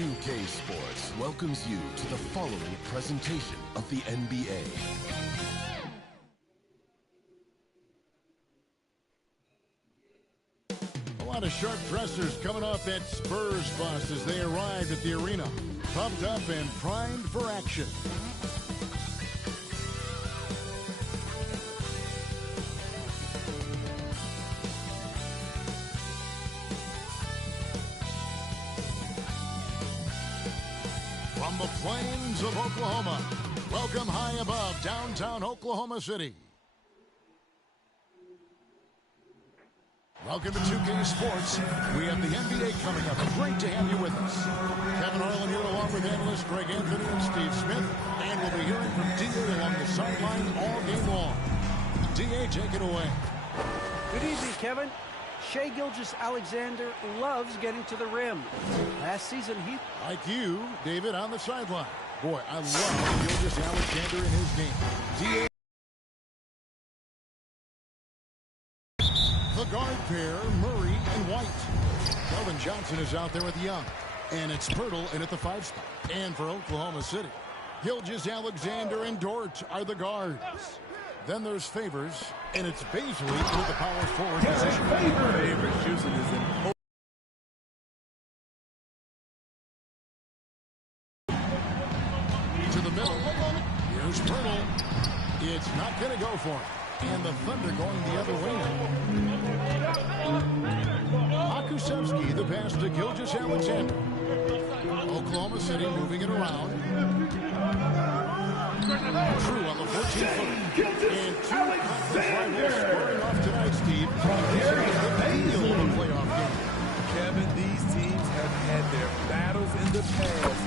UK Sports welcomes you to the following presentation of the NBA. A lot of sharp dressers coming off that Spurs bus as they arrived at the arena, pumped up and primed for action. From the plains of Oklahoma, welcome high above downtown Oklahoma City. Welcome to 2K Sports. We have the NBA coming up. Great to have you with us. Kevin Harlan here along with analysts Greg Anthony and Steve Smith. And we'll be hearing from D.A. along the sideline all game long. D.A., take it away. Good evening, Kevin. Shai Gilgeous-Alexander loves getting to the rim. Last season, he... Like you, David, on the sideline. Boy, I love Gilgeous-Alexander in his game. D.A. The guard pair, Murray and White. Kelvin Johnson is out there with Young. And it's Pirtle in at the 5 spot. And for Oklahoma City, Gilgeous-Alexander and Dort are the guards. Then there's Favors, and it's Baisley into the power forward position. Favors using his important. To the middle. Here's Pirtle. It's not going to go for him. And the Thunder going the other way. Makusevsky, the pass to Gilgeous-Alexander. Oklahoma City moving it around. True on the 14-footer. And two conference rivals squaring off tonight, Steve. This is the deal of a playoff game. Kevin, these teams have had their battles in the past.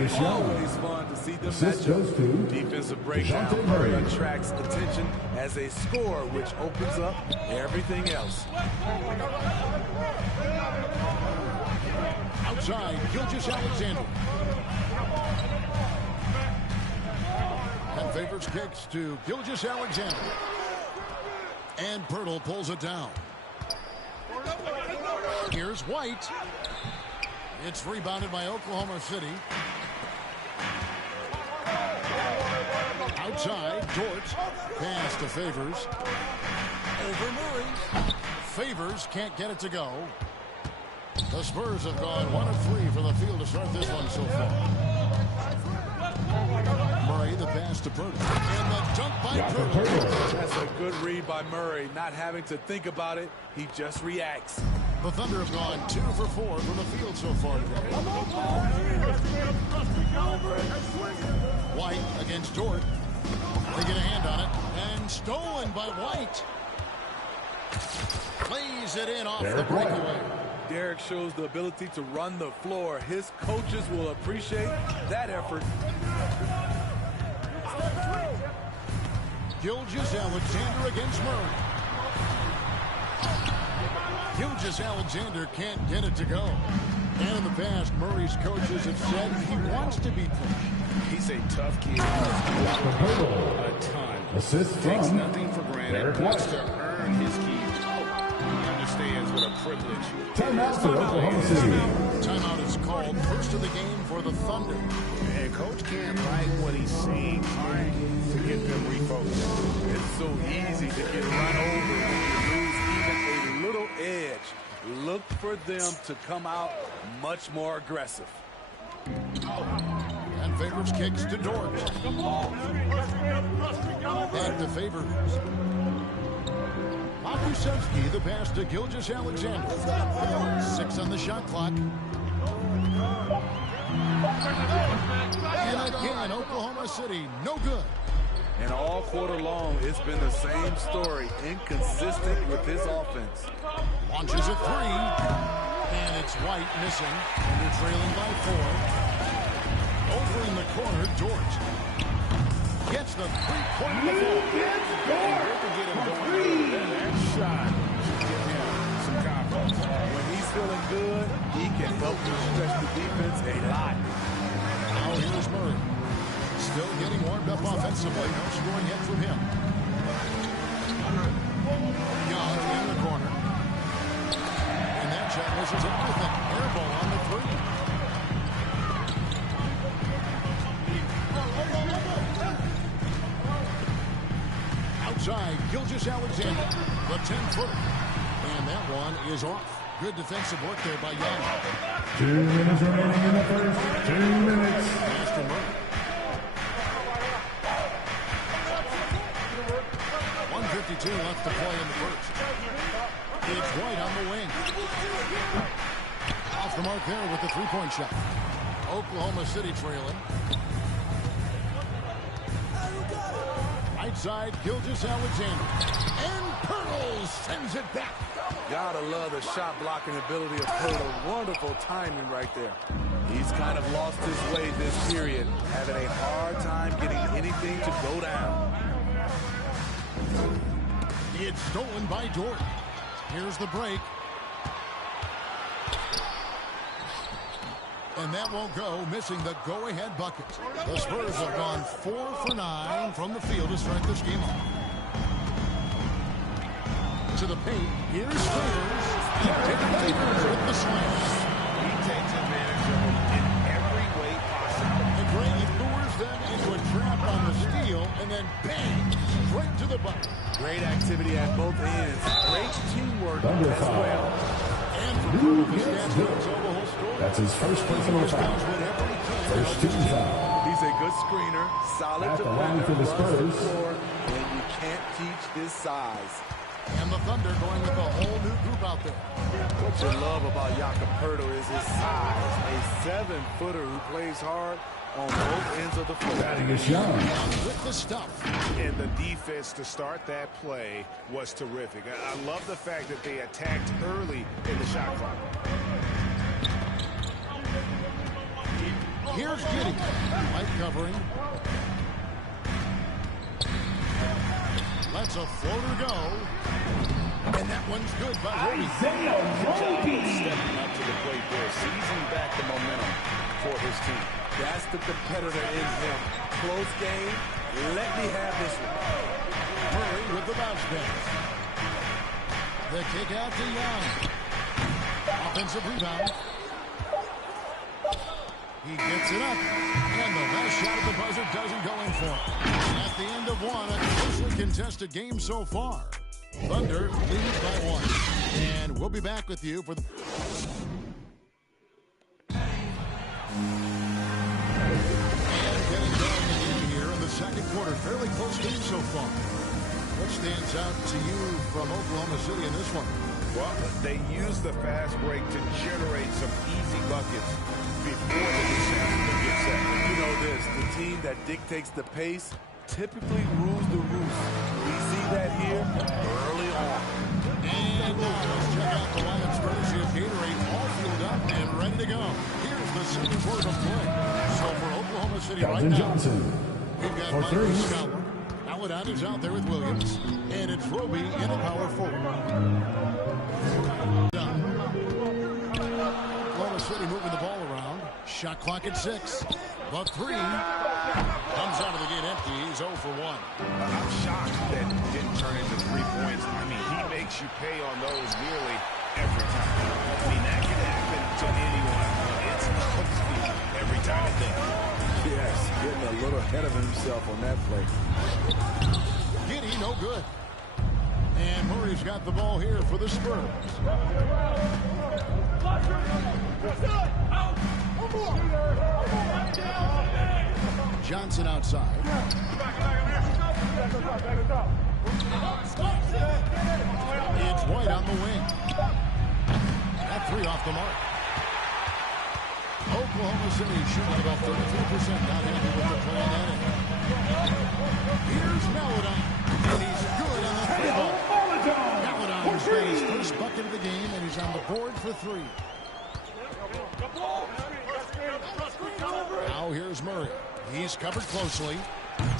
It's always fun to see them match up. Defensive breakdown. Murray attracts attention as a scorer, which opens up everything else. Outside, Gilgeous-Alexander. And Favors kicks to Gilgeous-Alexander. And Pirtle pulls it down. Here's White. It's rebounded by Oklahoma City. Outside, Dort. Pass to Favors. Over Murray. Favors can't get it to go. The Spurs have gone 1 of 3 from the field to start this one so far. Murray, the pass to Pirtle. And the dunk by Pirtle. That's a good read by Murray. Not having to think about it, he just reacts. The Thunder have gone 2 for 4 from the field so far today. White against Dort. They get a hand on it. And stolen by White. Plays it in off the breakaway. Derek shows the ability to run the floor. His coaches will appreciate that effort. Gilgeous-Alexander against Murray. Gilgeous-Alexander can't get it to go. And in the past, Murray's coaches have said he wants to be pushed. He's a tough kid. A ton. Assist Takes from nothing for granted. Wants to earn his keys. He understands what a privilege. Timeout for Oklahoma City. Timeout is called. First of the game for the Thunder. And coach can't like what he's saying. Trying to get them refocused. It's so easy to get run over when you lose even a little edge. look for them to come out much more aggressive. And Favors kicks to Dort. Back to Favors. Pokusevski, the pass to Gilgeous-Alexander. 6 on the shot clock. And again, Oklahoma City, no good. And all quarter long, it's been the same story. Inconsistent with his offense. Launches a 3. And it's White missing. And they're trailing by 4. Over in the corner, Dort. Gets the three-point ball. That shot should give him some confidence. When he's feeling good, he can help you stretch the defense a lot. Now here's Murray. Still getting warmed up offensively. No scoring yet from him. Young in the corner. And that shot misses everything. Air ball on the 3. Outside, Gilgeous-Alexander, the 10-footer. And that one is off. Good defensive work there by Young. 2 minutes remaining in the first. 2 minutes. Master Murray. 1:52 left to play in the first. It's White on the wing. Off the mark there with the three-point shot. Oklahoma City trailing. Right side, Gilgeous-Alexander. And Pirtle sends it back. Gotta love the shot blocking ability of Pirtle. Wonderful timing right there. He's kind of lost his way this period, having a hard time getting anything to go down. It's stolen by Dort. Here's the break. And that won't go, missing the go-ahead bucket. The Spurs have gone 4 for 9 from the field to start this game off. To the paint, here's Spurs. Favors with the slam. He takes advantage of them in every way possible. And Gray lures them into a trap on the steal, and then bang, straight to the bucket. Great activity at both ends. Great teamwork Thunder as foul. well. And for Pirtle, the stats don't tell the whole story. That's his first personal foul. First team foul. He's a good screener, solid At the line defender, for the runs the Spurs. floor, and you can't teach his size. And the Thunder going with a whole new group out there. What you love about Jakob Pirtle is his size. A 7-footer who plays hard on both ends of the floor. Batting is Young. With the stuff. And the defense to start that play was terrific. I love the fact that they attacked early in the shot clock. Here's Giddey. Light covering. Lets a floater go. And that one's good by Roby. Stepping up to the plate there, seizing back the momentum for his team. That's the competitor in him. Close game. Let me have this one. Murray with the bounce pass. The kick out to Young. Offensive rebound. He gets it up. And the last shot at the buzzer doesn't go in for him. At the end of one, a closely contested game so far. Thunder leads by 1. And we'll be back with you for the... And getting going again here in the second quarter. Fairly close game so far. What stands out to you from Oklahoma City in this one? Well, they used the fast break to generate some easy buckets before the disaster gets set. You know this, the team that dictates the pace typically rules the roost. We see that here early on. And now let's check out the Lions courtesy of Gatorade, all fueled up and ready to go. Here's the second quarter of play. So for Oklahoma City right Calvin now, Johnson. we've got For Michael three. Scholar. Aladon is out there with Williams. And it's Roby in a power forward. Done. Oklahoma City moving the ball around. Shot clock at 6. The 3 comes out of the gate empty. He's 0 for 1. I'm shocked that didn't turn into 3 points. I mean, he makes you pay on those nearly every time. I mean, that can happen to anyone. It's ugly every time it does. Yes, getting a little ahead of himself on that play. Giddey, no good. And Murray's got the ball here for the Spurs. Johnson outside. It's White on the wing. That three off the mark. Oklahoma City shooting about 33%. Not happy with the play on that end. Here's Maladon. And he's good on the three ball. Maladon's got his first bucket of the game, and he's on the board for three. Now here's Murray. He's covered closely.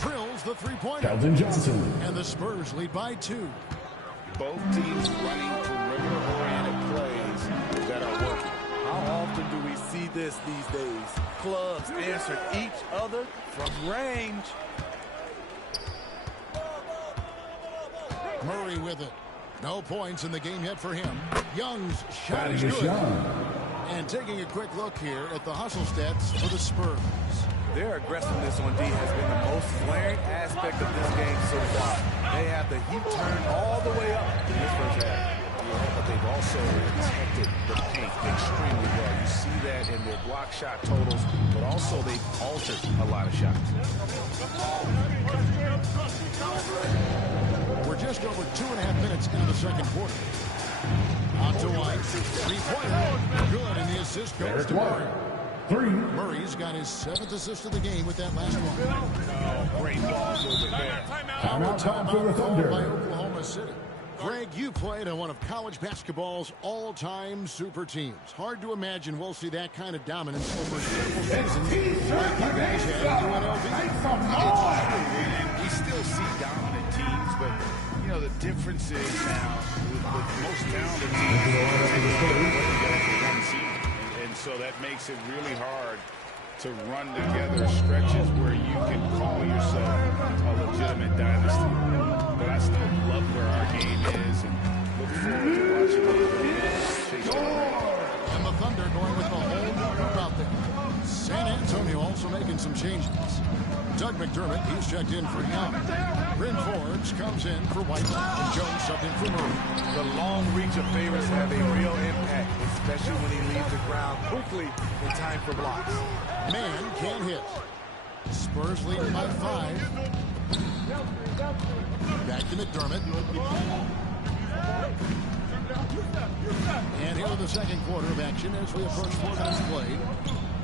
Drills the three-pointer. Keldon Johnson. And the Spurs lead by 2. Both teams running perimeter-oriented plays that are working. How often do we see this these days? Clubs answer each other from range. Murray with it. No points in the game yet for him. Young's shot is good. Young. And taking a quick look here at the hustle stats for the Spurs. Their aggressiveness on D has been the most glaring aspect of this game so far. They have the heat turned all the way up in this first half. Yeah, but they've also protected the paint extremely well. You see that in their block shot totals, but also they've altered a lot of shots. We're just over 2.5 minutes into the second quarter. On to White. Three-pointer. Good, and the assist goes to Murray. 3. Murray's got his 7th assist of the game with that last one. Oh, great ball movement there. Timeout time for the Thunder. By Oklahoma City. Greg, you played on one of college basketball's all-time super teams. Hard to imagine we'll see that kind of dominance over several seasons like you guys had in UNLV. We still see dominant teams, but, you know, the difference is now with most talented teams, and so that makes it really hard to run together stretches where you can call yourself a legitimate dynasty. But I still love where our game is and look forward to watching those games. And the Thunder going with the whole new group out there. San Antonio also making some changes. Doug McDermott, he's checked in for Young. Bryn Forbes comes in for White. And Jones subbed in for Murray. The long reach of favors have a real impact, especially when he leaves the ground quickly in time for blocks. Man can't hit. Spurs leading by 5. Back to McDermott. And here in the second quarter of action as we approach 4 minutes played.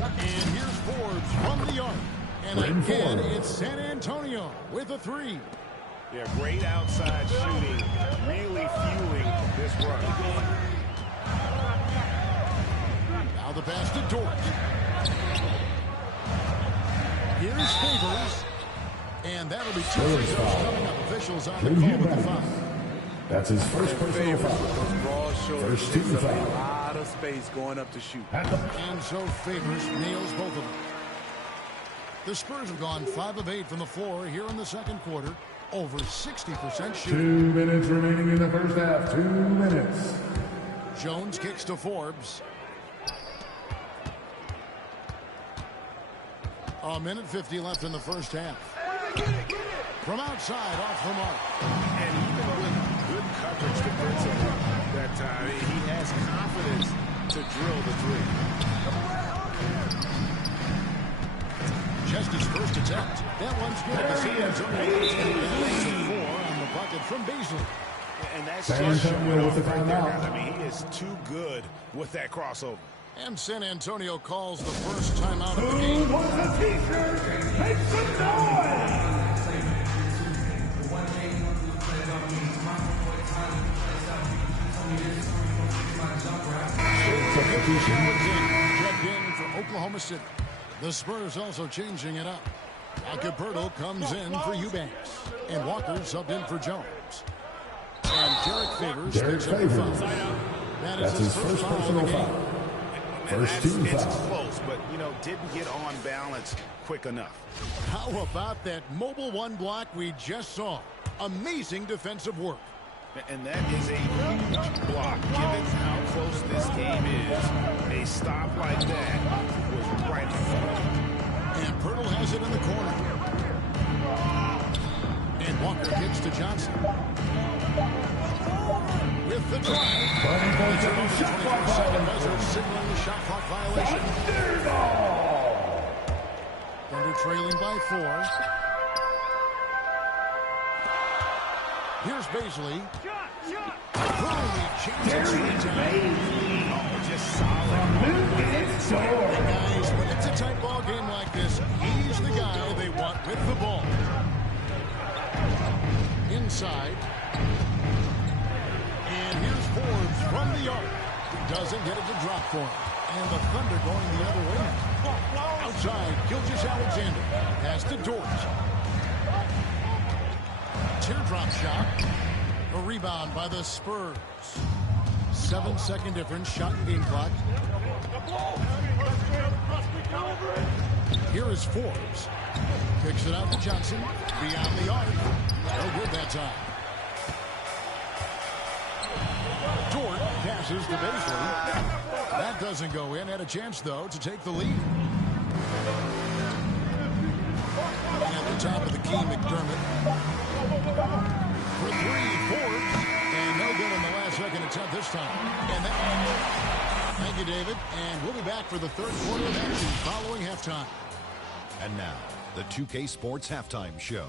And here's Forbes from the arc. And again, it's San Antonio with a 3. Yeah, great outside shooting, really fueling this run. Now the pass to Dort. Here's Favors. And that'll be 2 free throws coming up. Officials on the call with the foul. That's his first personal foul. Broad shoulders First takes team up a foul. lot of space going up to shoot. And so Favors nails both of them. The Spurs have gone 5 of 8 from the floor here in the second quarter. Over 60% shooting. 2 minutes remaining in the first half. 2 minutes. Jones kicks to Forbes. A minute 50 left in the first half. From outside, off the mark. And even with good coverage defensively that time, he has confidence to drill the 3. Just his first attempt. That one's good. The San Antonio is going to get 4 on the bucket from Beasley. And that's San just Antonio showing with off the right there. timeout. I mean, he is too good with that crossover. And San Antonio calls the first timeout of the game. Who wants a t-shirt? Make some noise! Substitution. Checked in for Oklahoma City. The Spurs also changing it up. Acapurdo comes in for Eubanks. And Walker subbed in for Jones. And Derek Favors picks up the foul. That's his first personal foul. First team It's foul. close, but, you know, didn't get on balance quick enough. How about that mobile 1 block we just saw? Amazing defensive work. And that is a huge block, given how close this game is. A stop like that was right in front of him. And Pirtle has it in the corner. And Walker gets to Johnson. with the drive. It's an over 24-second buzzer signaling the shot clock violation. Thunder trailing by 4. Here's Baisley. Crowley changes just solid. Guys, when it's a tight ball game like this, he's the guy they want with the ball. Inside. And here's Forbes from the arc. He doesn't get it to drop for him. And the Thunder going the other way. Outside, Gilgeous-Alexander. Pass to Dort. Teardrop shot. A rebound by the Spurs. 7-second difference. Shot and game clock. Here is Forbes. Kicks it out to Johnson. Beyond the arc. No good that time. Dort passes to Baisley. That doesn't go in. Had a chance, though, to take the lead. And at the top of the key, McDermott. For 3, Forbes. And no good in the last second attempt this time. And that. Thank you, David. And we'll be back for the third quarter of action following halftime. And now, the 2K Sports Halftime Show.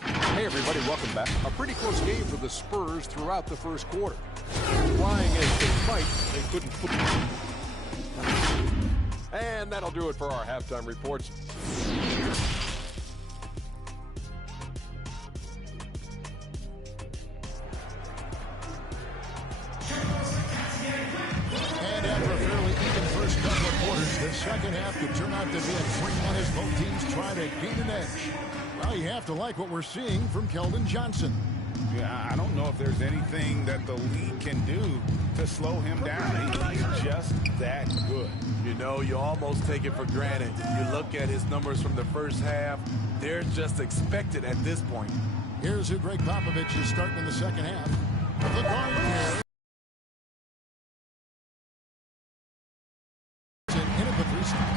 Hey everybody, welcome back. A pretty close game for the Spurs throughout the first quarter. Trying as they might, they couldn't put it. And that'll do it for our halftime reports. And after a fairly even first couple of quarters, the second half could turn out to be a 3-1 as both teams try to gain an edge. Well, you have to like what we're seeing from Keldon Johnson. Yeah, I don't know if there's anything that the league can do to slow him down. He's just that good. You know, you almost take it for granted. You look at his numbers from the first half, they're just expected at this point. Here's who Greg Popovich is starting in the second half. The guard here. In at the 3 spot.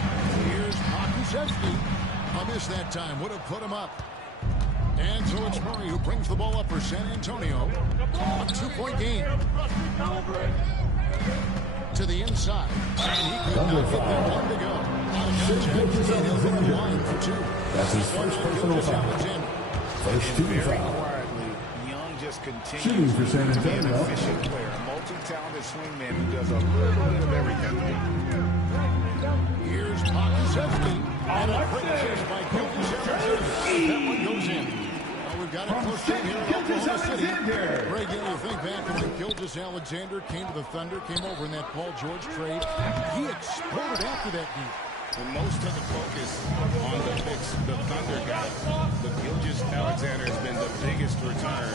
Here's Pokusevski. A miss that time. Would have put him up. And so it's Murray who brings the ball up for San Antonio. A 2-point game. To the inside. And he could not get that one to go. And he'll go to the line for 2. That's his first personal foul. First 2 foul. Young just Shooting for continues San to be an Antonio. efficient player, a multi-talented swingman who does a little bit of everything. Here's Pokusevski. And a quick assist by Gilgeous-Alexander. That one goes in. Well, we've got a close game here in Oklahoma City. Greg, you think back to when Gilgeous-Alexander came to the Thunder, came over in that Paul George trade. He exploded after that deal. When most of the focus on the picks the Thunder got, but Gilgeous-Alexander has been the biggest return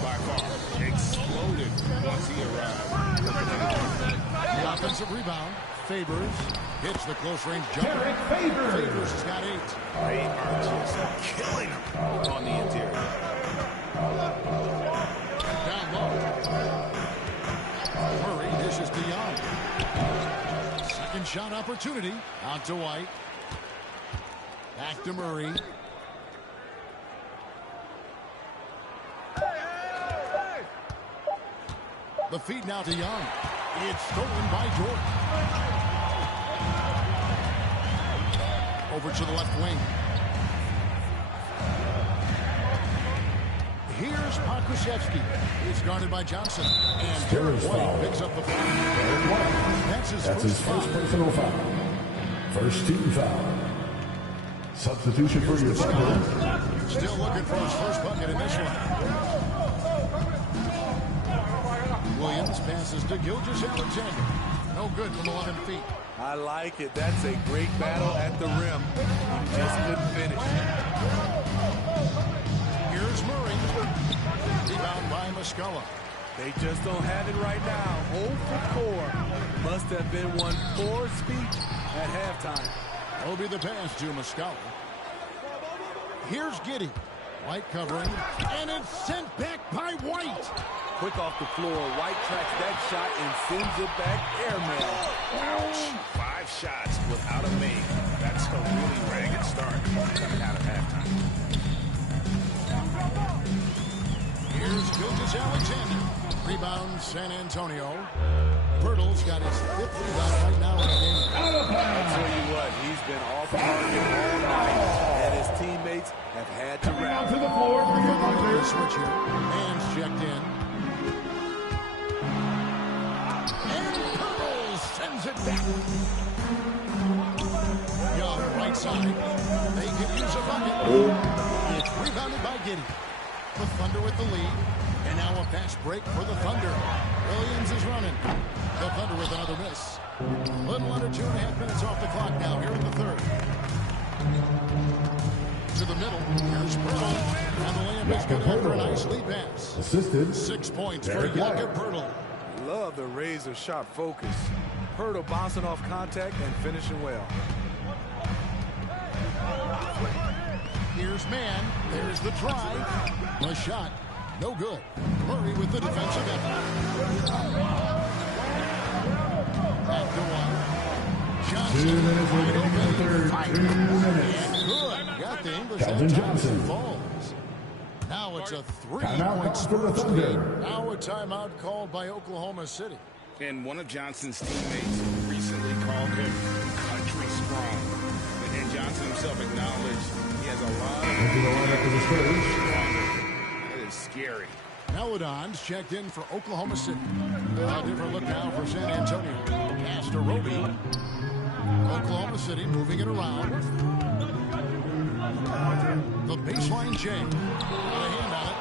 by far. Exploded once he arrived. The offensive rebound. Favors hits the close-range jumper. Favors has got 8. They are just killing him on the interior. Down low. Murray dishes to Young. Second shot opportunity. Out to White. Back to Murray. The feed now to Young. It's stolen by Jordan. Over to the left wing. Here's Pokusevski. It's guarded by Johnson. And Derek White picks up the foul. That's his first personal foul. First 2 foul. Substitution for your Thunder. Still looking for his first bucket in this one. Williams passes to Gilgeous-Alexander. No good from 11 feet. I like it. That's a great battle at the rim. He just couldn't finish. Here's Murray. Rebound by Muscala. They just don't have it right now. 0 for 4. Must have been one poor speech at halftime. Will be the pass to Muscala. Here's Giddey. White covering. And it's sent back by White. Quick off the floor. White tracks that shot and sends it back airmail. Ouch. 5 shots without a make. That's a really ragged start coming out of halftime. Here's Gilgeous-Alexander. Rebound, San Antonio. Pirtle's got his 5th rebound right now in the game. I'll tell you what, he's been off target all night, and his teammates have had to rally. To the floor for your The Lakers. switch here. Hands checked in. And Pirtle sends it back. Young, right side. They can use a bucket. It's rebounded by Giddey. The Thunder with the lead. And now a fast break for the Thunder. Williams is running. The Thunder with another miss. A little under 2.5 minutes off the clock now here in the third. To the middle. Here's Pirtle. And the layup is good after a nice lead pass. Assisted. 6 points for Derek White. Jakob Pirtle. Love the razor shot focus. Pirtle bouncing off contact and finishing well. Here's man. There's the try. The shot. No good. Murray with the defensive effort. Back to one. 2 Johnson. minutes remaining in the third. Fight. 2 minutes. And good. Got the English Calvin that time Johnson. as it falls. Now it's a 3-point Timeout for the Spurs Thunder. lead. Now a timeout called by Oklahoma City. And one of Johnson's teammates recently called him country strong. And Johnson himself acknowledged he has a lot Into the lineup for the Spurs. stronger. That is scary. Melodon's checked in for Oklahoma City. A different look now for San Antonio. Pass to Roby. Oklahoma City moving it around. The baseline J. Got a hand on it.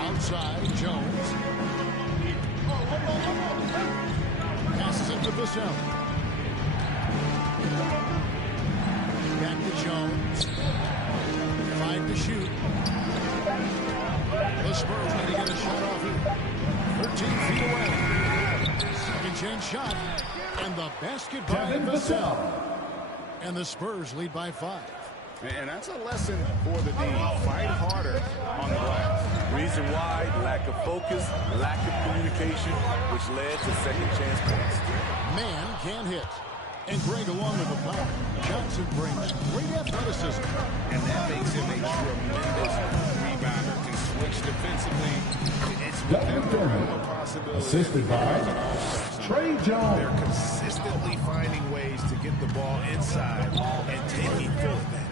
Outside, Jones. Passes it to Vassell. Back to Jones. 5 to shoot. The Spurs need to get a shot off here. 13 feet away. Second chance shot. And the basket by Kevin Vassell. Vassell. And the Spurs lead by 5. And that's a lesson for the D. Fight harder on the glass. Reason why, lack of focus, lack of communication, which led to second chance points. Man can't hit. And Greg along with the foul. Johnson brings great athleticism. And that makes him a tremendous rebounder. Can switch defensively. It's Doug within the realm of McDermott. possibility. Assisted by Trey They're Jones. consistently finding ways to get the ball inside and taking full advantage.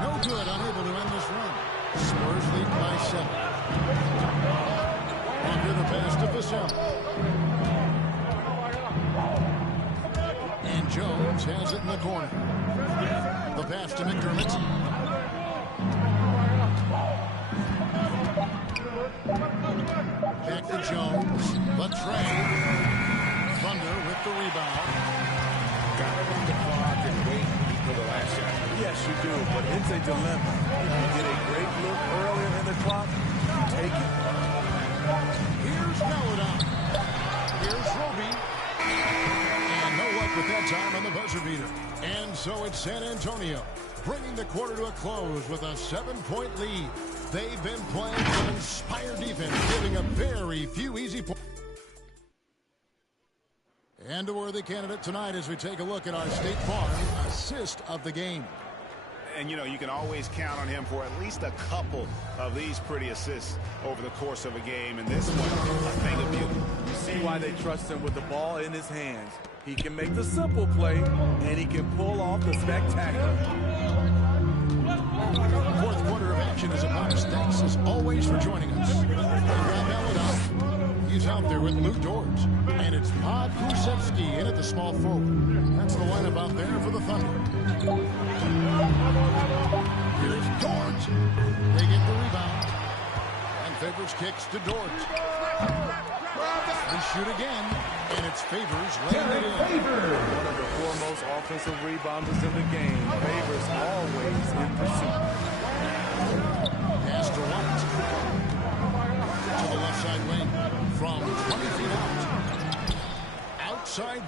No good, unable to end this run. Spurs lead by 7. Under the pass to Vassell. And Jones has it in the corner. The pass to McDermott. Back to Jones. The trade. Thunder with the rebound. Got to run the clock and wait for the last shot. Yes, you do, but it's a dilemma. If you get a great look earlier in the clock, take it. Here's Melodon. Here's Roby. And no luck with that time on the buzzer beater. And so it's San Antonio, bringing the quarter to a close with a 7-point lead. They've been playing some inspired defense, giving up very few easy points. And a worthy candidate tonight as we take a look at our State Farm assist of the game. And, you know, you can always count on him for at least a couple of these pretty assists over the course of a game. And this one, a thing of beauty. You see why they trust him with the ball in his hands. He can make the simple play, and he can pull off the spectacular. Fourth quarter of action is upon us. Thanks as always for joining us. We've got Melodon. He's out there with Luke Dort. And it's Pod Kusevsky in at the small forward. That's the lineup out there for the Thunder. Here's Dort. They get the rebound. And Favors kicks to Dort. They shoot again. And it's Favors laying it in. One of the foremost offensive rebounders in the game. Favors always in pursuit. Pass to White. To the left side wing. From 20 feet out. Outside.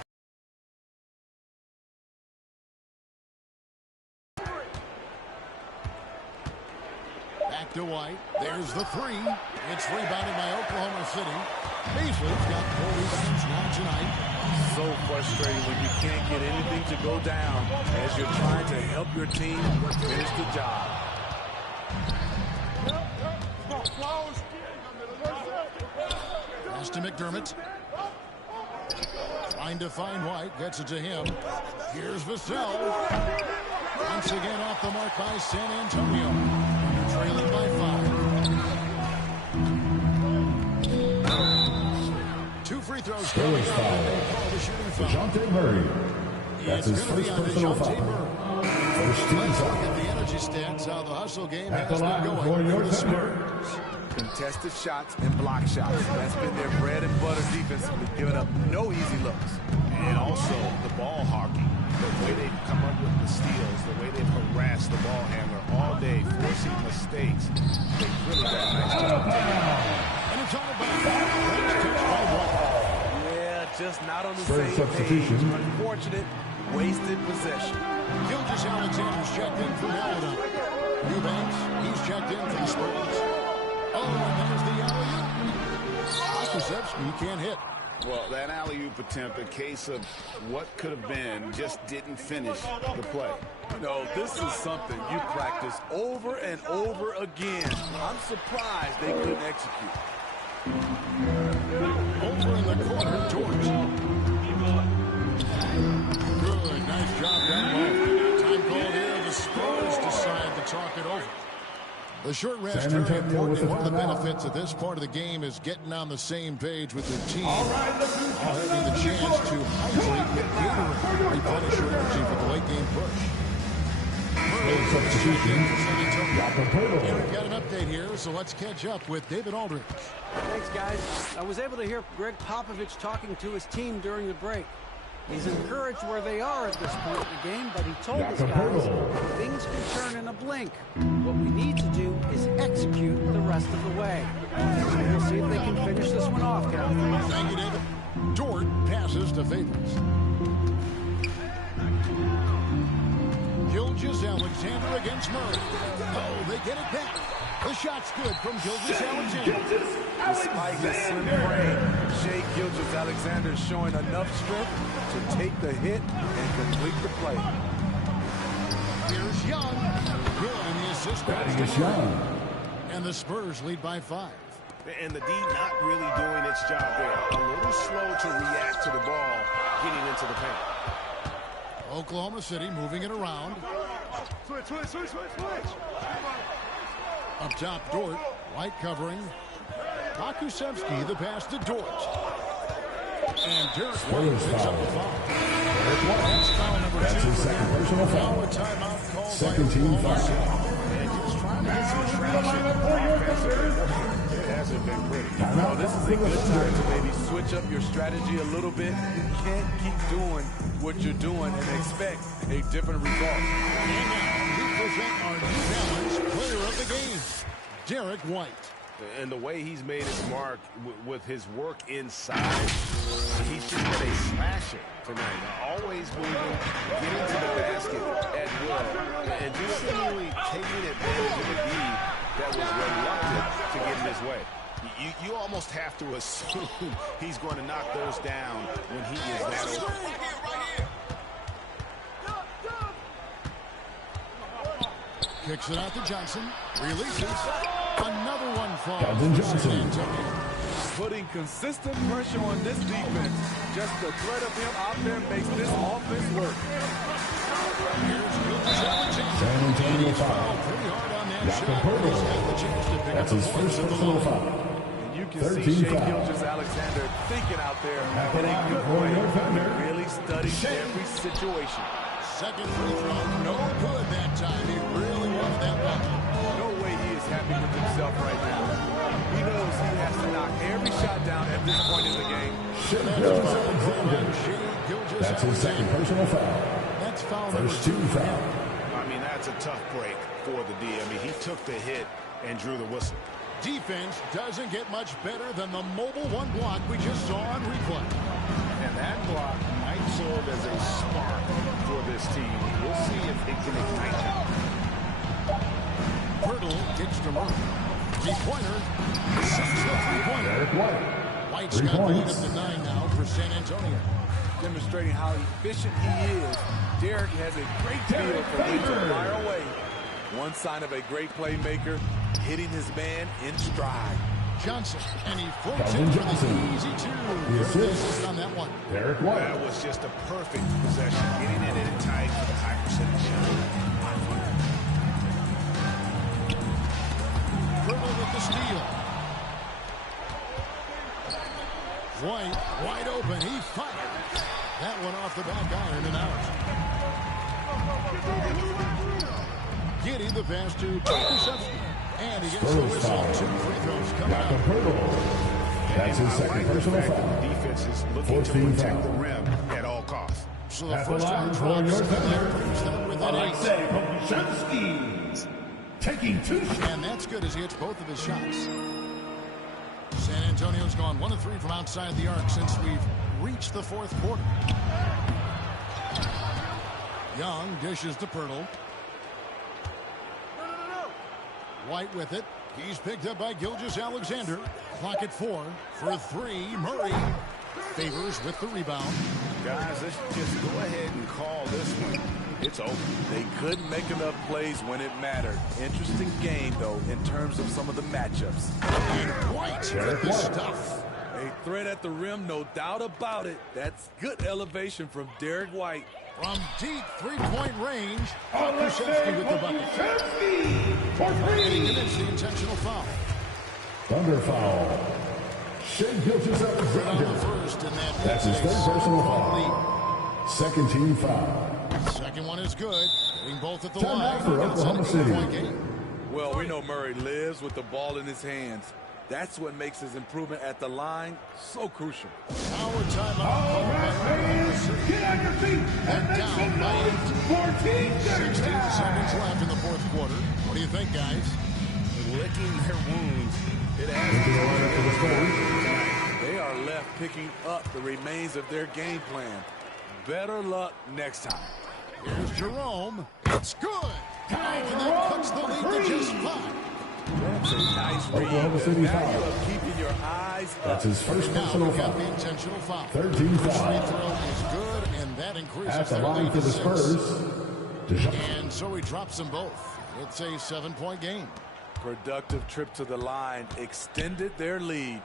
Back to White. There's the three. It's rebounded by Oklahoma City. Beasley's got 4 rebounds now tonight. So frustrating when you can't get anything to go down as you're trying to help your team finish the job. Pass to McDermott. Trying to find White. Gets it to him. Here's Vassell. Once again off the mark by San Antonio. Trailing by 5. 2 free throws. Spurs foul. DeJounte Murray. That's his first personal foul. First team foul. Look at the energy stats, how the hustle game has been going for the Spurs. Contested shots and block shots. That's been their bread and butter defensively, giving up no easy looks. And also the ball hockey. The way they've come up with the steals, the way they've harassed the ball handler all day, forcing mistakes. They've really done a nice job. And it's all about Yeah, just not on the Spurs same substitution. page. Unfortunate, wasted possession. Gilgeous-Alexander's checked in for Maladon. Eubanks, he's checked in for the Spurs. Oh, and there's the alley-oop. Ps5 can't hit. Well, that alley-oop attempt, a case of what could have been, just didn't finish the play. You know, this is something you practice over and over again. I'm surprised they couldn't execute. Over in the corner, George. Good, nice job down low. Time called here. The Spurs decide to talk it over. The short rest very important. One of the benefits of this part of the game is getting on the same page with the team. Having the chance to hydrate with Gatorade, replenish your energy for the late game push. And we've got an update here, so let's catch up with David Aldridge. Thanks, guys. I was able to hear Greg Popovich talking to his team during the break. He's encouraged where they are at this point in the game, but he told his guys things can turn in a blink. What we need to do is execute the rest of the way. So we'll see if they can finish this one off, Kevin. Thank you, David. Dort passes to Favors. Gilgeous-Alexander against Murray. Oh, they get it back. The shot's good from Gilgeous-Alexander. Despite his slim frame, Shai Gilgeous-Alexander is showing enough strength to take the hit and complete the play. Here's Young. Good, and the assist. Batting is Young. And the Spurs lead by 5. And the D not really doing its job there. A little slow to react to the ball getting into the paint. Oklahoma City moving it around. Switch. Up top, Dort. White covering. Ps5, the pass to Dort. And Derek White picks up the foul. That's foul number 2. That's his second personal foul. Now a timeout called Second by team Oklahoma foul. City. And just trying to get some traction. It hasn't been pretty. Well, this is a good time to maybe switch up your strategy a little bit. You can't keep doing what you're doing and expect a different result. And now we present our New Balance player of the game, Derek White. And the way he's made his mark with his work inside, he's just been a slasher tonight. Always moving, getting to the basket at will, and just seemingly taking advantage of a D that was reluctant to get in his way. You almost have to assume he's going to knock those down when he is that open. Kicks it out to Johnson. Releases. Another one falls. Calvin Johnson. Putting consistent pressure on this defense. Just the threat of him out there makes this offense work. San Antonio foul. Pretty hard on that shot. Jacopo. He's got the chance to pick That's up his the first points of the personal lead. foul. And you can 13 see Shai foul. Gilgeous-Alexander thinking out there in a line good for way. your defender. Really studying every situation. Second free throw, no good that time. He really wanted that one. No way he is happy with himself right now. He knows he has to knock every shot down at this point in the game. That's his second personal foul. That's foul number First 2 team for him. foul. I mean, that's a tough break for the D. I mean, he took the hit and drew the whistle. Defense doesn't get much better than the mobile one block we just saw on replay. And that block might serve as a spark for this team. We'll see if it can ignite them. Pirtle gets to Murray. Three-pointer. Sinks the three-pointer. Derek White. White's 3 got the lead points. up to 9 now for San Antonio. Demonstrating how efficient he is. Derek has a great feel for when to fire away. One sign of a great playmaker, hitting his man in stride. Johnson, and he floats in for the easy two. Here's the assist on that one. Derek White. That was just a perfect possession, getting it in tight for the high percentage shot. Dribble with the steal. White, wide open. He fired. That one off the back iron and out. Giddy the pass to Kusevsky. And he gets the whistle. 2 free throws come out. That's his second personal foul. Defense is looking to protect the rim at all costs. So the first one drops, and that brings them within 8. Taking 2 shots. And that's good as he hits both of his shots. San Antonio's gone 1 of 3 from outside the arc since we've reached the fourth quarter. Young dishes to Pirtle. White with it. He's picked up by Gilgeous-Alexander. Clock at 4 for 3. Murray Favors with the rebound. Guys, let's just go ahead and call this one. It's over. They couldn't make enough plays when it mattered. Interesting game, though, in terms of some of the matchups. And White with the stuff. A threat at the rim, no doubt about it. That's good elevation from Derek White. From deep three-point range, Kusevsky with the bucket. For And he 3. commits the intentional foul. Thunder foul. Shea Gilgeous-Alexander. On the first, and That's his third personal foul. Second team foul. Second one is good. Hitting both at the Time line. out for It's an Oklahoma City. 8-point game. Well, we know Murray lives with the ball in his hands. That's what makes his improvement at the line so crucial. Our timeout called by Oklahoma City. Get on your feet And make down some by noise. 14 16 seconds left in the fourth quarter. What do you think, guys? Licking their wounds. It has They are left picking up the remains of their game plan. Better luck next time. Here's Jerome. It's good. And that cuts the lead to just 5. That's a nice read. Oklahoma The City value foul. of keeping your eyes up. That's his first Now personal we got foul. the intentional foul. Third team Free foul. throw is good, and that increases At the their line lead for to the 6. Spurs. And so he drops them both. It's a 7-point game. Productive trip to the line extended their lead.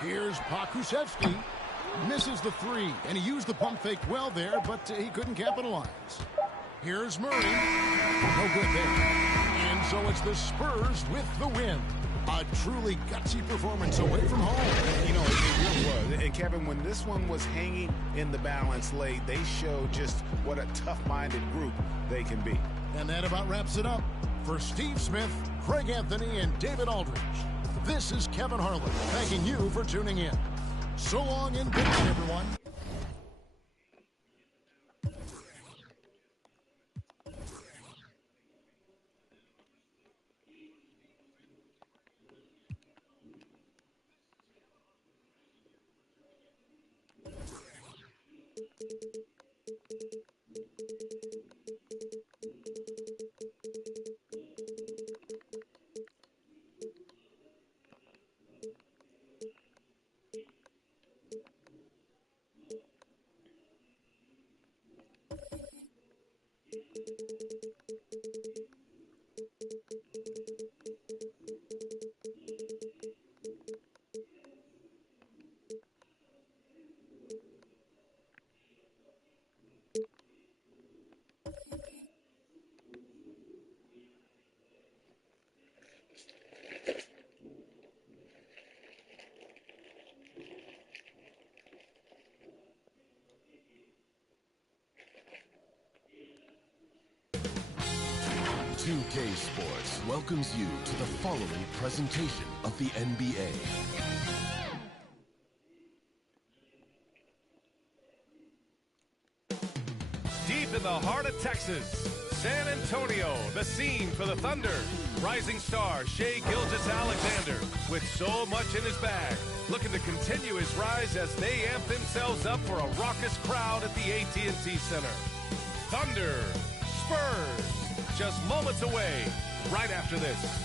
Here's Kusevsky. Misses the 3, and he used the pump fake well there, but he couldn't capitalize. Here's Murray. No good there. And so it's the Spurs with the win. A truly gutsy performance away from home. You know, it really was. And Kevin, when this one was hanging in the balance late, they showed just what a tough-minded group they can be. And that about wraps it up. For Steve Smith, Craig Anthony, and David Aldridge, this is Kevin Harlan thanking you for tuning in. So long and good night, everyone. K Sports welcomes you to the following presentation of the NBA. Deep in the heart of Texas, San Antonio, the scene for the Thunder. Rising star Shea Gilgeous-Alexander, with so much in his bag, looking to continue his rise as they amp themselves up for a raucous crowd at the AT&T Center. Thunder, Spurs, just moments away, right after this.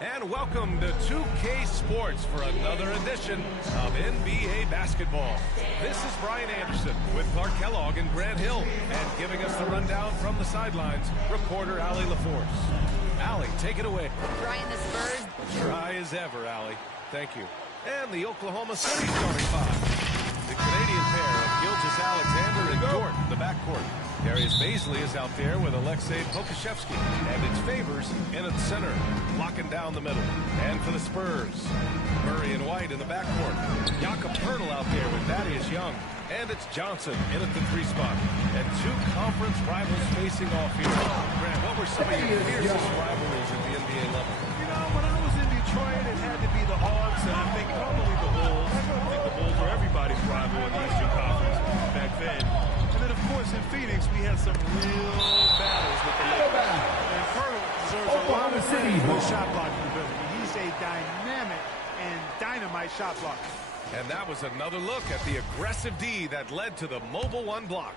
And welcome to 2K Sports for another edition of NBA basketball. This is Brian Anderson with Clark Kellogg and Grant Hill, and giving us the rundown from the sidelines, reporter Allie LaForce. Allie, take it away. Brian, the Spurs. Dry as ever, Allie. Thank you. And the Oklahoma City starting five. The Canadian pair of Gilgeous-Alexander and Dort in the backcourt. Darius Bazley is out there with Alexei Pokusevski, and it's Favors in at the center, locking down the middle. And for the Spurs, Murray and White in the backcourt. Jakob Poeltl out there with Thaddeus Young, and it's Johnson in at the 3 spot. And 2 conference rivals facing off here. Grant, what were some of your fiercest rivalries at the NBA level? You know, when I was in Detroit, it had to be the Hawks, and I think probably the Bulls. I think the Bulls were everybody's rival in the Eastern Conference back then. And then, of course, in Phoenix, we had some real battles with the Lakers. And Poeltl deserves a lot of credit for his shot blocking ability. He's a dynamic and dynamite shot blocker. And that was another look at the aggressive D that led to the mobile 1 block.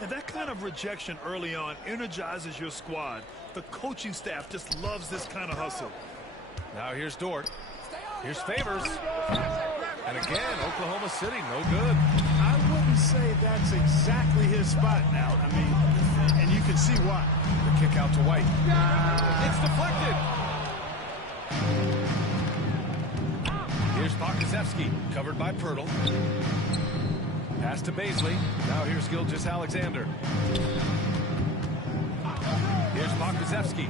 And that kind of rejection early on energizes your squad. The coaching staff just loves this kind of hustle. Now here's Dort. Here's Favors. And again, Oklahoma City, no good. I wouldn't say that's exactly his spot now. I mean, and you can see why. The kick out to White. It's deflected. Here's Pokusevski, covered by Poeltl. Pass to Bazley. Now here's Gilgeous-Alexander. Here's Pokusevski.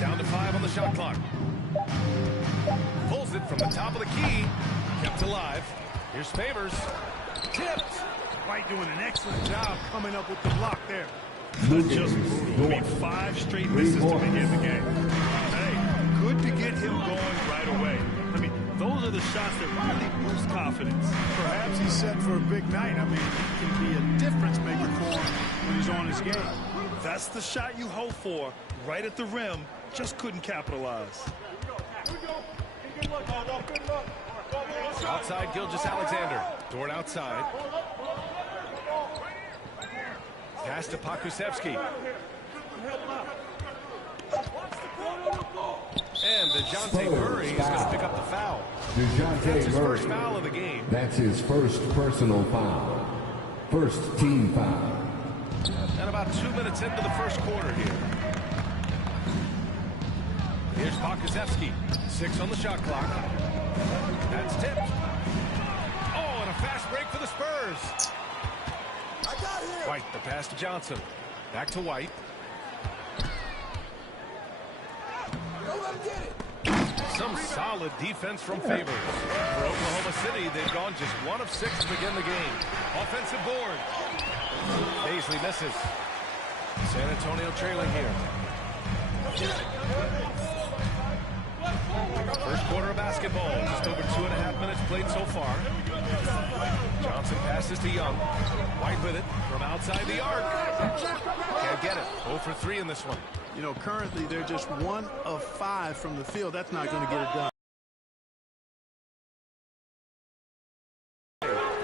Down to 5 on the shot clock. Pulls it from the top of the key. Kept alive. Here's Favors. Tipped. White doing an excellent job coming up with the block there. Just brutal. I mean, 5 straight misses to begin the game. Hey, good to get him going right away. I mean, those are the shots that really boost confidence. Perhaps he's set for a big night. I mean, he can be a difference maker for him when he's on his game. That's the shot you hope for, right at the rim. Just couldn't capitalize. Outside Gilgeous-Alexander. Dort outside. Pass to Pokusevski. And DeJounte Murray is going to pick up the foul. That's his first foul of the game. That's his first personal foul. First team foul. And about 2 minutes into the first quarter here. Here's Pokusevski. 6 on the shot clock. That's tipped. Oh, and a fast break for the Spurs. White, the pass to Johnson. Back to White. Some solid defense from Favors. For Oklahoma City, they've gone just 1 of 6 to begin the game. Offensive board. Bazley misses. San Antonio trailing here. First quarter of basketball. Just over 2.5 minutes played so far. Johnson passes to Young. White with it from outside the arc. Can't get it. 0 for 3 in this one. You know, currently they're just 1 of 5 from the field. That's not going to get it done.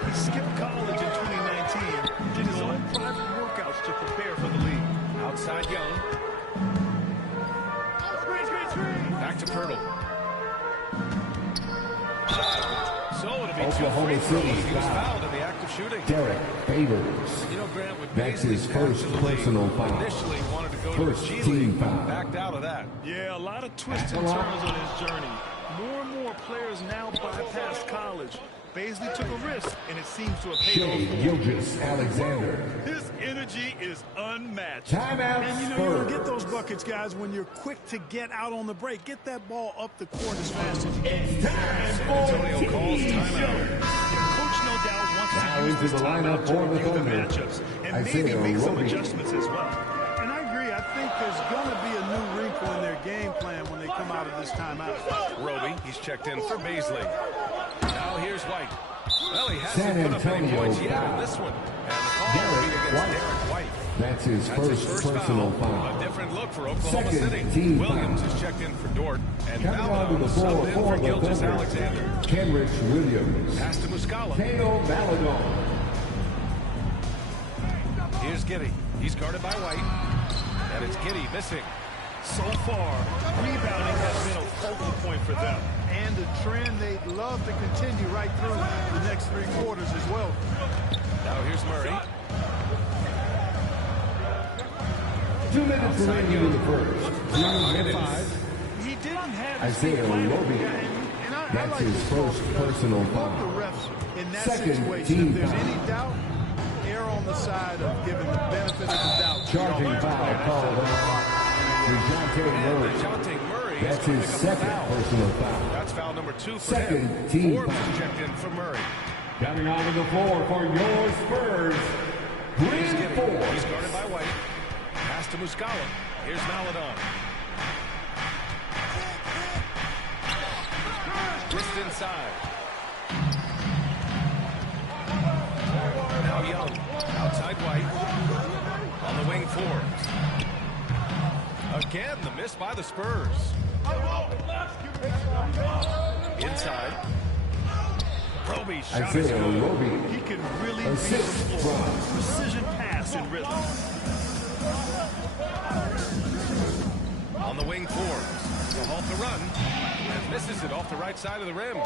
He skipped college in 2019, did his own private workouts to prepare for the league. Outside Young. Back to Poeltl. So it'll be Oklahoma City. He was fouled in the act of shooting. Derek Favors. You know, Grant, with That's his first personal foul. Initially wanted to go First to the G team League, foul. backed out of that. Yeah, a lot of twists and turns on his journey. More and more players now bypass college. Bazley took a risk, and it seems to have paid off. Gilgeous-Alexander. His energy is unmatched. Timeout, And you know, Spurs. you're going to get those buckets, guys, when you're quick to get out on the break. Get that ball up the court as fast as you can. San Antonio calls timeout. Your coach, no doubt, wants Now to use into this the lineup timeout to for the review the Thunder. matchups and Isaiah maybe make some Roby. adjustments as well. And I agree. I think there's going to be a new wrinkle in their game plan when they come out of this timeout. Roby, he's checked in for Bazley. Now here's White. Well, he San hasn't put up any Antonio points yet in foul. this one. And the call will be against Derek White. That's his first personal foul. A different look for Oklahoma Second City. team Williams foul. is checked in forOrt. And Coming onto the Valdo floor subbed in for for the Gilgeous-Alexander. Thunder. Kenrich Williams. Pass to Muscala. Kano Maladon. Here's Giddey. He's guarded by White. And it's Giddey missing. So far, rebounding has been a focal point for them. And the trend they'd love to continue right through the next 3 quarters as well. Now here's Murray. 2 minutes remaining in the first. 0 minutes. He didn't have Isaiah Roby. That's his first personal foul. The refs in that Second situation, team if there's foul. any doubt, err on the side of giving the benefit of the doubt. Charging foul called on DeJounte Murray. That's his second personal foul. That's foul number 2 for Second him. team Forbes foul. checked in for Murray. Coming onto the floor for your Spurs, Bryn Forbes. He's guarded by White. Pass to Muscala. Here's Maladon. Just inside. Now Young. Outside White. On the wing, Forbes. Again, the miss by the Spurs. Inside. Roby shot is Isaiah good. Roby. He can really read the floor. Precision pass and rhythm. On the wing, Forbes. To halt the run. And misses it off the right side of the rim.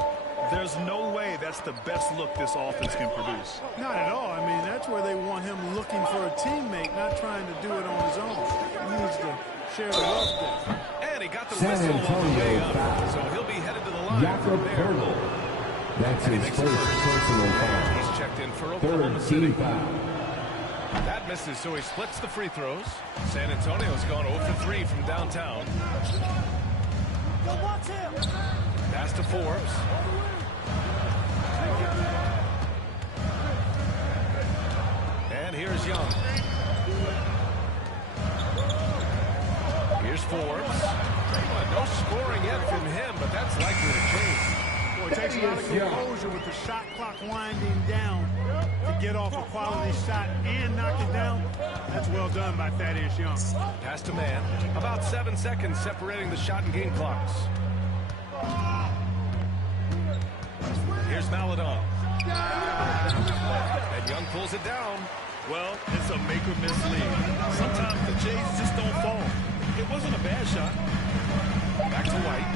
There's no way that's the best look this offense can produce. Not at all. I mean, that's where they want him looking for a teammate, not trying to do it on his own. He needs to share the wealth there. And he got the San whistle on the way Antonio up. foul. So he'll be headed to the line. Jakob from there. Poeltl. That's his first personal foul. He's checked in for Oklahoma Third City. team foul. That misses, so he splits the free throws. San Antonio's gone 0 for 3 from downtown. Pass to Forbes. And here's Young. Here's Forbes. No scoring yet from him, but that's likely to change. Boy, it takes a lot of composure with the shot clock winding down to get off a quality shot and knock it down. That's well done by Thaddeus Young. Pass to man. About 7 seconds separating the shot and game clocks. Here's Maladon. And Young pulls it down. Well, it's a make-or-miss league. Sometimes the Jays just don't fall. It wasn't a bad shot. Back to White.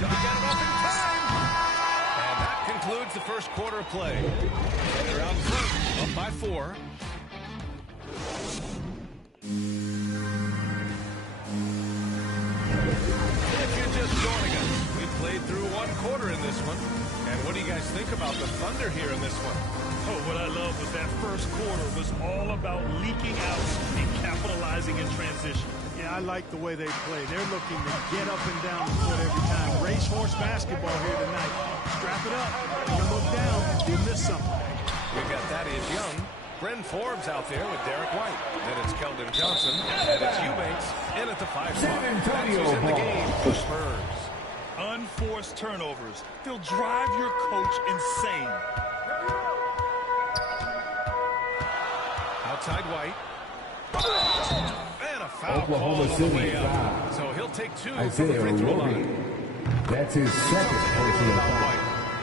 Doesn't get it off in time. And that concludes the first quarter of play. They're out front, up by 4. If you're just joining us, we played through 1 quarter in this one. And what do you guys think about the Thunder here in this one? Oh, what I love was that first quarter was all about leaking out and capitalizing in transition. Yeah, I like the way they play. They're looking to get up and down the court every time. Racehorse basketball here tonight. Strap it up. You look down, you miss something. We've got Thaddeus Young. Bryn Forbes out there with Derek White. Then it's Keldon Johnson. And it's Eubanks in at the 5 spot. San Antonio That's who's in the ball. game for Spurs. Unforced turnovers. They'll drive your coach insane. Outside White. And a foul Oklahoma call on the City way up. foul. So he'll take 2 from the Isaiah free throw Roby. line. That's his second personal foul.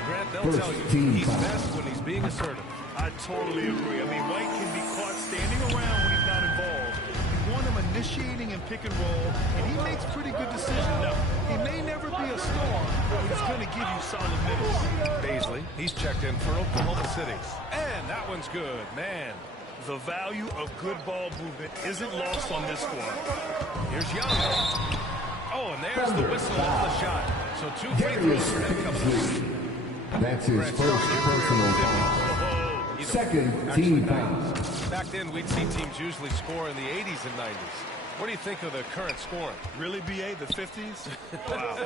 Grant, they'll First tell you, team he's foul. best when he's being assertive. I totally agree. I mean, White can be caught standing around when he's not involved. You want him initiating and pick and roll, and he makes pretty good decisions. Now, he may never be a star, but he's going to give you solid minutes. Baisley, he's checked in for Oklahoma City. And that one's good, man. The value of good ball movement isn't lost on this squad. Here's Young. Oh, and there's the whistle on the shot. So 2 free throws for him coming. That's his first personal foul. Second team foul. Back then, we'd see teams usually score in the 80s and 90s. What do you think of the current scoring? Really, BA, the 50s? Wow.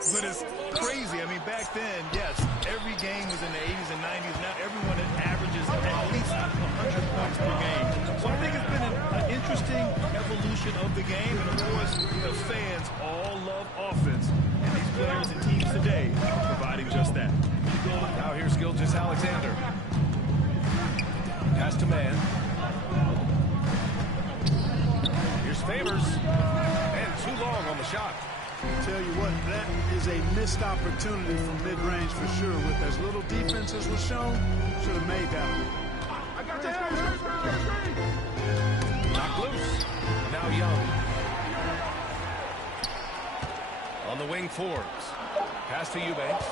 But it's crazy. I mean, back then, yes, every game was in the 80s and 90s. Now everyone averages at least 100 points per game. So I think it's been an interesting evolution of the game. And, of course, the fans all love offense. And these players and teams today are providing just that. Now here's Gilgeous Alexander. Pass to man. Here's Favors. And too long on the shot. I tell you what, that is a missed opportunity from mid-range for sure. With as little defense as was shown, should have made that one. Knocked loose. On the wing, Forbes. Pass to Eubanks.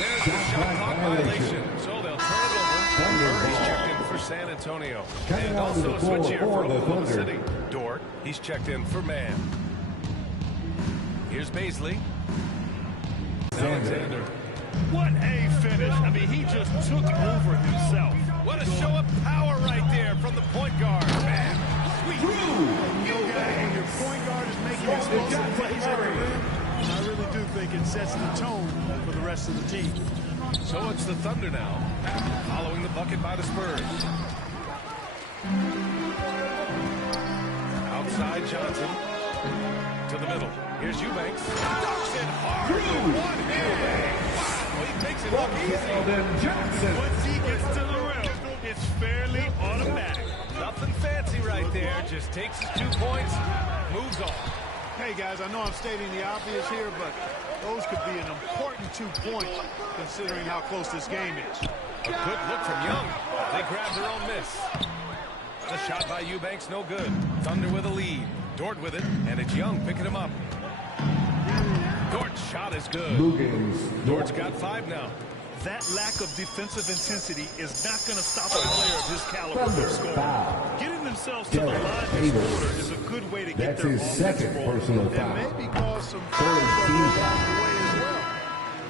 There's the shot clock violation. So they'll turn it over. Murray's checked in for San Antonio. And also a switch here for Oklahoma City. Dort, he's checked in for Mann. Here's Baisley. Alexander. What a finish. I mean, he just took over himself. What a show of power right there from the point guard. Man, sweet. When your point guard is making explosive plays at the rim, I really do think it sets the tone for the rest of the team. So it's the Thunder now, following the bucket by the Spurs. Outside Johnson to the middle. Here's Eubanks. Dunks it hard with one hand. Wow, he makes it look easy. Once he gets to the rim, it's fairly automatic. Nothing fancy right there. Just takes his 2 points, moves on. Hey, guys, I know I'm stating the obvious here, but those could be an important 2 points considering how close this game is. A good look from Young. They grab their own miss. The shot by Eubanks, no good. Thunder with a lead. Dort with it, and it's Young picking him up. Dort's shot is good. Dort's got 5 now. That lack of defensive intensity is not going to stop a player of his caliber from scoring. Getting themselves to the line this quarter is a good way to get their offense rolling. And maybe cause some fouls along the way as well.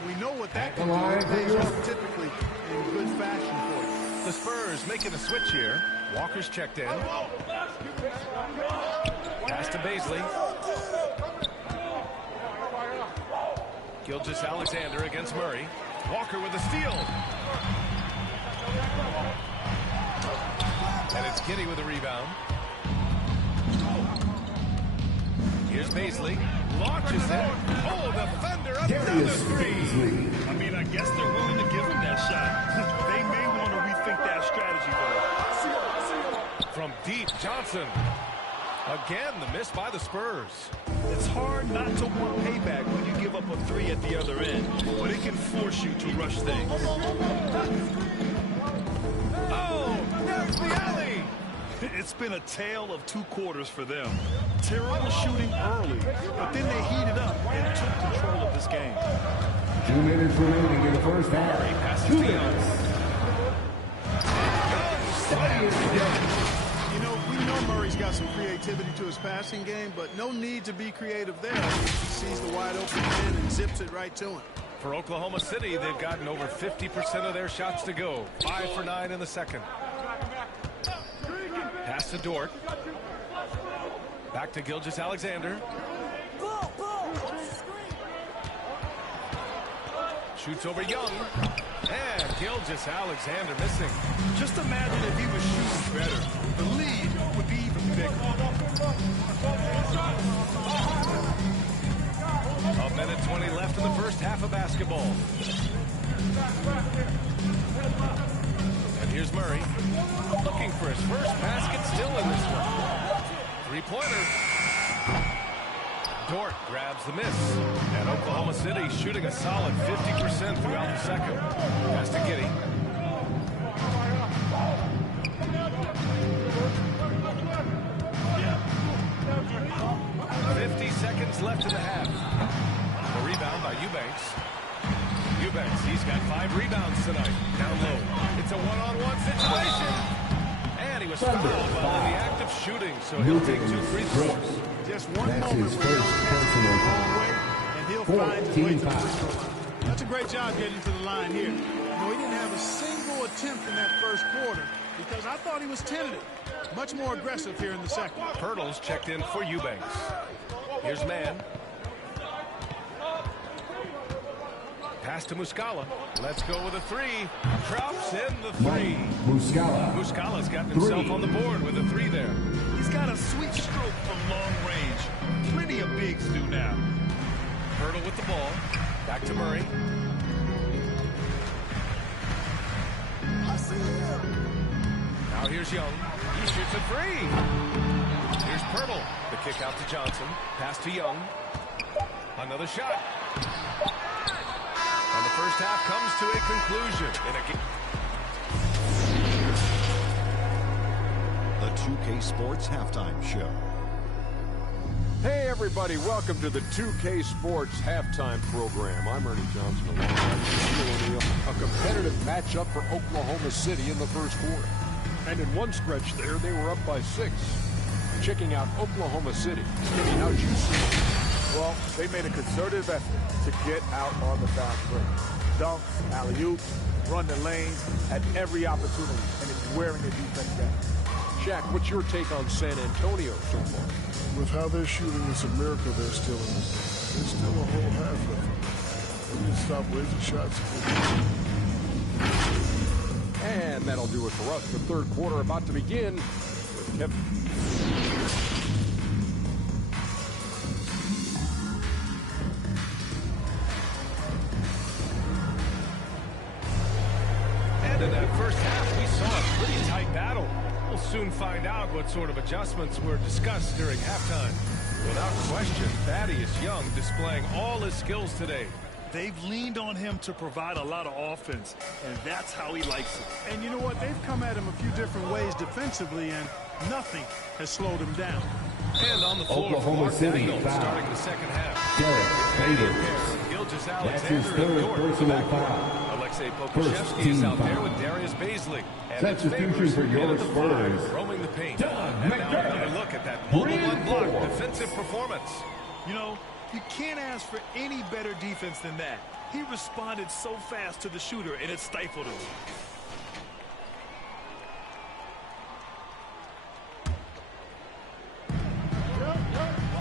We know what that can do. It pays off typically in good fashion for you. The Spurs making a switch here. Walker's checked in. Pass to Baisley. Gilgeous-Alexander against Murray. Walker with a steal. And it's Giddey with a rebound. Here's Baisley. Launches it. Oh, the Thunder, another three. I mean, I guess they're willing to give him that shot. They may want to rethink that strategy, though. From deep, Johnson. Again, the miss by the Spurs. It's hard not to want payback when you give up a 3 at the other end, but it can force you to rush things. Oh, there's the alley. It's been a tale of 2 quarters for them. Terrible shooting early, but then they heated up and took control of this game. 2 minutes remaining in the first half. 2 minutes. You know, we know Murray's got some creativity to his passing game, but no need to be creative there. He sees the wide open man and zips it right to him. For Oklahoma City, they've gotten over 50% of their shots to go. 5 for 9 in the second. Pass to Dort. Back to Gilgeous-Alexander. Shoots over Young. And Gilgeous-Alexander missing. Just imagine if he was shooting better. The lead would be even bigger. A minute 20 left in the first half of basketball. And here's Murray. Looking for his first basket, still in this one. 3-pointer. Dort grabs the miss. And Oklahoma City shooting a solid 50% throughout the second. Pass to Giddey. Yeah. 50 seconds left in the half. A rebound by Eubanks. Eubanks, he's got 5 rebounds tonight. Down low. It's a one-on-one situation. And he was fouled while in the act of shooting, so he'll take 2 free throws. Just one moment where he's wrong way, and he'll find his way to the free throw line. That's a great job getting to the line here. You know, he didn't have a single attempt in that first quarter because I thought he was tentative. Much more aggressive here in the second. Pirtle's checked in for Eubanks. Here's Mann. Pass to Muscala. Let's go with a 3. Drops in the 3. Muscala's gotten himself on the board with a 3 there. He's got a sweet stroke from long range. Plenty of bigs do now. Pirtle with the ball. Back to Murray. Now here's Young. He shoots a 3. Here's Pirtle. The kick out to Johnson. Pass to Young. Another shot. And the first half comes to a conclusion in a game. The 2K Sports Halftime Show. Hey, everybody. Welcome to the 2K Sports halftime program. I'm Ernie Johnson alongside Shaquille O'Neal. A competitive matchup for Oklahoma City in the first quarter. And in one stretch there, they were up by 6. Checking out Oklahoma City. Jimmy, how'd you see it? Well, they made a concerted effort to get out on the fast break. Dunks, alley-oops, run the lanes at every opportunity, and it's wearing the defense down. Shaq, what's your take on San Antonio so far? With how they're shooting, it's a miracle they're still in it. There's still a whole half left. They need to stop wasting shots. And that'll do it for us. The third quarter about to begin with Kevin. And in that first half, we saw a pretty tight battle. We'll soon find out what sort of adjustments were discussed during halftime. Without question, Thaddeus Young displaying all his skills today. They've leaned on him to provide a lot of offense, and that's how he likes it. And you know what? They've come at him a few different ways defensively, and nothing has slowed him down. And on the floor Oklahoma City foul. Starting the second half. Derek Favors. Gilgeous That's his Alexander third personal foul. Alexei First Pokusevski team is out foul. there with Darius Baisley. And Sets the future Favors for in your at the Spurs. five, roaming the paint. Done. And now another look at that mobile unblocked defensive performance. You know, you can't ask for any better defense than that. He responded so fast to the shooter, and it stifled him.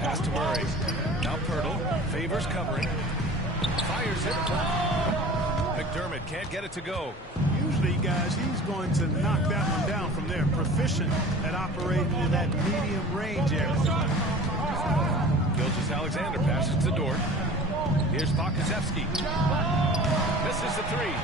Pass to Murray. Now Pirtle. Favors covering. Fires it. McDermott can't get it to go. Usually, guys, he's going to knock that one down from there. Proficient at operating in that medium range area. Gilgeous Alexander passes to Dort. Here's Pokusevski. Misses the three.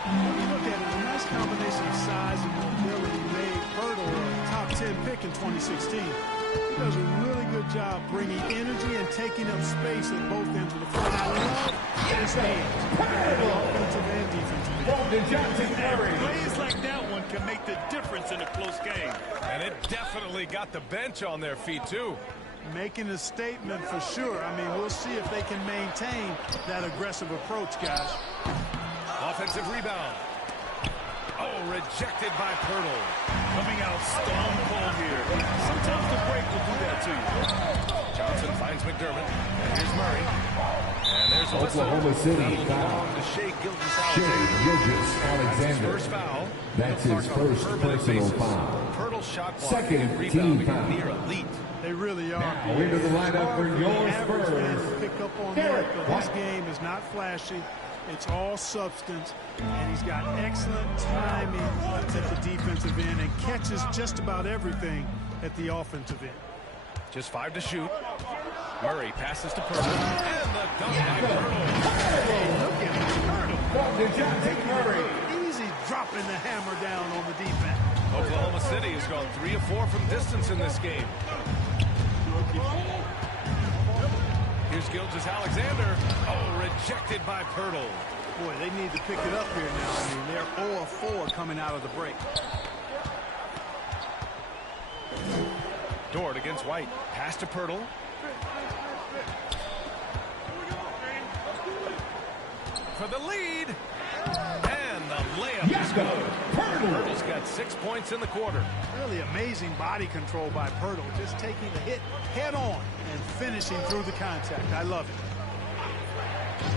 When you look at it, a nice combination of size and mobility made Pirtle a top 10 pick in 2016. He does a really good job bringing energy and taking up space at both ends of the floor. I love his hands, offensive and defensive. Plays like that one can make the difference in a close game. And it definitely got the bench on their feet, too. Making a statement for sure. I mean, we'll see if they can maintain that aggressive approach, guys. Offensive rebound. Oh, rejected by Pirtle. Coming out stone cold here. Sometimes the break will do that to you. Johnson finds McDermott. And here's Murray. And there's a whistle. Oklahoma City foul. To Shea Gilgeous Alexander. First foul. That's his first personal foul. Pirtle shot Second rebounding team foul. near elite. They really are. Now into the lineup for your Spurs. Pick up on that, but his game is not flashy. It's all substance, and he's got excellent timing at the defensive end and catches just about everything at the offensive end. Just 5 to shoot. Murray passes to Pirtle. And the dunk by Pirtle. Hey, look at Pirtle. Take Murray. Easy dropping the hammer down on the defense. Oklahoma City has gone 3 of 4 from distance in this game. Here's Gilgeous Alexander. Oh, rejected by Pirtle. Boy, they need to pick it up here now. I mean, they're 0 of 4 coming out of the break. Dort against White. Pass to Pirtle. For the lead. And the layup is good. Pirtle's got 6 points in the quarter. Really amazing body control by Pirtle. Just taking the hit head on and finishing through the contact. I love it.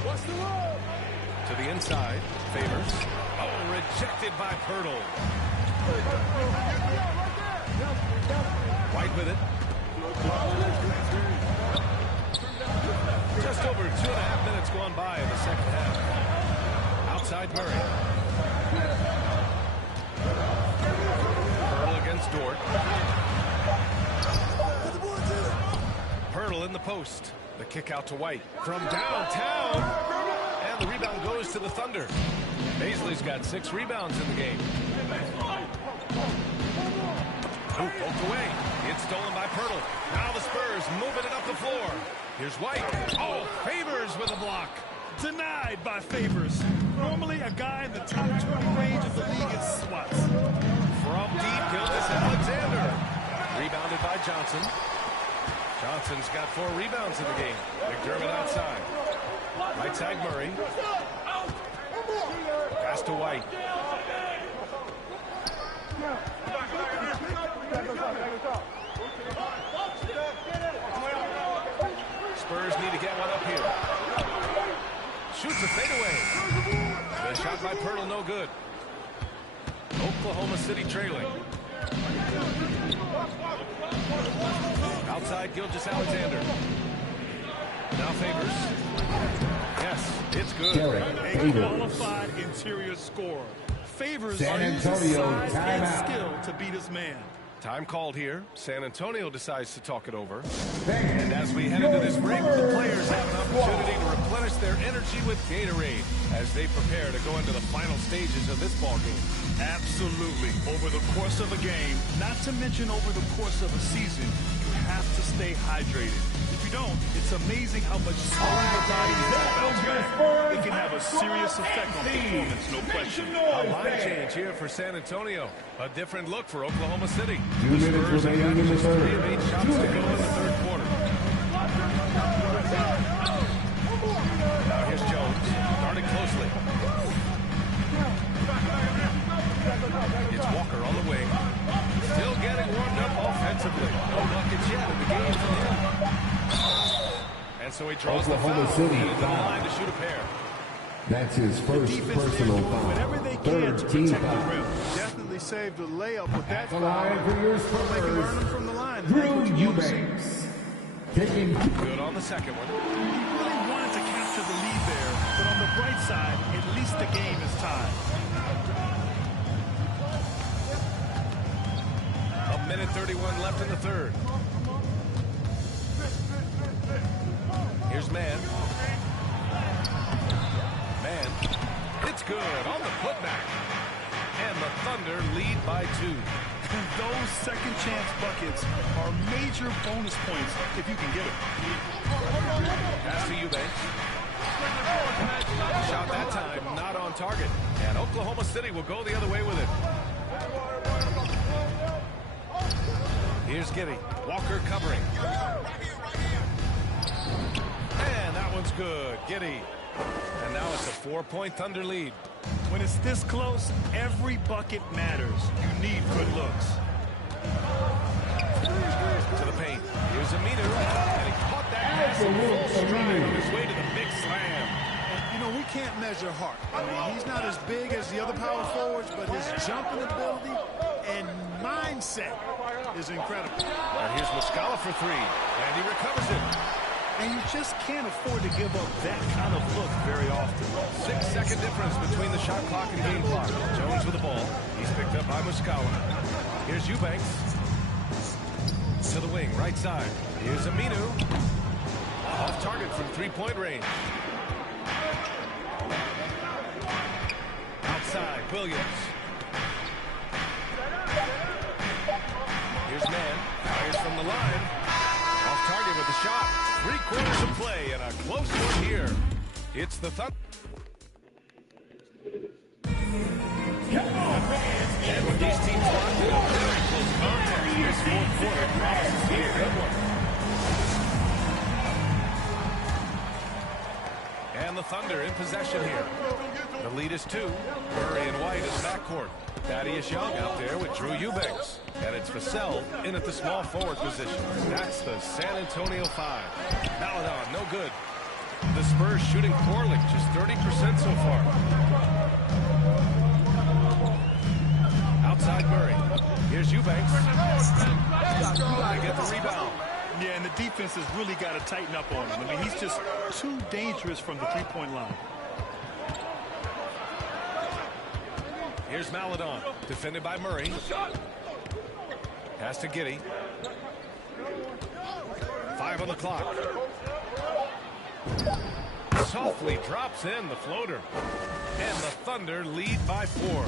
What's the roll? To the inside. Favors. Oh, rejected by Pirtle. White with it. Just over 2.5 minutes gone by in the second half. Outside Murray. Pirtle against Dort. Pirtle in the post. The kick out to White. From downtown. And the rebound goes to the Thunder. Baisley's got 6 rebounds in the game. Oh, poked away. It's stolen by Pirtle. Now the Spurs moving it up the floor. Here's White. Oh, Favors with a block. Denied by Favors. Normally a guy in the top 20 range of the league in swats. From deep, Gilgeous Alexander. Rebounded by Johnson. Johnson's got 4 rebounds in the game. McDermott outside. Right side Murray. Pass to White. Spurs need to get one up here. Shoots a fadeaway. The shot by Pirtle, no good. Oklahoma City trailing. Outside Gilgeous-Alexander. Now Favors. Yes, it's good. A qualified interior scorer. Favors San uses Antonio size and timeout. skill to beat his man. Time called here. San Antonio decides to talk it over. And as we head into this break, the players have an opportunity to replenish their energy with Gatorade as they prepare to go into the final stages of this ball game. Absolutely. Over the course of a game, not to mention over the course of a season, you have to stay hydrated. If you don't, it's amazing how much slower your body is to bounce back. It can have a serious effect on performance, no question. A line change here for San Antonio. A different look for Oklahoma City. 2 minutes remaining in the Just 3 of third. 8 shots to go in the third quarter. Now here's Jones, guarded closely. It's Walker on the wing. Still getting warmed up offensively. No buckets yet in the game for him. And so he draws Oklahoma the foul. City He's on the foul. line to shoot a pair. That's his first Defense there personal doing foul. whatever they can Third to team protect the foul. rim. Definitely saved the layup with that The foul. line for your Well, they can learn them from the line. Drew That's what you want to see. Eubanks. Taking Good on the second one. He really wanted to capture the lead there, but on the bright side, at least the game is tied. A minute 31 left in the third. Here's Mann. Mann. It's good on the putback. And the Thunder lead by 2. And those second chance buckets are major bonus points if you can get it. Pass to Eubanks. Shot that time, not on target. And Oklahoma City will go the other way with it. Here's Giddy. Walker covering. And that one's good. Giddy. And now it's a 4-point Thunder lead. When it's this close, every bucket matters. You need good looks. To the paint. Here's Aminu. And he caught that pass in full stride on his way to the big slam. You know, we can't measure heart. I mean, he's not as big as the other power forwards, but his jumping ability and mindset is incredible. And here's Muscala for 3. And he recovers it. And you just can't afford to give up that kind of look very often. 6-second difference between the shot clock and game clock. Jones with the ball. He's picked up by Muscala. Here's Eubanks. To the wing, right side. Here's Aminu. Off target from 3-point range. Outside, Williams. Here's Mann. Fires from the line. Off target with the shot. 3 quarters of play and a close one here. It's the Thunder. And with these teams locked in a very close contest, this fourth quarter promises to be a good one. And the Thunder in possession here. The lead is 2. Murray and White is backcourt. Thaddeus Young out there with Drew Eubanks. And it's Vassell in at the small forward position. That's the San Antonio 5. Maladon, no good. The Spurs shooting poorly, just 30% so far. Outside Murray. Here's Eubanks. They get the rebound. Yeah, and the defense has really got to tighten up on him. I mean, he's just too dangerous from the three-point line. Here's Maladon, defended by Murray. Pass to Giddy. 5 on the clock. Softly drops in the floater. And the Thunder lead by 4.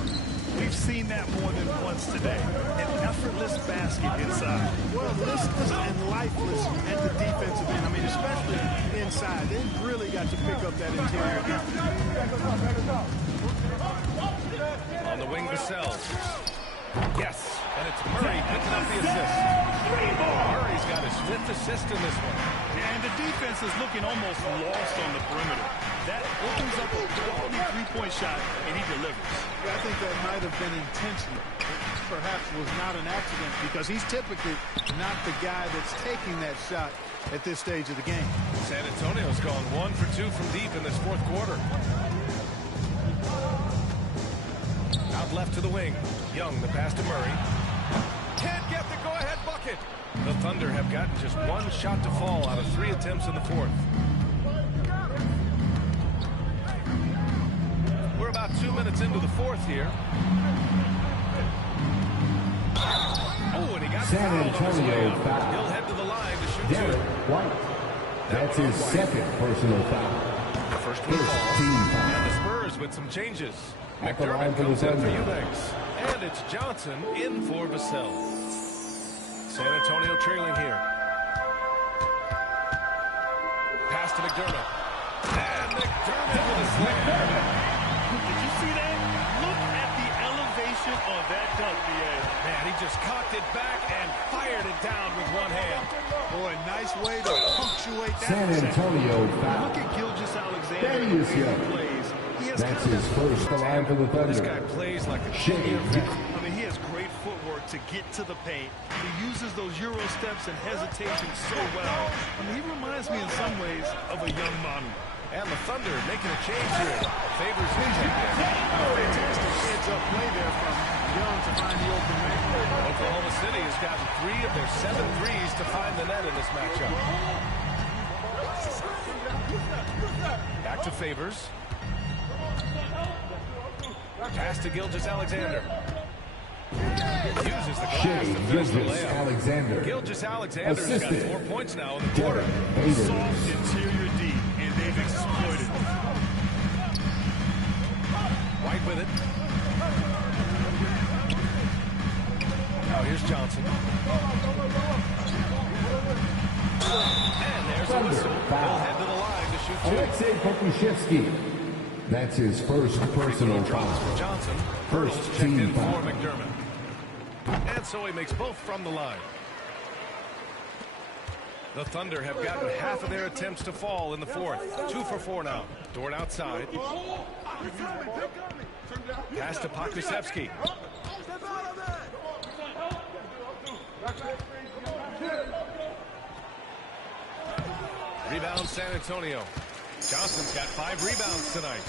We've seen that more than once today. An effortless basket inside. Well, listless and lifeless at the defensive end. I mean, especially inside. They really got to pick up that interior defense. On the wing, Vassell. Yes, and it's Murray picking up the assist. Murray's got his 5th assist in this one. And the defense is looking almost lost on the perimeter. That opens up a quality three-point shot, and he delivers. Yeah, I think that might have been intentional. Perhaps was not an accident because he's typically not the guy that's taking that shot at this stage of the game. San Antonio's gone 1 for 2 from deep in this fourth quarter. Out left to the wing. Young, the pass to Murray. Can't get the go-ahead bucket. The Thunder have gotten just one shot to fall out of 3 attempts in the fourth. We're about 2 minutes into the fourth here. Oh, and he got San Antonio foul. He'll head to the line to shoot Derek 2. White. That's his second personal foul. The first one falls. And the Spurs with some changes. At the line McDermott for the comes in for Thunder. Eubanks. And it's Johnson in for Vassell. San Antonio trailing here. Pass to McDermott. And McDermott with a slam. Did you see that? Look at the elevation on that dunk, B.A. Man, he just cocked it back and fired it down with one hand. Boy, nice way to punctuate that. San Antonio foul. Look at Gilgeous Alexander. Thaddeus Young. Plays. He has That's kind his of first line for the This guy Thunder. plays like a Shea champion. I mean, he has great footwork to get to the paint. He uses those Euro steps and hesitation so well. I mean, he reminds me in some ways of a young Manu. And the Thunder making a change here. Favors him take that. Fantastic heads-up play there from Young to find the open man. Oklahoma City has gotten 3 of their 7 threes to find the net in this matchup. Back to Favors. Pass to Gilgeous Alexander. Uses the glass to finish the Gilgeous layup. Alexander. Gilgeous Alexander's got Assisted. 4 points now in the quarter. Soft interior D, and they've exploited it. White with it. Now here's Johnson. And there's a whistle. He'll head to the line to shoot 2. Alexei Pokushevsky. That's his first personal Drops foul. for Johnson. First Checked team in for foul. McDermott. And so he makes both from the line. The Thunder have gotten half of their attempts to fall in the fourth. 2 for 4 now. Dort outside. Pass to Pokusevski. Rebound San Antonio. Johnson's got 5 rebounds tonight.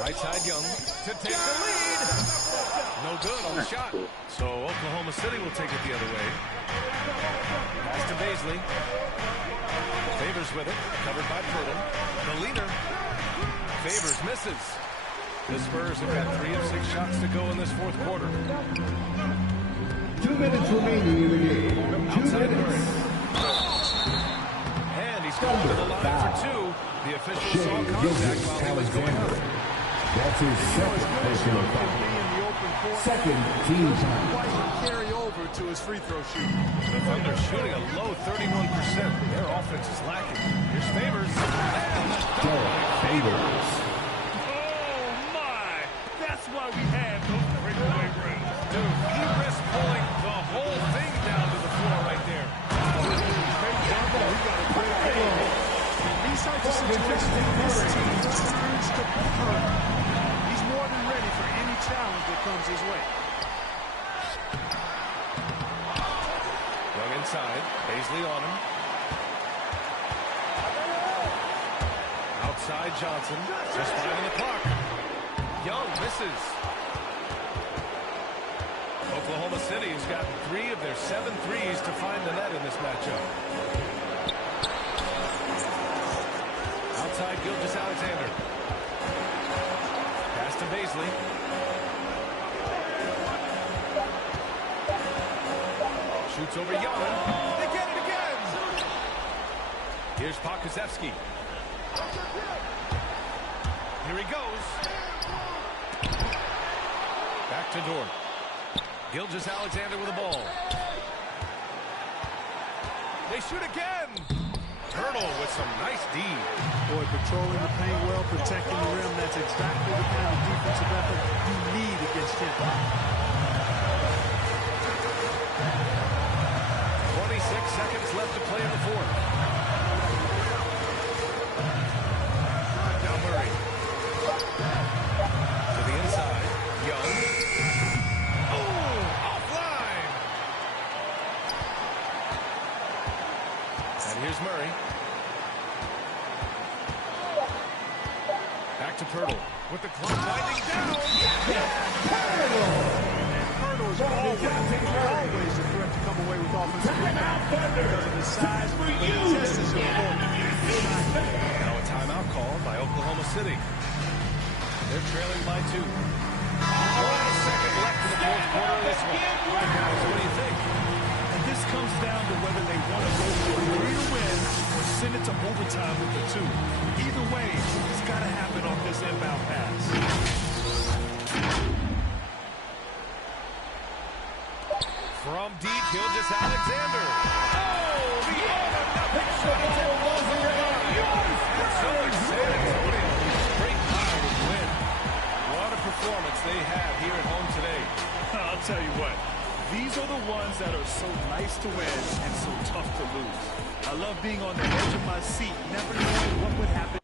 Right side Young to take the lead. No good on the shot. So Oklahoma City will take it the other way. Pass to Baisley. Favors with it. Covered by Purdle. The leader. Favors misses. The Spurs have got 3 of 6 shots to go in this fourth quarter. 2 minutes remaining in the game. 2 Outside minutes. And he's going to the line for 2. The official saw contact while he was going up. That's his second personal foul. Second team foul. Carry over to his free throw shoot. The Thunder shooting a low 31%. Their offense is lacking. Here's Favors. Derek Favors. Oh, my. That's why we have those breakaway rounds. Dude, he risked pulling the whole thing down to the floor right there. These types of situations, this team turns to hurt. He's more than ready for any challenge that comes his way. Young inside. Baisley on him. Outside Johnson. Just 5 on the clock. Young misses. Oklahoma City has gotten 3 of their 7 threes to find the net in this matchup. Outside Gilgeous Alexander. Pass to Baisley. Shoots over Young. They get it again. Here's Pokusevski. Here he goes. Back to Dort. Gilgeous Alexander with the ball. They shoot again. Turtle with some nice D. Boy, patrolling the paint well, protecting the rim. That's exactly the kind of defensive effort you need against him. 6 seconds left to play in the fourth. Now Murray. To the inside. Young. Oh, offline. And here's Murray. Back to Pirtle. With the clock winding down. Pirtle is always a threat to come away with offensive rebound because of his size, but he just is important. Now a timeout called by Oklahoma City. They're trailing by 2. 1 second left in the fourth quarter of this one. Guys, what do you think? And this comes down to whether they want to go for a 3 to win or send it to overtime with the 2. Either way, it's got to happen off this inbound pass. From deep, Gilgeous-Alexander. Oh, the nothing shot. San Antonio straight by to win. What a performance they have here at home today. I'll tell you what, these are the ones that are so nice to win and so tough to lose. I love being on the edge of my seat, never knowing what would happen.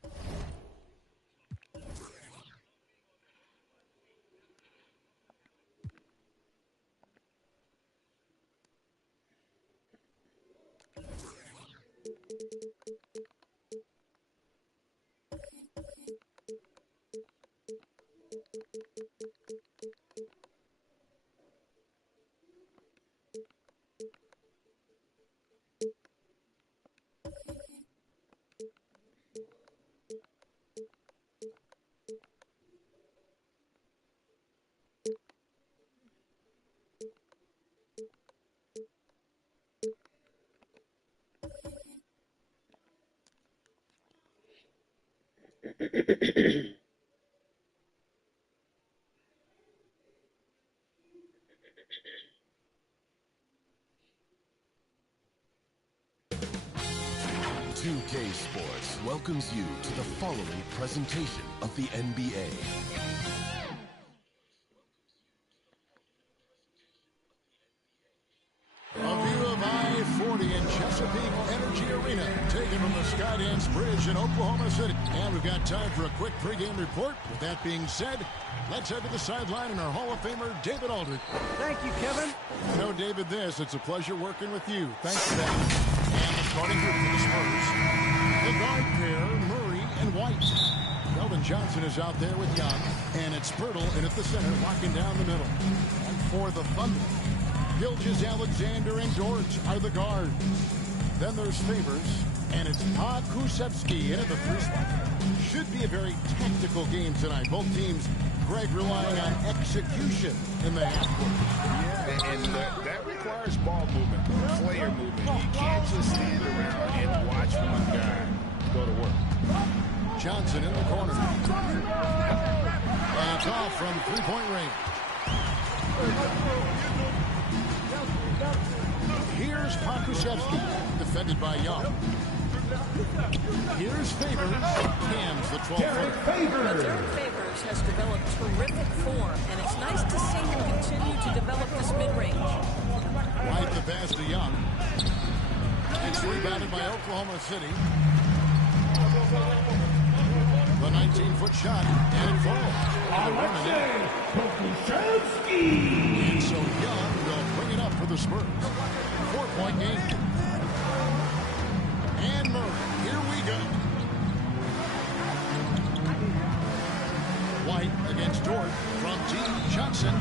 K Sports welcomes you to the following presentation of the NBA. A view of I-40 in Chesapeake Energy Arena, taken from the Skydance Bridge in Oklahoma City. And we've got time for a quick pregame report. With that being said, let's head to the sideline and our Hall of Famer, David Aldridge. Thank you, Kevin. You know, David, it's a pleasure working with you. Thanks for that. And the starting group for the Spurs. The guard pair, Murray and White. Kelvin Johnson is out there with Young. And it's Pirtle in at the center, locking down the middle. And for the Thunder, Gilgeous-Alexander and Dort are the guards. Then there's Favors, and it's Ps5 in at the 3 spot. Should be a very tactical game tonight. Both teams, Greg, relying on execution in the half court. Yeah, and that requires ball movement, player movement. You can't just stand around and watch one guy go to work. Johnson in the corner. And it's off from three-point range. Here's Ps5, defended by Young. Here's Favors. Cams the 12-footer. Derek Favors has developed terrific form, and it's nice to see him continue to develop this mid-range. White the pass to Young. It's rebounded by Oklahoma City. The 19-foot shot, and it falls. And so Young will bring it up for the Spurs. 4-point game. And Murray, here we go. White against Dort from deep. Johnson.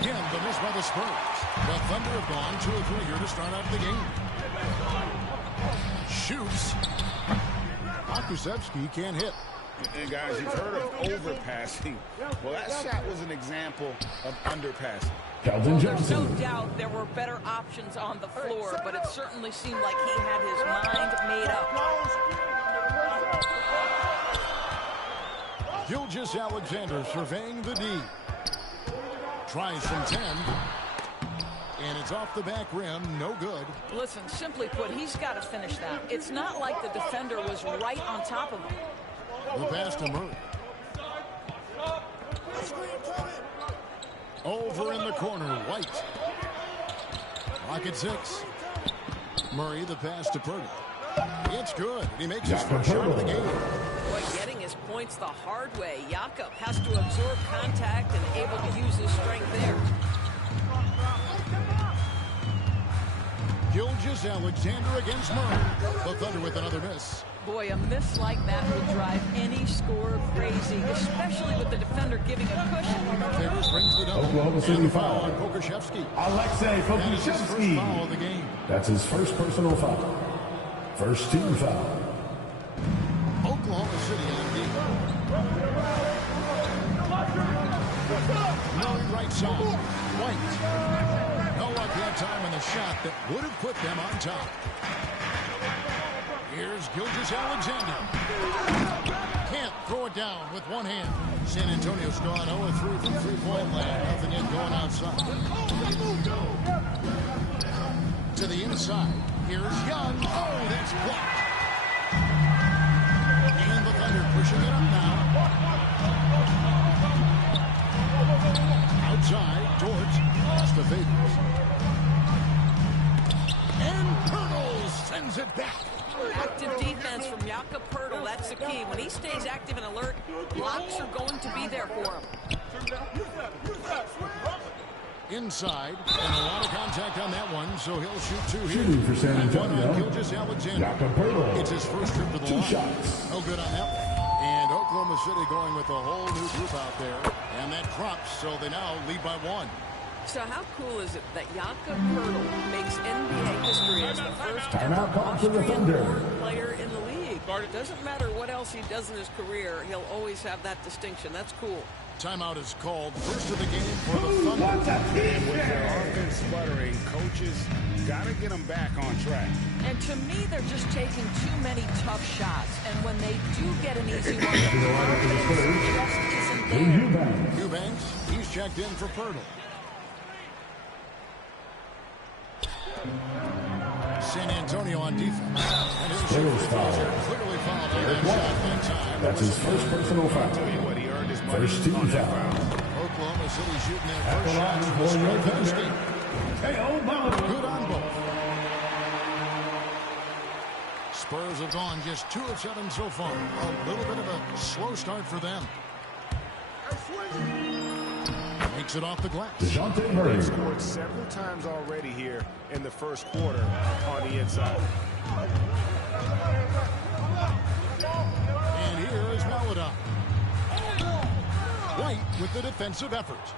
Again, the miss by the Spurs. The Thunder have gone 2 of 3 here to start out the game. Shoots. Ps5 can't hit. And guys, you've heard of overpassing. Well, that shot was an example of underpassing. Well, there's no doubt there were better options on the floor, but it certainly seemed like he had his mind made up. Gilgeous-Alexander surveying the D. Tries from 10. And it's off the back rim, no good. Listen, simply put, he's got to finish that. It's not like the defender was right on top of him. The pass to Murray. Over in the corner, White. Clock at 6. Murray, the pass to Purdy. It's good. He makes his first shot of the game. Boy, getting his points the hard way. Jakob has to absorb contact and able to use his strength there. Gilgeous-Alexander against Murray. The Thunder with another miss. Boy, a miss like that would drive any scorer crazy, especially with the defender giving a cushion. Favors brings the double. Oklahoma City foul foul on Pokuševski. Alexei Pokuševski. Foul of the game. That's his first personal foul. First team foul. Oklahoma City on D. Murray right side. White. No luck that time in the shot that would have put them on top. Here's Gilgeous-Alexander. Can't throw it down with one hand. San Antonio's gone 0-3 from three-point land. Nothing yet going outside. To the inside. Here's Young. Oh, that's blocked. And the Thunder pushing it up now. Outside, Dort. Pass to Favors. And Pirtle sends it back. Active defense from Jakob Pirtle, that's the key. When he stays active and alert, blocks are going to be there for him. Inside, and a lot of contact on that one, so he'll shoot two here. Shooting for San Antonio. Gilgeous-Alexander. Jakob Pirtle. It's his first trip to the line. Shots. No good on that one. And Oklahoma City going with a whole new group out there. And that drops, so they now lead by one. So how cool is it that Jakob Pirtle makes NBA history as the first ever Austrian player in the league? It doesn't matter what else he does in his career, he'll always have that distinction. That's cool. Timeout is called. First of the game for the Thunder. And with their offense sputtering, coaches got to get them back on track. And to me, they're just taking too many tough shots. And when they do get an easy one, the confidence just isn't there. Eubanks, he's checked in for Pirtle. San Antonio on defense. And he'll shoot free throws here. Clearly fouled on that shot that time. That's his first personal foul. First team foul. Oklahoma City shooting their first shot from the strike of the state. Good on both. Spurs have gone just 2 of 7 so far. A little bit of a slow start for them. Makes it off the glass. Murray scored several times already here in the first quarter on the inside. And here is Maladon. White with the defensive effort.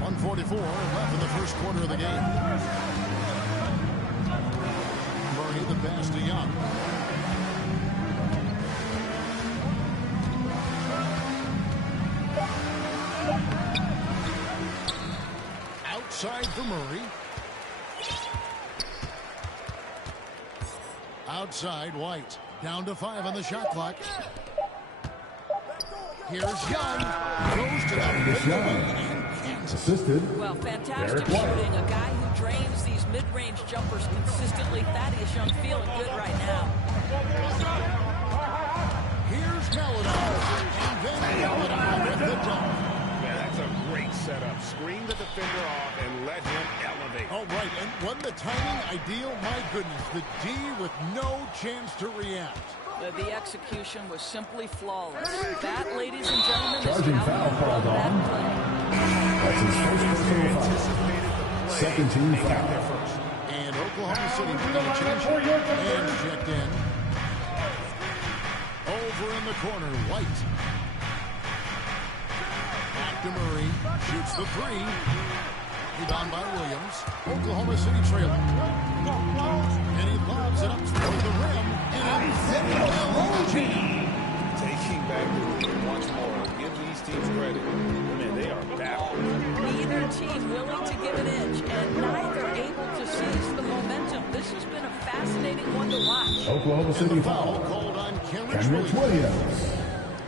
1:44 left in the first quarter of the game. Murray the pass to Young. Outside for Murray. Outside, White. Down to 5 on the shot clock. Here's Young. Goes to the assisted. Well, fantastic shooting. A guy who drains these mid-range jumpers consistently. Thaddeus Young feeling good right now. Here's Maladon. And then Maladon with the dunk. That's a great setup. Screen the defender off and let him elevate. All right, and wasn't the timing ideal? My goodness, the D with no chance to react. The execution was simply flawless. That, ladies and gentlemen, Charging is foul called on. That's his first personal foul. Second team foul. And Oklahoma City with a change and checked in. Over in the corner, White. Back to Murray. Shoots the 3. Rebound by Williams. Oklahoma City trailing. And he lobs it up toward the rim. And taking back the lead once more. Give these teams credit. Man, they are battling. Neither team willing to give an inch, and neither able to seize the momentum. This has been a fascinating one to watch. Oklahoma City foul. Called on Kenrich Williams.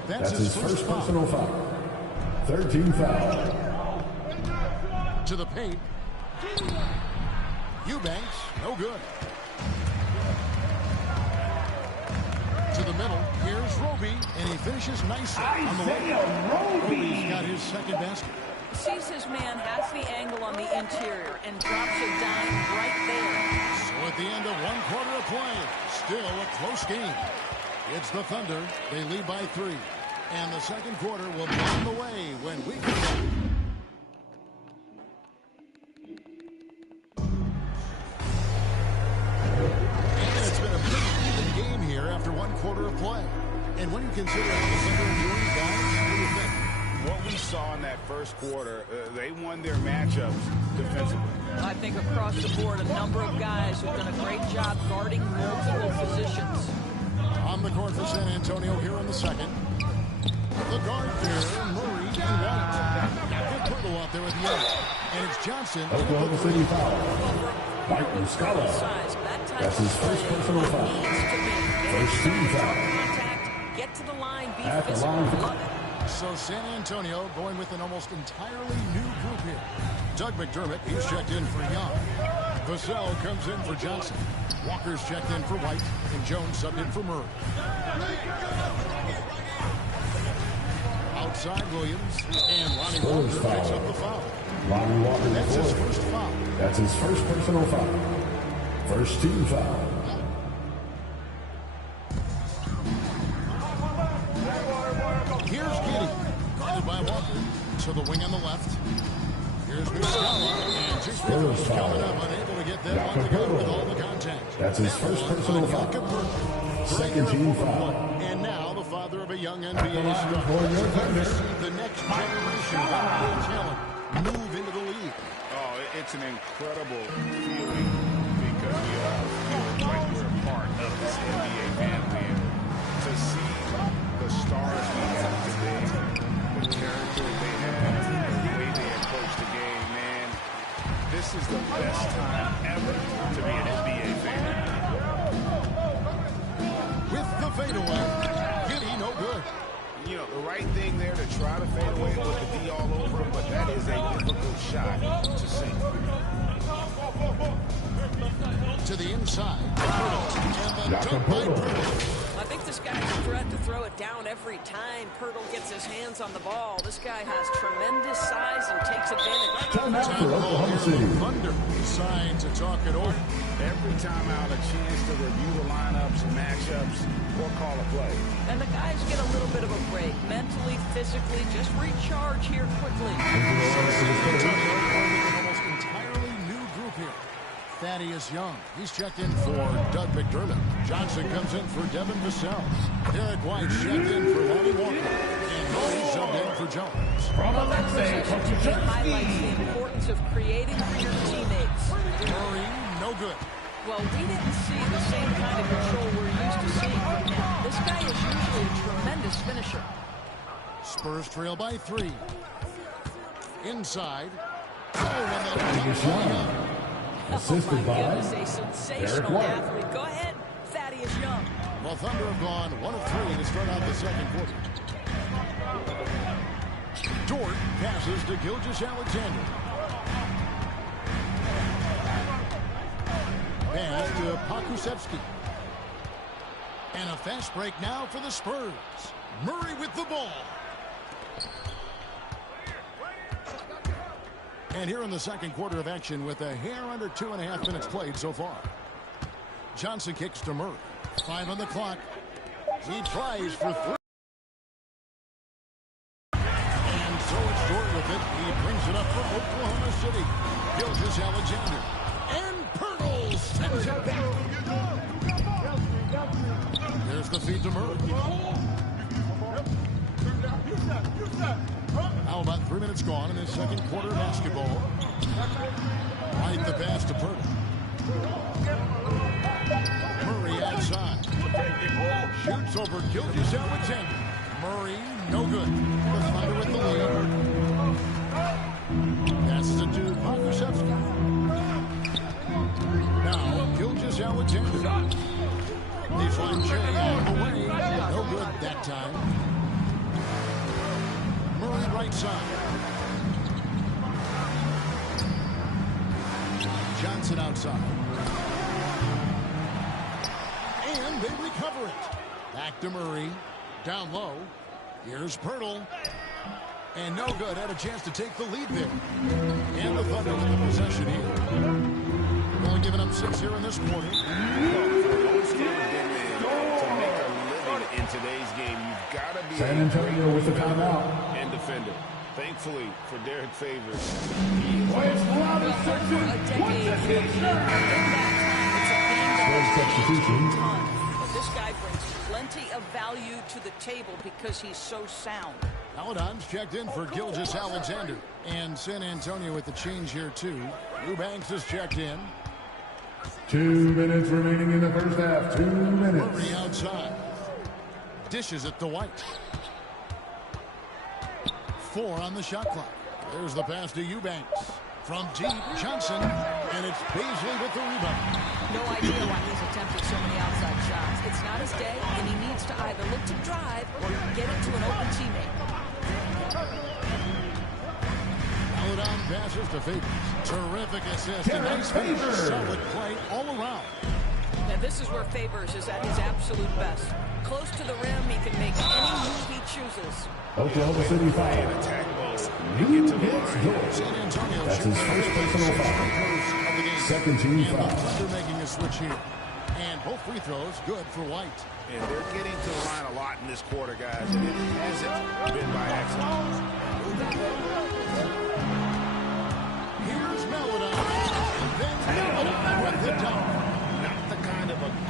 That's his first personal foul. Third team foul. To the paint. Eubanks, no good. To the middle, here's Roby, and he finishes nicely on the way. Roby's got his second basket. Sees his man, has the angle on the interior and drops a dime right there. So at the end of one quarter of play, still a close game. It's the Thunder. They lead by 3. And the second quarter will be on the way when we come back. And it's been a pretty even game here after one quarter of play. And when you consider how the Thunder are doing, guys, what do you think? What we saw in that first quarter, they won their matchups defensively. I think across the board, a number of guys who've done a great job guarding multiple positions. On the court for San Antonio here in the second. The guard here, Murray and White. Good Purtle out there at the end. And it's Johnson. Oklahoma City foul. White and Scala. That's his first personal foul. First team foul. Get to the line, be at the physical. line. So San Antonio going with an almost entirely new group here. Doug McDermott, he's checked in for Young. Vassell comes in for Johnson. Walker's checked in for White. And Jones subbed in for Murray. Outside Williams. And Lonnie Walker picks up the foul. Lonnie Walker, that's his first foul. That's his first personal foul. First team foul. Here's Giddy, guarded by Walker. To the wing on the left. Here's Muscala, and two Spurs coming up, unable to get that one to go with all the contact. That's his first personal foul. Second team foul. And now the father of a young NBA star. The next generation of NBA talent move into the league. Oh, it's an incredible feeling because we all feel like we're a part of this NBA family. And to see the stars we have today, the character they have, the way they approach the game, man, this is the best time ever to be an NBA fan. With the fadeaway, Giddy no good. You know, the right thing there to try to fade away with the D all over him, but that is a difficult shot to sink. To the inside. And the dunk by Purtle. I think this guy's a threat to throw it down every time Purtle gets his hands on the ball. This guy has tremendous size and takes advantage. Time out for Oklahoma City. Thunder decide to talk it over. Every time out, a chance to review the lineups, matchups, or call a play. And the guys get a little bit of a break. Mentally, physically, just recharge here quickly. Almost entirely new group here. Thaddeus Young, he's checked in for Doug McDermott. Johnson comes in for Devin Vassell. Derek White's checked in for Lonnie Walker. And Murray subbed in for Jones. It highlights the importance of creating for your teammates. Murray, no good. Well, we didn't see the same kind of control we're used to seeing from him. This guy is usually a tremendous finisher. Spurs trail by 3. Inside. Oh, and Young. Assisted by goodness, a sensational athlete. Go ahead, Thaddeus Young. Well, Thunder have gone 1 of 3 to start out the second quarter. Dort passes to Gilgeous-Alexander. Pass to Pokusevski. And a fast break now for the Spurs. Murray with the ball. And here in the second quarter of action with a hair under 2.5 minutes played so far. Johnson kicks to Murray. 5 on the clock. He tries for 3. And so it's Dort with it. He brings it up for Oklahoma City. Gilgeous-Alexander. And Purtle sends it back. There's the feed to Murray. Now about 3 minutes gone in this second quarter of basketball. Right the pass to Purtle. Murray outside. Shoots over Gilgeous-Alexander. Murray, no good. The Thunder with the lead. Passes it to Pokusevski. Now Gilgeous-Alexander. They find Jay out of the way. No good that time. Murray right side. Johnson outside. And they recover it. Back to Murray. Down low. Here's Purtle. And no good. Had a chance to take the lead there. And the Thunder with the possession here. We've only given up 6 here in this quarter. In today's game, you've got to be San Antonio with the timeout. And defender. Thankfully for Derek Favors, this guy brings plenty of value to the table because he's so sound. Paladon's checked in for Gilgeous-Alexander. And San Antonio with the change here, too. Eubanks is checked in. 2 minutes remaining in the first half. 2 minutes. Murray outside. Dishes it to White. 4 on the shot clock. There's the pass to Eubanks. From deep, Johnson. And it's Beasley with the rebound. No idea why he's attempting so many outside shots. It's not his day, and he needs to either look to drive or get it to an open teammate. Paladon passes to Favors. Terrific assist. And nice finish. Solid play all around. Now this is where Favors is at his absolute best. Close to the rim, he can make any move he chooses. Oklahoma City foul. San Antonio. That's his first personal foul. Second team foul. They're making a switch here. And both free throws good for White. And they're getting to the line a lot in this quarter, guys. And it hasn't been by accident. Here's Melodon. Then Melodon with the dunk.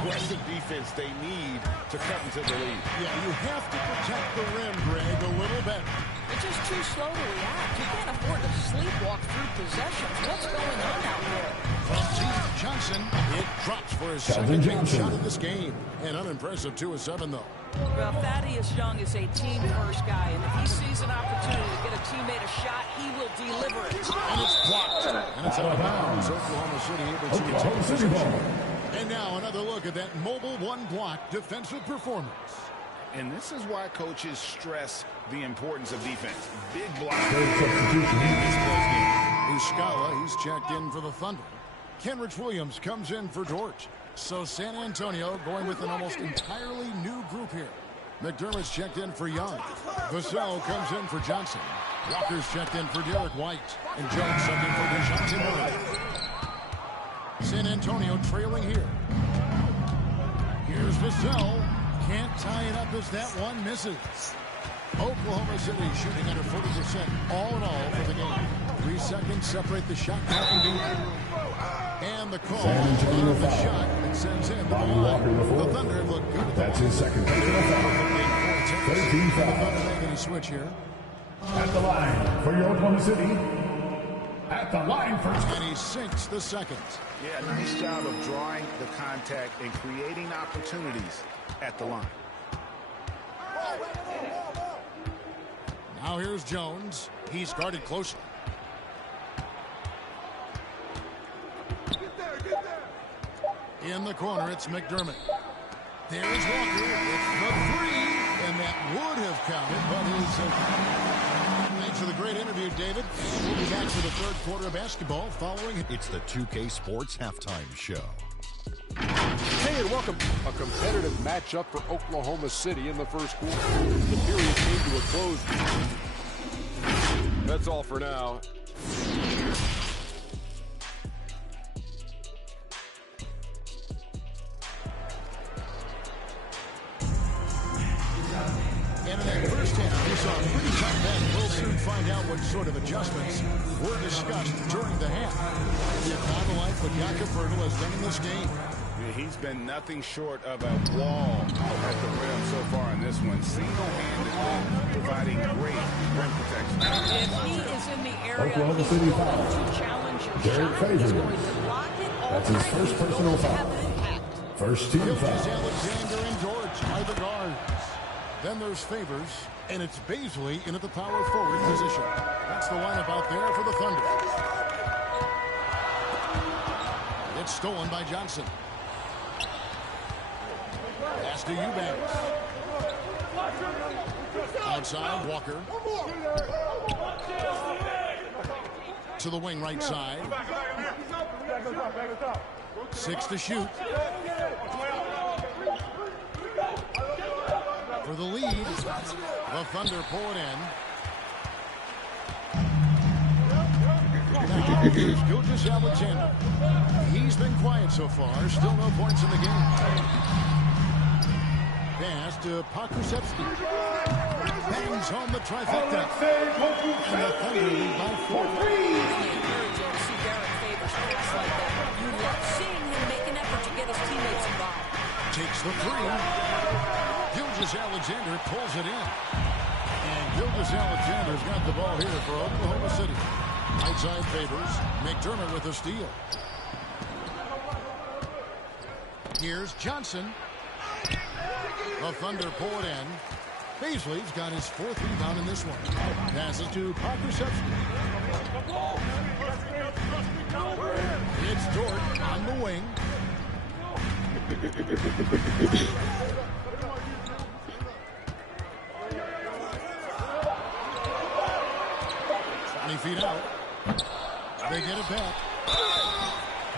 Aggressive defense they need to cut into the lead. Yeah, you have to protect the rim, Greg, a little better. It's just too slow to react. You can't afford to sleepwalk through possessions. What's going on out there? From deep, Johnson, it drops for his second big shot of this game. And unimpressive 2 of 7, though. Well, Thaddeus Young is a team-first guy, and if he sees an opportunity to get a teammate a shot, he will deliver it. And it's blocked. And it's out of bounds. Oklahoma City able to take possession. And now another look at that mobile one-block defensive performance. And this is why coaches stress the importance of defense. Big block. Muscala, he's checked in for the Thunder. Kenrich Williams comes in for Dort. So San Antonio going with an almost entirely new group here. McDermott's checked in for Young. Vassell comes in for Johnson. Walker's checked in for Derek White. And Jones checked in for DeJounte Murray. San Antonio trailing here. Here's Vassell. Can't tie it up as that one misses. Oklahoma City shooting under 40% all in all for the game. 3 seconds separate the shot clock and game. And the call on the shot that sends in the line. The Thunder look good at That's his second personal foul. 13 foul. Making a switch here. At the line for your Oklahoma City. At the line first. And he sinks the second. Yeah, nice job of drawing the contact and creating opportunities at the line. Now here's Jones. He's guarded closely. In the corner, it's McDermott. There's Walker. It's the 3. And that would have counted, but his... Thanks for the great interview, David. We'll be back for the third quarter of basketball following... It's the 2K Sports Halftime Show. Hey, and welcome. A competitive matchup for Oklahoma City in the first quarter. The period came to a close. That's all for now. And in that first half, we saw a pretty tough end. We'll soon find out what sort of adjustments were discussed during the half. The not like what Jakob Poeltl has done in this game. Yeah, he's been nothing short of a wall at the rim so far in this one. Single-handedly providing great rim protection. If he is in the area, Oklahoma City foul. to challenge your Derek shot, he's Favors. going to block it all That's his first personal foul. First team foul. Alexander and George are the guards. Then there's Favors, and it's Beasley in at the power forward position. That's the lineup out there for the Thunder. It's stolen by Johnson. Pass to Eubanks. Outside, Walker. To the wing right side. 6 to shoot. For the lead, the Thunder pull it in. Here's Gilgeous Alexander. He's been quiet so far. Still no points in the game. Pass to Pokusevski. Bangs home the trifecta. And the Thunder lead by 4. Really encouraging to see Derek Favors pass like that. You love seeing him make an effort to get his teammates involved. Takes the 3. Gilgeous Alexander pulls it in. And Gilgeous Alexander's got the ball here for Oklahoma City. Right side Favors. McDermott with a steal. Here's Johnson. The Thunder pull it in. Baisley's got his 4th rebound in this one. Passes to Pokusevski. It's Dort on the wing. Feet out. They get it back.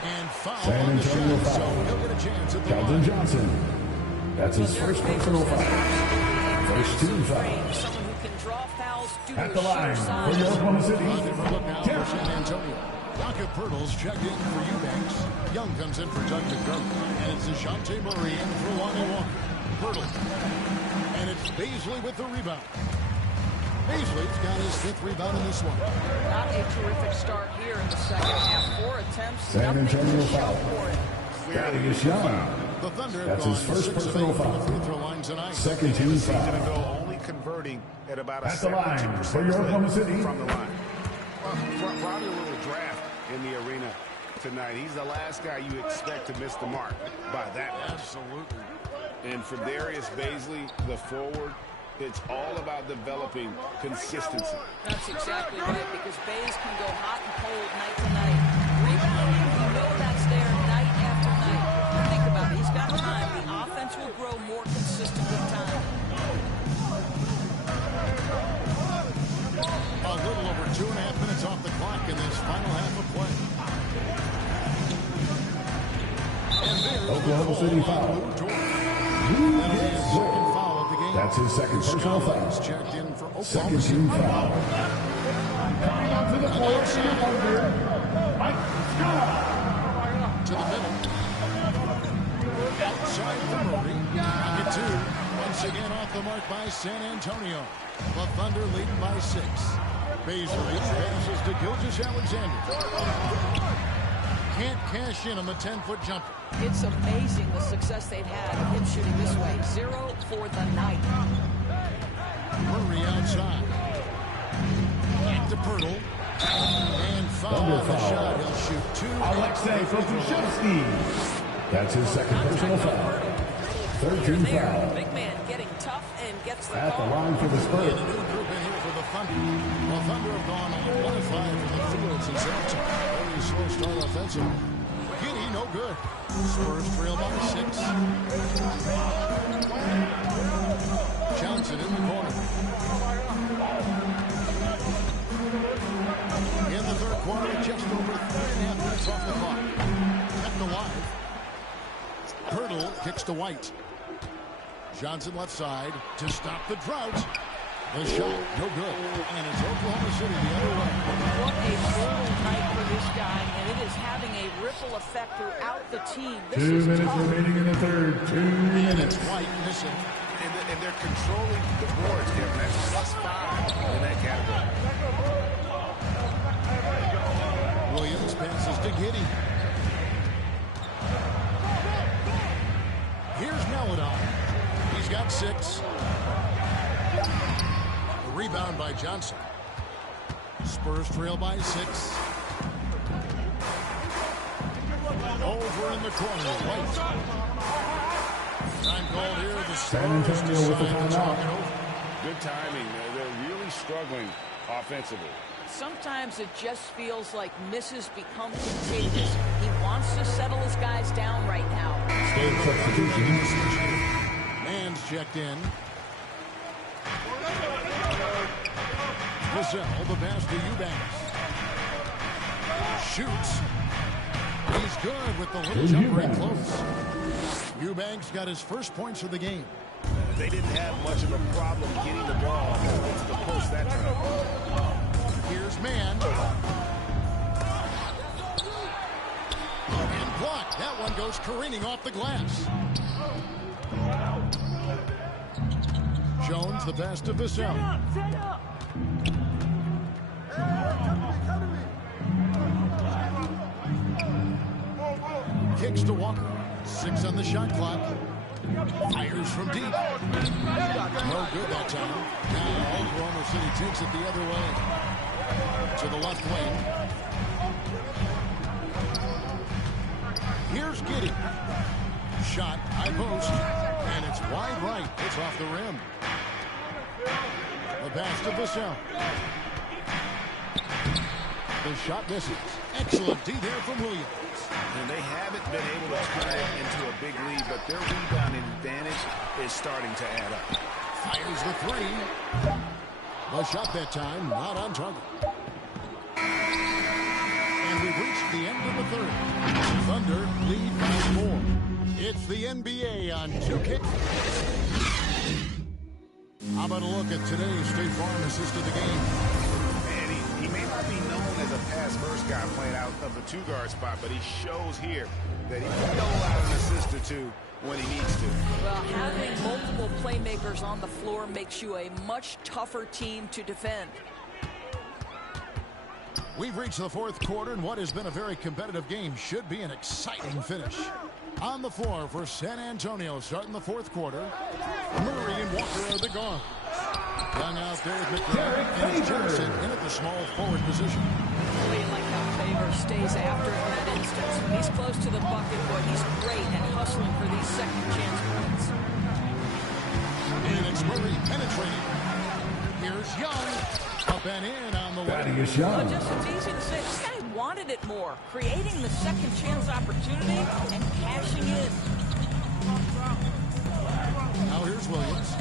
And foul San on the Antonio shot, foul. so he'll get a chance at the Keldon line. Johnson. That's his first personal foul. First team foul. Someone who can draw fouls due At to the sheer line size. for Oklahoma City. Different look now for San Antonio. Rocket Pirtle's checked in for Eubanks. Young comes in for Doug McDermott. And it's DeJounte Murray in for Lonnie Walker. Pirtle. And it's Baisley with the rebound. Baisley's got his 5th rebound in this one. Not a terrific start here in the second half. 4 attempts, San nothing Antonio to show foul. for it. Thaddeus Young. The Thunder have That's gone his first 6 of 8 personal from the foul. free throw line tonight. Second team Season foul. ago, only converting at about a At the line 72% for your Oklahoma clip City. from the line. Well, probably a little draft in the arena tonight. He's the last guy you expect to miss the mark by that much. Absolutely. And for Darius Baisley, the forward, it's all about developing consistency. That's exactly right, because Bays can go hot and cold night to night. Rebounding, you know that's there night after night. Think about it. He's got time. The offense will grow more consistent with time. A little over 2.5 minutes off the clock in this final half of play. And there's Oklahoma City foul. That'll be his second foul of the game. That's his second personal foul. Checked in for Oklahoma Second City. team foul. Coming out to the floor, Mike Scott. To the middle. Outside for Murray. Pocket 2. Once again off the mark by San Antonio. The Thunder leading by 6. Baisley passes to Gilgeous Alexander. Can't cash in on the 10-foot jumper. It's amazing the success they've had of him shooting this way. 0 for the night. Murray outside. Back to Pirtle. And foul on the shot. He'll shoot 2. Alexei Pokusevski. That's his second personal foul. Third team foul. Big man getting tough and gets the At the ball. line for the Spurs. And a new group in here for the Thunder. The Thunder have gone on 1 of 5 from the field since halftime. Very slow start offensively. Giddy, no good. Spurs trail by 6. Johnson in the corner. In the third quarter, just over 3.5 minutes off the clock. Kept alive. Pirtle kicks to White. Johnson left side to stop the drought. The shot, no good. And it's Oklahoma City the other way. What a brutal night for this guy, and it is having a ripple effect throughout the team. This 2 is minutes tough. remaining in the third. 2 And minutes. it's White missing. And they're controlling the boards, Kevin. That's +5 in that category. Williams passes to Giddy. Here's Meladon. He's got 6. A rebound by Johnson. Spurs trail by 6. Over in the corner, White. Time called here. The San Antonio with the timeout. Good timing. They're really struggling offensively. Sometimes it just feels like misses become contagious. He wants to settle his guys down right now. State substitution. Man's checked in. Gazelle, the pass to Eubanks. Shoots. He's good with the little jumper in close. Eubanks got his first points of the game. They didn't have much of a problem getting the ball into the post that time. Here's Man. and goes careening off the glass. Jones, the pass to Vassell. Kicks to Walker. 6 on the shot clock. Fires from deep. No good that time. Now Oklahoma City takes it the other way. To the left wing. Here's Giddey. Shot, high post. And it's wide right. It's off the rim. The pass to Vassell. The shot misses. Excellent D there from Williams. And they haven't been able to turn it into a big lead, but their rebounding advantage is starting to add up. Fires the 3. The shot that time, not on target. And we've reached the end of the third. Thunder lead by 4. It's the NBA on 2K. How about a look at today's State Farm assist of the game? He may not be known as a pass-first guy playing out of the 2-guard spot, but he shows here that he can dole out an assist or 2 when he needs to. Well, having multiple playmakers on the floor makes you a much tougher team to defend. We've reached the fourth quarter, and what has been a very competitive game should be an exciting finish. On the floor for San Antonio, starting the fourth quarter, Murray and Walker are the guards. Young out there with McDermott, and it's Johnson in at the small forward position. Really like how Favor stays after in that instance. When he's close to the bucket, boy, he's great at hustling for these second chance points. And it's Murray penetrating. Here's Young. Up and in on the way. Well, just it's easy to say. This guy wanted it more. Creating the second chance opportunity and cashing in. Now here's Williams.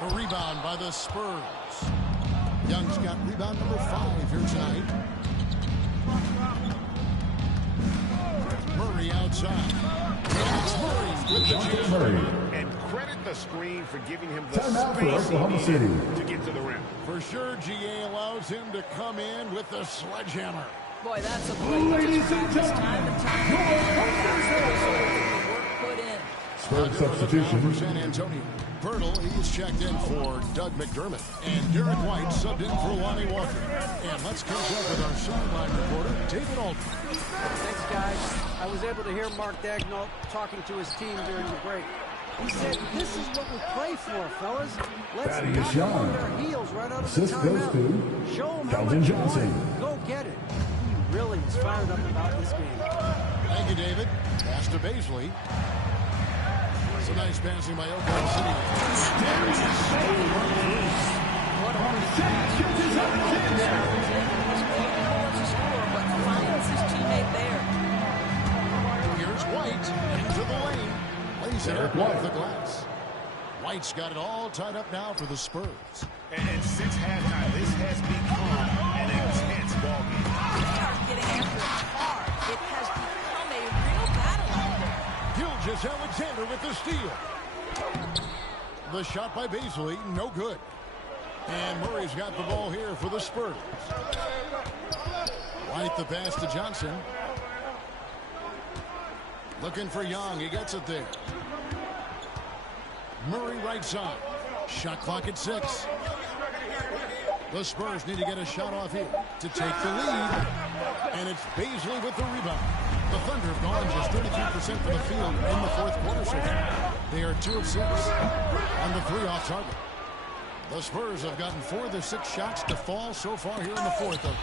A rebound by the Spurs. Young's got rebound number 5 here tonight. Murray outside. It's Murray with the jam. And credit the screen for giving him the Timeout for space Oklahoma he needed City. to get to the rim. For sure, GA allows him to come in with the sledgehammer. Boy, that's a play you just practice time and time again. That's the result of the work put in. Spurs substitution. For San Antonio. Pirtle, he's checked in for Doug McDermott. And Derek White subbed in for Lonnie Walker. And let's catch up with our sideline reporter, David Alton. Thanks, guys. I was able to hear Mark Daigneault talking to his team during the break. He said, this is what we play for, fellas. Let's knock them on their heels right out of the Assist goes timeout. to Show them how Keldon much you Johnson. want. Go get it. He really was fired up about this game. Thank you, David. Pass to Baisley. It's a nice passing by Oklahoma City. What a but finds his teammate there. Here's White into the lane. Lays it up off the glass. White's got it all tied up now for the Spurs. And since halftime, this has become an intense ball game. They are getting after it hard. It has become a real battle out there. Gilgeous Alexander with the steal. The shot by Baisley, no good. And Murray's got the ball here for the Spurs. White the pass to Johnson. Looking for Young. He gets it there. Murray right side. Shot clock at 6. The Spurs need to get a shot off here to take the lead. And it's Baisley with the rebound. The Thunder have gone just 33% from the field in the fourth quarter so far. They are 2 of 6 on the 3 off target. The Spurs have gotten 4 of their 6 shots to fall so far here in the fourth. Nice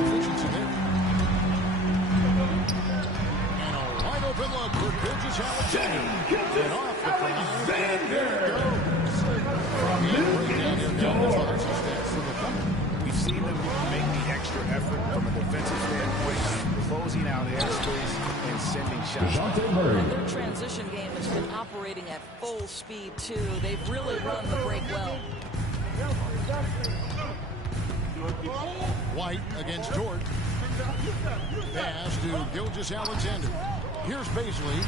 efficiency there. And a wide open look for Gilgeous Alexander. And off the front. And there it goes. We've seen them make the extra effort from a defensive standpoint, closing out airspace and sending shots. And their transition game has been operating at full speed, too. They've really run the break well. White against George. Pass to Gilgeous Alexander. Here's Baisley.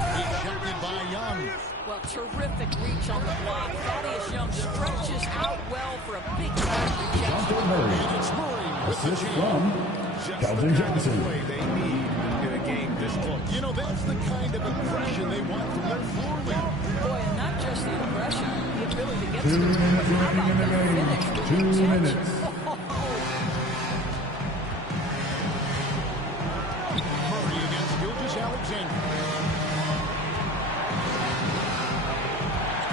Ejected by Young. Well, terrific reach on the block. Thaddeus Young jump stretches out well for a big time rejection. And it's Murray with the Assist jam. from Keldon Johnson. Play they need in a game this close. You know, that's the kind of aggression they want from their floor leader. Boy, and not just the aggression, the ability to get 2 to the minutes How about remaining in the the game. finish? 2 minutes. Murray against Gilgeous Alexander.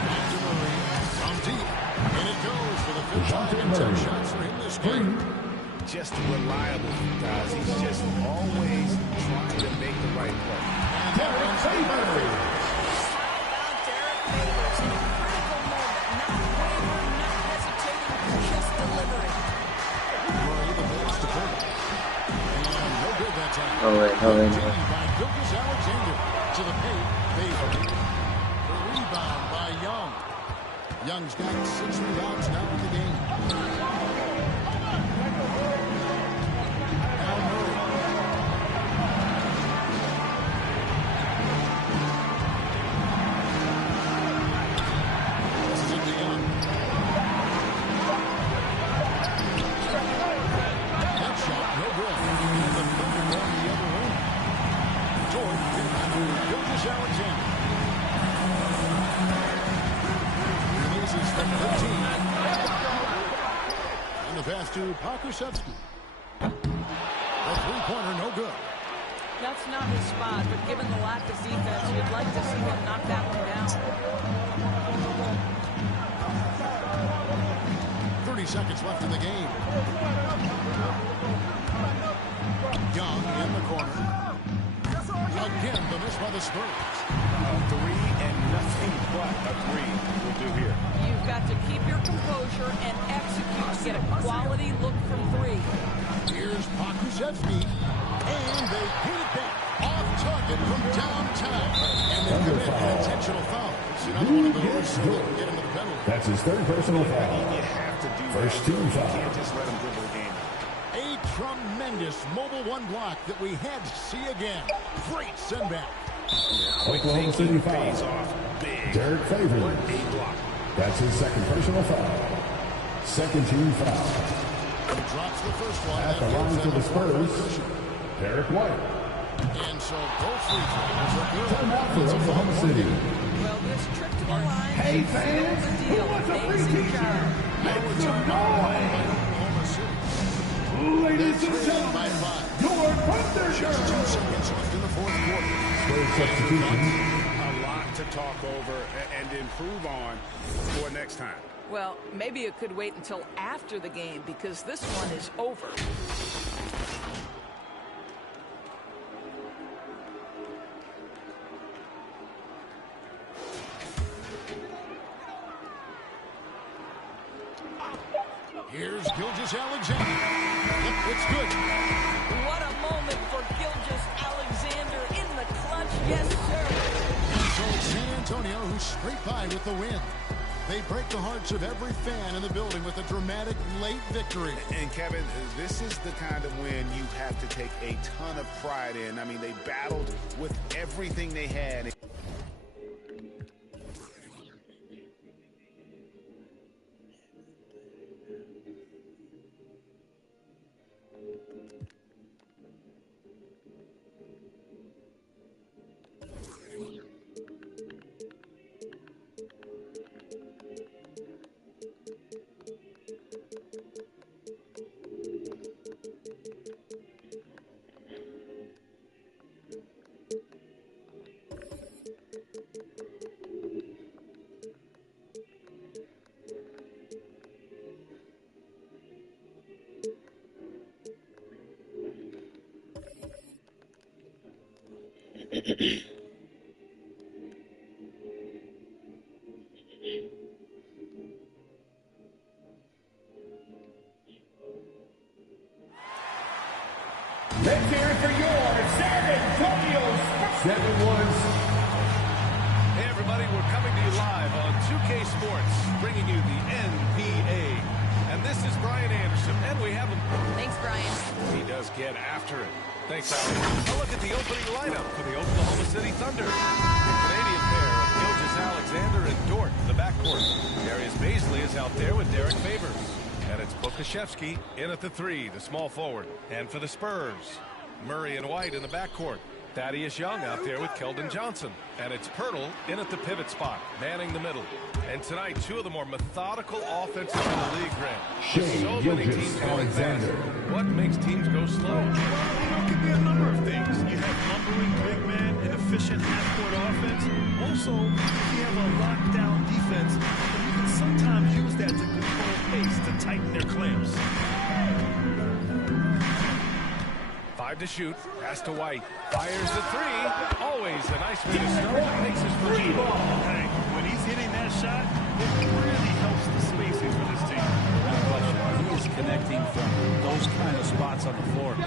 Back to Murray from deep. And it goes for the fifth time in 10 shots for him this game. Just reliable, guys. He's just always trying to make the right play. And that one's How about Derek Favors in a critical moment? Not wavering, not hesitating, just delivering. Murray the pass to Burke. And no good that time. Oh, wait. Continued by Gilgeous Alexander to the paint. Favors. The rebound by Young. Young's got 6 rebounds now in the game. Now Murray. This is into Young. That shot, no good. And the Thunder going the other way. George Gilgeous Alexander. Releases from 15. And the pass to Pokusevski. A three-pointer, no good. That's not his spot, but given the lack of defense, you'd like to see him knock that one down. 30 seconds left in the game. Young in the corner. Again, the miss by the Spurs. A three and nothing but a three will do here. You've got to keep your composure and execute to get a quality look from three. Here's Pokusevski. And they hit it back. Off target from downtown. And they commit an intentional foul. It's another one of those so they can get into the penalty. That's his third personal foul. You have to do First that. team foul. You can't just let him dribble the game. A tremendous mobile one block that we had to see again. Great send back. Oklahoma City foul. Pays off big. Derek Favors. A block. That's his second personal foul. Second team foul. He drops the first one. At the line for the Spurs, Derek White. And so both free throws are good. Timeout for Oklahoma City. Well, this trip to the line Hey, is fans, the deal. who wants a free Amazing t-shirt? job. Make some noise! Oklahoma City. Ladies and By gentlemen, 5. your Thunder Just 2 seconds left in the fourth quarter. Spurs substitution. A lot to talk over and improve on for next time. Well, maybe it could wait until after the game because this one is over. Here's Gilgeous Alexander. It's good. What a moment for Gilgeous Alexander in the clutch. Yes, sir. And so it's San Antonio who scrape by with the win. They break the hearts of every fan in the building with a dramatic late victory. And Kevin, this is the kind of win you have to take a ton of pride in. I mean, they battled with everything they had. Let's hear it for your San Antonio Spurs. 7-1. Hey, everybody, we're coming to you live on 2K Sports, bringing you the NBA. And this is Brian Anderson, and we have him. Thanks, Brian. He does get after it. Thanks, Alex. A look at the opening lineup for the Oklahoma City Thunder. The Canadian pair of Gilgeous Gilgeous-Alexander and Dort in the backcourt. Darius Baisley is out there with Derek Favors. And it's Pokashevsky in at the 3, the small forward. And for the Spurs, Murray and White in the backcourt. Thaddeus Young out there with Keldon Johnson. And it's Pirtle in at the pivot spot, manning the middle. And tonight, two of the more methodical offenses in the league, Grant. With so many teams going fast, what makes teams go slow? It could be a number of things. You have lumbering big men, an efficient half-court offense. Also, you have a lockdown defense, and you can sometimes use that to control pace to tighten their clamps. 5 to shoot. Pass to White. Fires the 3. Always a nice way to start. Makes his first ball. Hey, when he's hitting that shot, it really helps the spacing for this team. He is connecting from those kind of spots on the floor. It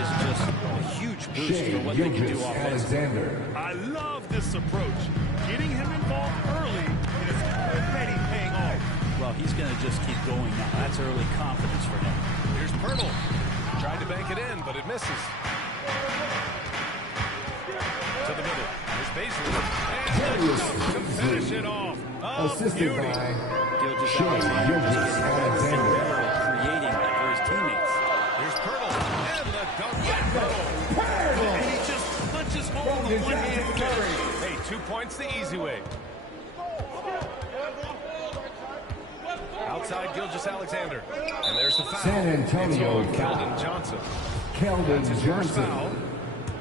is just a huge boost for what they can do offensively. I love this approach. Getting him involved early is already paying off. Well, he's going to just keep going now. That's early confidence for him. Here's Pirtle. Tried to bank it in, but it misses. To the middle. Here's Baisley. And the dunk to finish it off. Assisted by Gilgeous-Alexander. Creating that for his teammates. Here's Pirtle. And the dunk by Pirtle. And he just punches home the one-hand finish. Hey, 2 points the easy way. Outside Gilgeous-Alexander. And there's the foul. San Antonio Keldon Johnson. Keldon Johnson.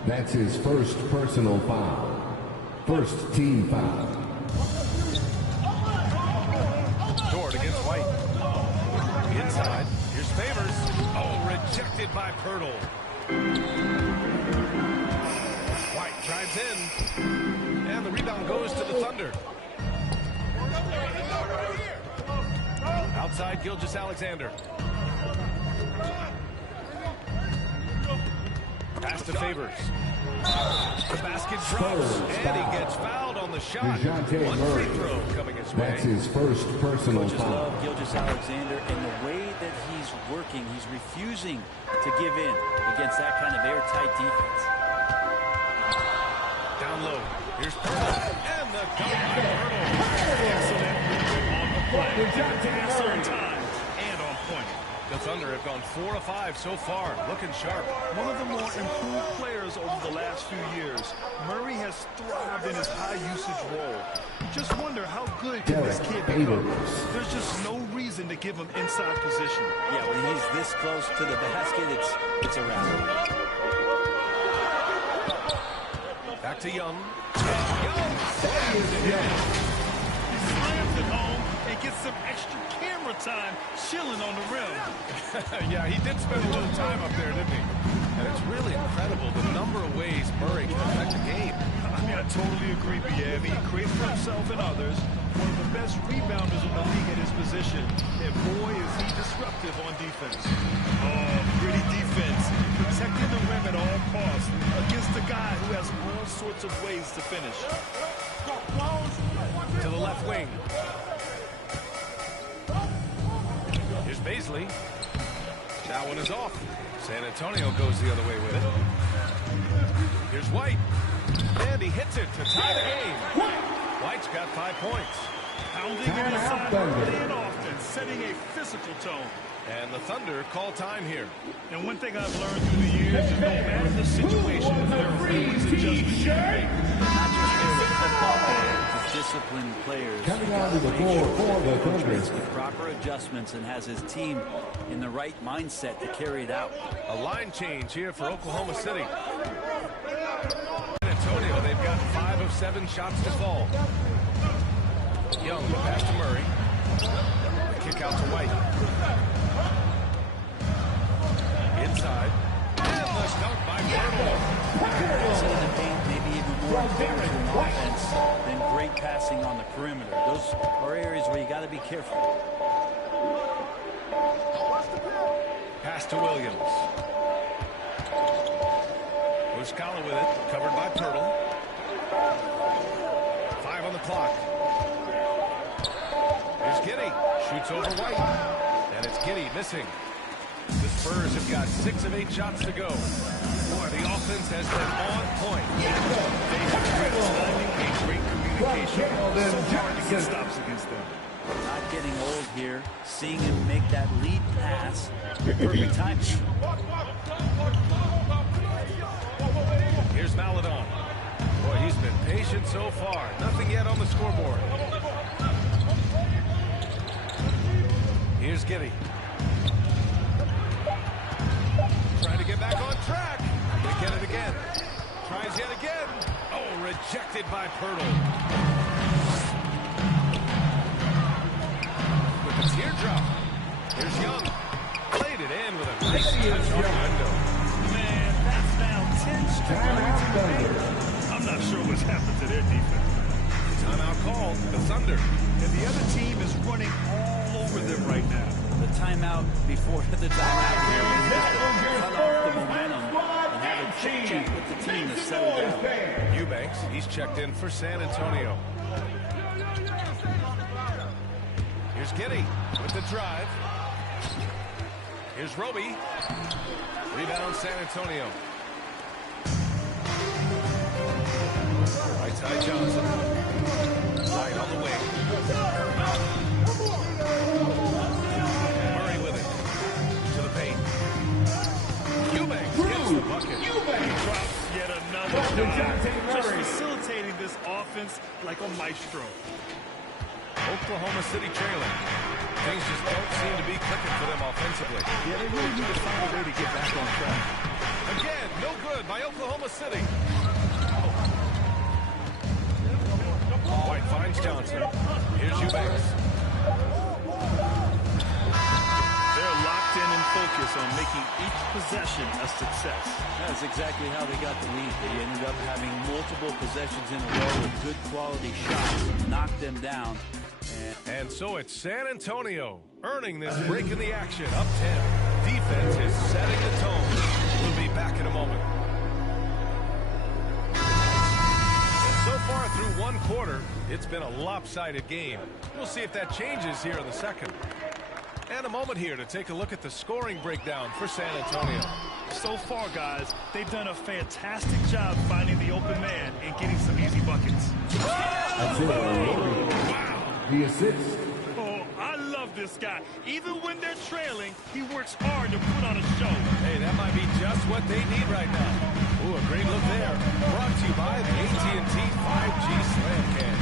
That's his first personal foul. First team foul. Dort against White. Inside. Here's Favors. Oh, rejected by Pirtle. White drives in. And the rebound goes to the Thunder. Outside Gilgeous-Alexander. Pass to Favors. The basket drops, and he gets fouled on the shot. One free throw coming his way. That's his first personal Coaches foul. love Gilgeous-Alexander and the way that he's working. He's refusing to give in against that kind of airtight defense. Down low. Here's Pirtle. And the dunk by Pirtle. Excellent on the play. Answer in time and on point. The Thunder have gone 4 of 5 so far, looking sharp. One of the more improved players over the last few years. Murray has thrived in his high-usage role. Just wonder how good can this kid become. There's just no reason to give him inside position. Yeah, when he's this close to the basket, it's a wrap. Back to Young. Young slams it home and gets some extra camera time chilling on the rim. Yeah, he did spend a little time up there, didn't he? And it's really incredible the number of ways Murray can affect the game. I mean, I totally agree, B.A. He creates for himself and others. One of the best rebounders in the league at his position. And boy, is he disruptive on defense. Oh, gritty defense. Protecting the rim at all costs against a guy who has all sorts of ways to finish. To the left wing. Here's Baisley. That one is off. San Antonio goes the other way with it. Here's White. And he hits it to tie the game. White's got 5 points. Pounding inside early and often, setting a physical tone. And the Thunder call time here. And one thing I've learned through the years is no matter the situation, there are always adjustments. Not just in football. Disciplined players coming out of the floor for the Thunder. Makes the proper adjustments and has his team in the right mindset to carry it out. A line change here for Oklahoma City. San Antonio, they've got 5 of 7 shots to fall. Young, the pass to Murray. The kick out to White. Inside. And the dunk by Pirtle. Passing in the paint, maybe even more advantage in offense than great passing on the perimeter. Those are areas where you got to be careful. Pass to Williams. Muscala with it, covered by Pirtle. 5 on the clock. Here's Giddey, shoots over White, and it's Giddey missing. The Spurs have got 6 of 8 shots to go. Boy, the offense has been on point. They have great timing, a great communication. communication. So hard to get stops against them. Not getting old here. Seeing him make that lead pass. Perfect timing. Here's Maladon. Boy, he's been patient so far. Nothing yet on the scoreboard. Here's Giddy. Trying to get back on track. They get it again. Tries yet again. Oh, rejected by Pirtle. With a teardrop. Here's Young. Played it in with a nice touch on the window. Man, that's now 10 straight. I'm not sure what's happened to their defense. Timeout called. The Thunder. And the other team is running all over them right now. The timeout before the timeout here is just to cut off the momentum and have a check with the team to settle down. Eubanks, he's checked in for San Antonio. Here's Giddy with the drive. Here's Roby. Rebound San Antonio. Right side Johnson. Right on the wing. Murray with it. To the paint. Eubanks gets the bucket. He drops yet another dime. Just facilitating this offense like a maestro. Oklahoma City trailing. Things just don't seem to be clicking for them offensively. Yeah, they really need to find a way to get back on track. Again, no good by Oklahoma City. White finds Johnson. Here's Eubanks. They're locked in and focused on making each possession a success. That's exactly how they got the lead. They ended up having multiple possessions in a row with good quality shots, knocked them down. And so it's San Antonio earning this break in the action, up 10. Defense is setting the tone. We'll be back in a moment. And so far through one quarter, it's been a lopsided game. We'll see if that changes here in the second. And a moment here to take a look at the scoring breakdown for San Antonio. So far, guys, they've done a fantastic job finding the open man and getting some easy buckets. That's it. Wow. The assist. Oh, I love this guy. Even when they're trailing, he works hard to put on a show. Hey, that might be just what they need right now. Ooh, a great look there. Brought to you by the AT&T 5G Slam Can.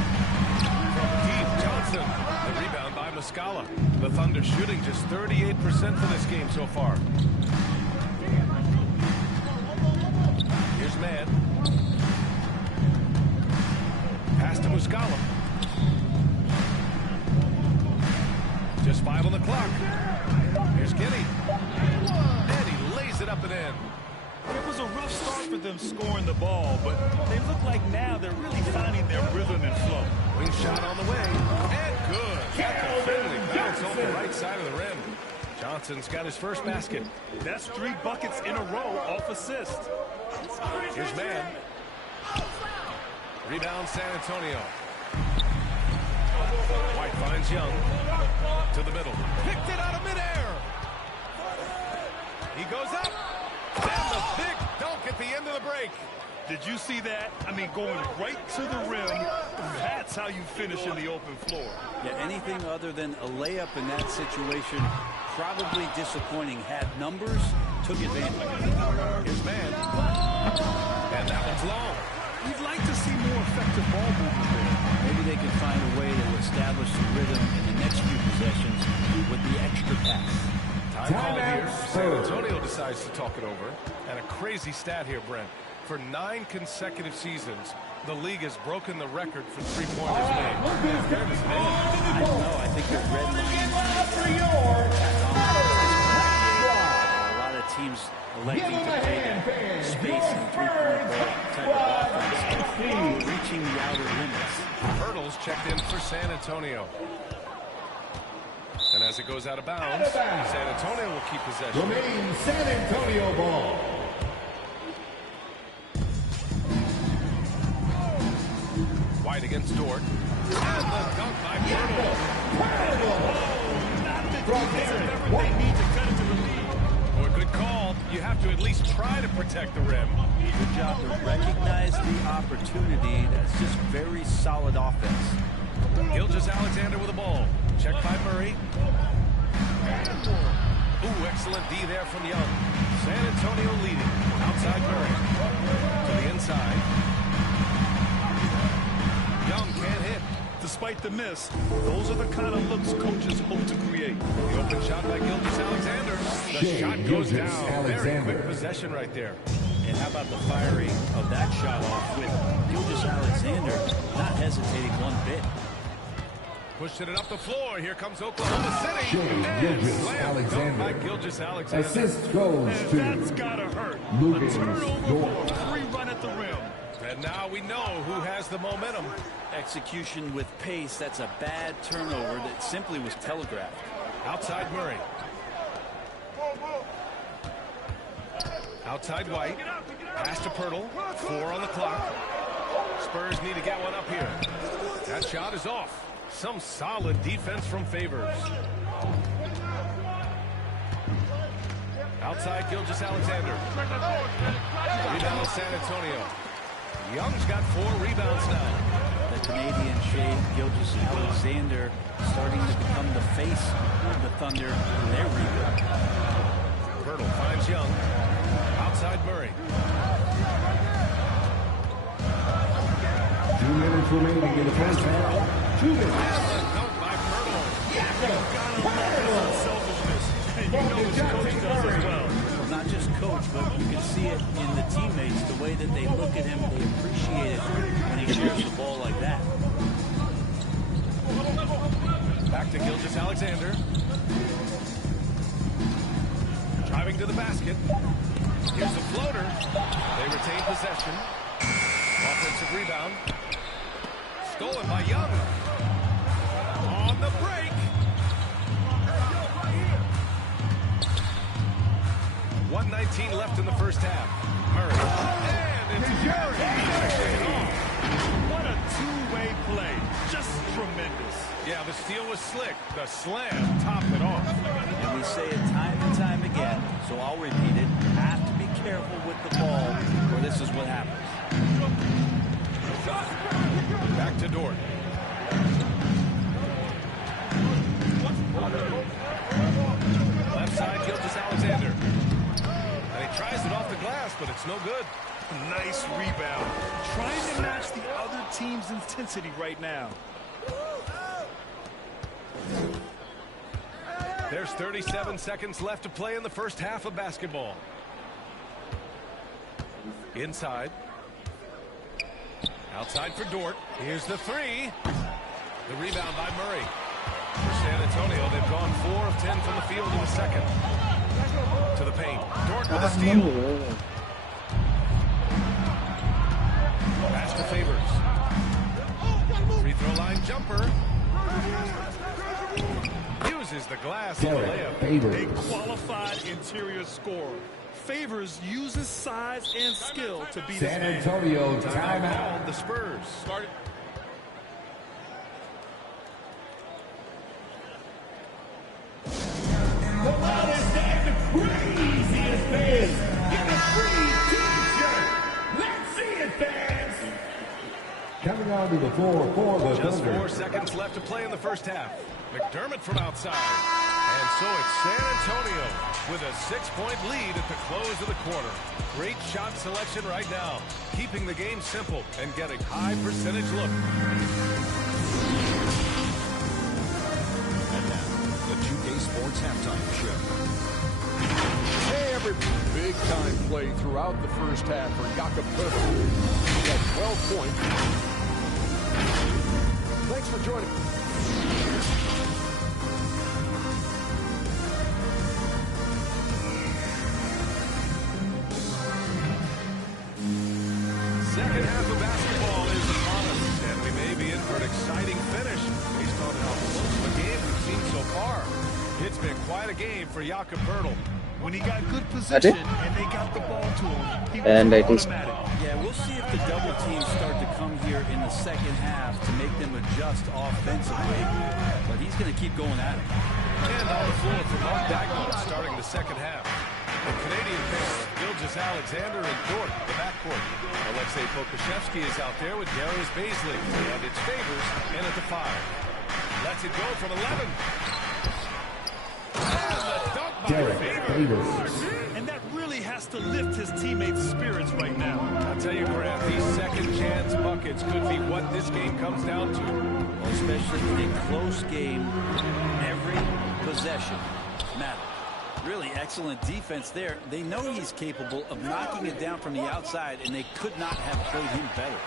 From deep, Johnson. The rebound by Muscala. The Thunder shooting just 38% for this game so far. Here's Mann. Pass to Muscala. Just 5 on the clock. Here's Giddy. And he lays it up and in. It was a rough start for them scoring the ball, but they look like now they're really finding their rhythm and flow. Wing shot on the way. And good. Got the friendly bounce on the right side of the rim. Johnson's got his first basket. That's 3 buckets in a row off assist. Here's Mann. Rebound San Antonio. White finds Young. To the middle. Picked it out of midair. He goes up. And the big dunk at the end of the break. Did you see that? I mean, going right to the rim. That's how you finish in the open floor. Yeah, anything other than a layup in that situation, probably disappointing. Had numbers, took advantage. Here's Mann. And that one's long. We'd like to see more effective ball movement there. Maybe they can find a way to establish the rhythm in the next few possessions with the extra pass. Time call here. San Antonio decides to talk it over. And a crazy stat here, Brent. For 9 consecutive seasons, the league has broken the record for three-pointers made. I don't know. I think they're red line. A lot of teams electing to play that space and three-point type of offense, reaching the outer limits. Hurdles checked in for San Antonio. And as it goes out of bounds, San Antonio will keep possession. Remains San Antonio ball. White against Dort. And the dunk by Pirtle. Not the defensive effort they need to cut into the lead. Or a good call. You have to at least try to protect protect the rim. Good job to recognize the opportunity. That's just very solid offense. Gilgeous-Alexander with the ball. Checked by Murray. Ooh, excellent D there from Young. San Antonio leading. Outside Murray. To the inside. Young can't hit. Despite the miss, those are the kind of looks coaches hope to create. The open shot by Gilgeous-Alexander. The shot goes down. Very quick possession right there. And how about the firing of that shot off with Gilgeous-Alexander not hesitating one bit. Pushing it up the floor. Here comes Oklahoma City. Gilgeous-Alexander. By Gilgeous-Alexander. Assist goes to That's gotta hurt. Lucas A turnover Dort. for a free run at the rim. And now we know who has the momentum. Execution with pace. That's a bad turnover that simply was telegraphed. Outside Murray. Outside White. Pass to Pirtle. 4 on the clock. Spurs need to get one up here. That shot is off. Some solid defense from Favors. Outside Gilgeous-Alexander. Rebound San Antonio. Young's got 4 rebounds now. The Canadian shade, Gilgeous-Alexander, starting to become the face of the Thunder in their rebuild. Pirtle finds Young. Outside Murray. 2 minutes remaining in the first half. 2 minutes. Dunk by Pirtle. And you know his coach does as well. Not just coach, but you can see it in the teammates, the way that they look at him, they appreciate it when he shares the ball like that. Back to Gilgeous-Alexander. Driving to the basket. Here's the floater. They retain possession. Offensive rebound. Stolen by Young. On the break. 1:19 left in the first half. Murray. And it's Murray. What a two-way play. Just tremendous. Yeah, the steal was slick. The slam topped it off. And we say it time and time again, so I'll repeat it. You have to be careful with the ball, or this is what happens. Back to Dort. Left side, Gilgeous-Alexander. And he tries it off the glass, but it's no good. Nice rebound. Trying to match the other team's intensity right now. There's 37 seconds left to play in the first half of basketball. Inside. Outside for Dort. Here's the 3. The rebound by Murray. For San Antonio, they've gone 4 of 10 from the field in the second. To the paint. Dort with a steal. Pass to Favors. Free throw line jumper. Uses the glass on the layup. A qualified interior scorer. Favors uses size and skill to beat San his Antonio timeout. The Spurs started. The loudest and the craziest fans. Get a free t-shirt. Let's see it, fans. Coming onto the floor for the Just Thunder. 4 seconds left to play in the first half. McDermott from outside. And so it's San Antonio with a 6-point lead at the close of the quarter. Great shot selection right now, keeping the game simple and getting high percentage look. And now, the 2K Sports Halftime Show. Hey, every big-time play throughout the first half for Jakob Poeltl. He had 12 points. Thanks for joining me. Second half of basketball is upon us, and we may be in for an exciting finish based on how close of a game we've seen so far. It's been quite a game for Jakob Poeltl. When he got good position and they got the ball to him, he was automatic. Yeah, we'll see if the double teams start to come here in the second half to make them adjust offensively. But he's going to keep going at it. And on the floor for Mark Daigneault starting the second half. The Canadian pair of Gilgeous-Alexander and Dort, the backcourt. Alexei Pokusevski is out there with Darius Baisley. And it's Favors in at the 5. Lets it go from 11. And the dunk by Favors. And that really has to lift his teammates' spirits right now. I'll tell you, Grant, these second chance buckets could be what this game comes down to. Well, especially in a close game, every possession matters. Really excellent defense there. They know he's capable of knocking it down from the outside, and they could not have played him better.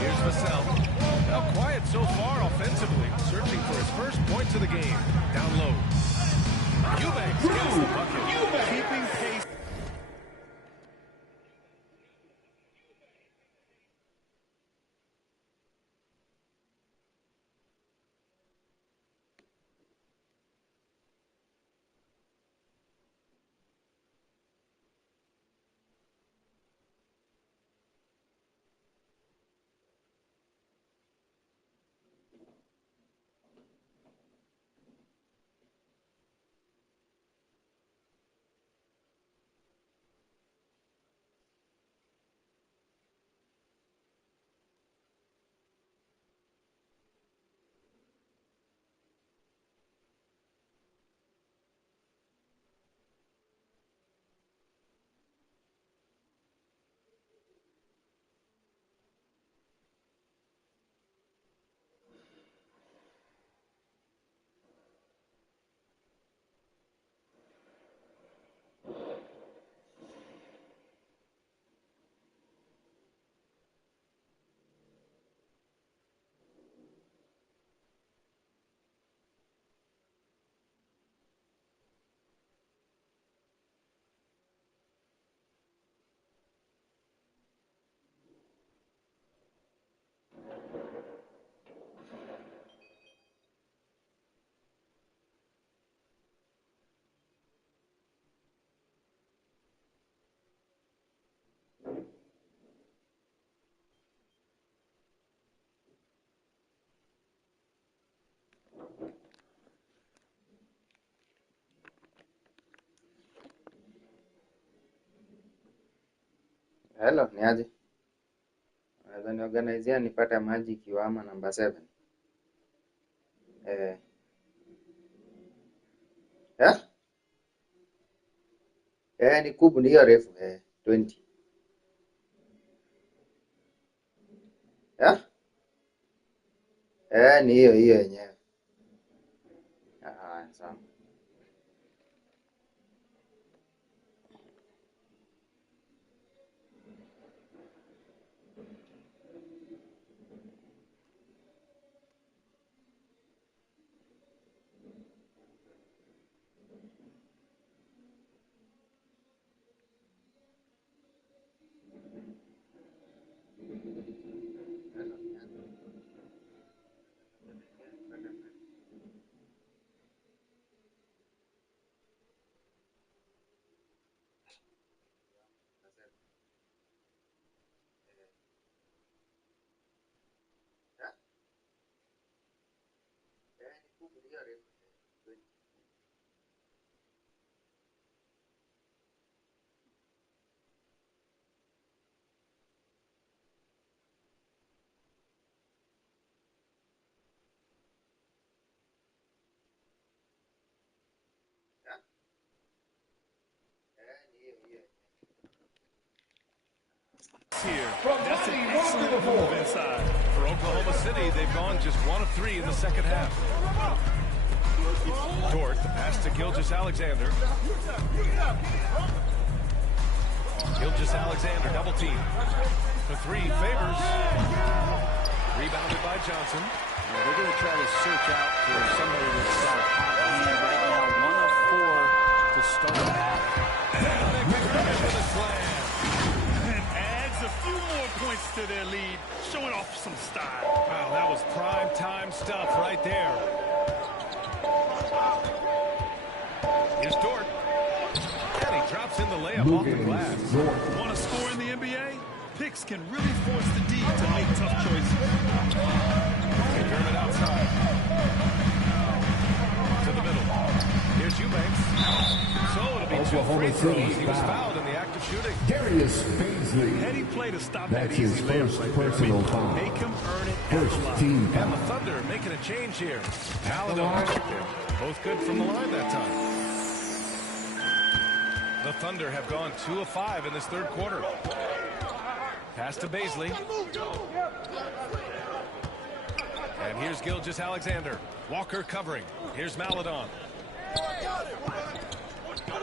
Here's Vassell. Now quiet so far offensively, searching for his first points of the game. Down low. Eubanks gets the bucket. Keeping pace. Hello, ni aje? Naweza niorganizea nipate maji kiwama namba 7. Ni kubu ni hiyo refu 20. Ni hiyo yenyewe. Sawa. Here. That's an excellent move inside. For Oklahoma City, they've gone just 1 of 3 in the second half. Dort, the pass to Gilgeous-Alexander. Gilgeous-Alexander, double team. For 3, Favors. Rebounded by Johnson. Well, they're going to try to search out for somebody that's got a hot hand right now. 1 of 4 to start the half. And they can finish with a slam. A few more points to their lead, showing off some style. Wow, that was prime time stuff right there. Here's Dort. And he drops in the layup off the glass. Want to score in the NBA? Picks can really force the D to make tough choices. McDermott outside. To the middle. free throws. He was fouled in the act of shooting. Darius Baisley. Heady play to stop That's that his easy layup first right there. personal foul. Make him earn it. First team And the foul. Thunder making a change here. Maladon checked in. Both good from the line that time. The Thunder have gone 2 of 5 in this third quarter. Pass to Baisley. And here's Gilgeous-Alexander. Walker covering. Here's Maladon.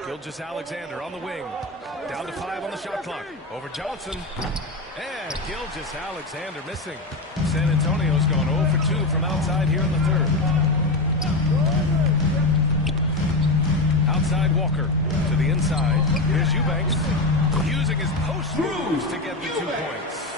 Gilgeous-Alexander on the wing. Down to 5 on the shot clock. Over Johnson. And Gilgeous-Alexander missing. San Antonio's going 0 for 2 from outside here in the third. Outside Walker to the inside. Here's Eubanks using his post moves to get the 2 points.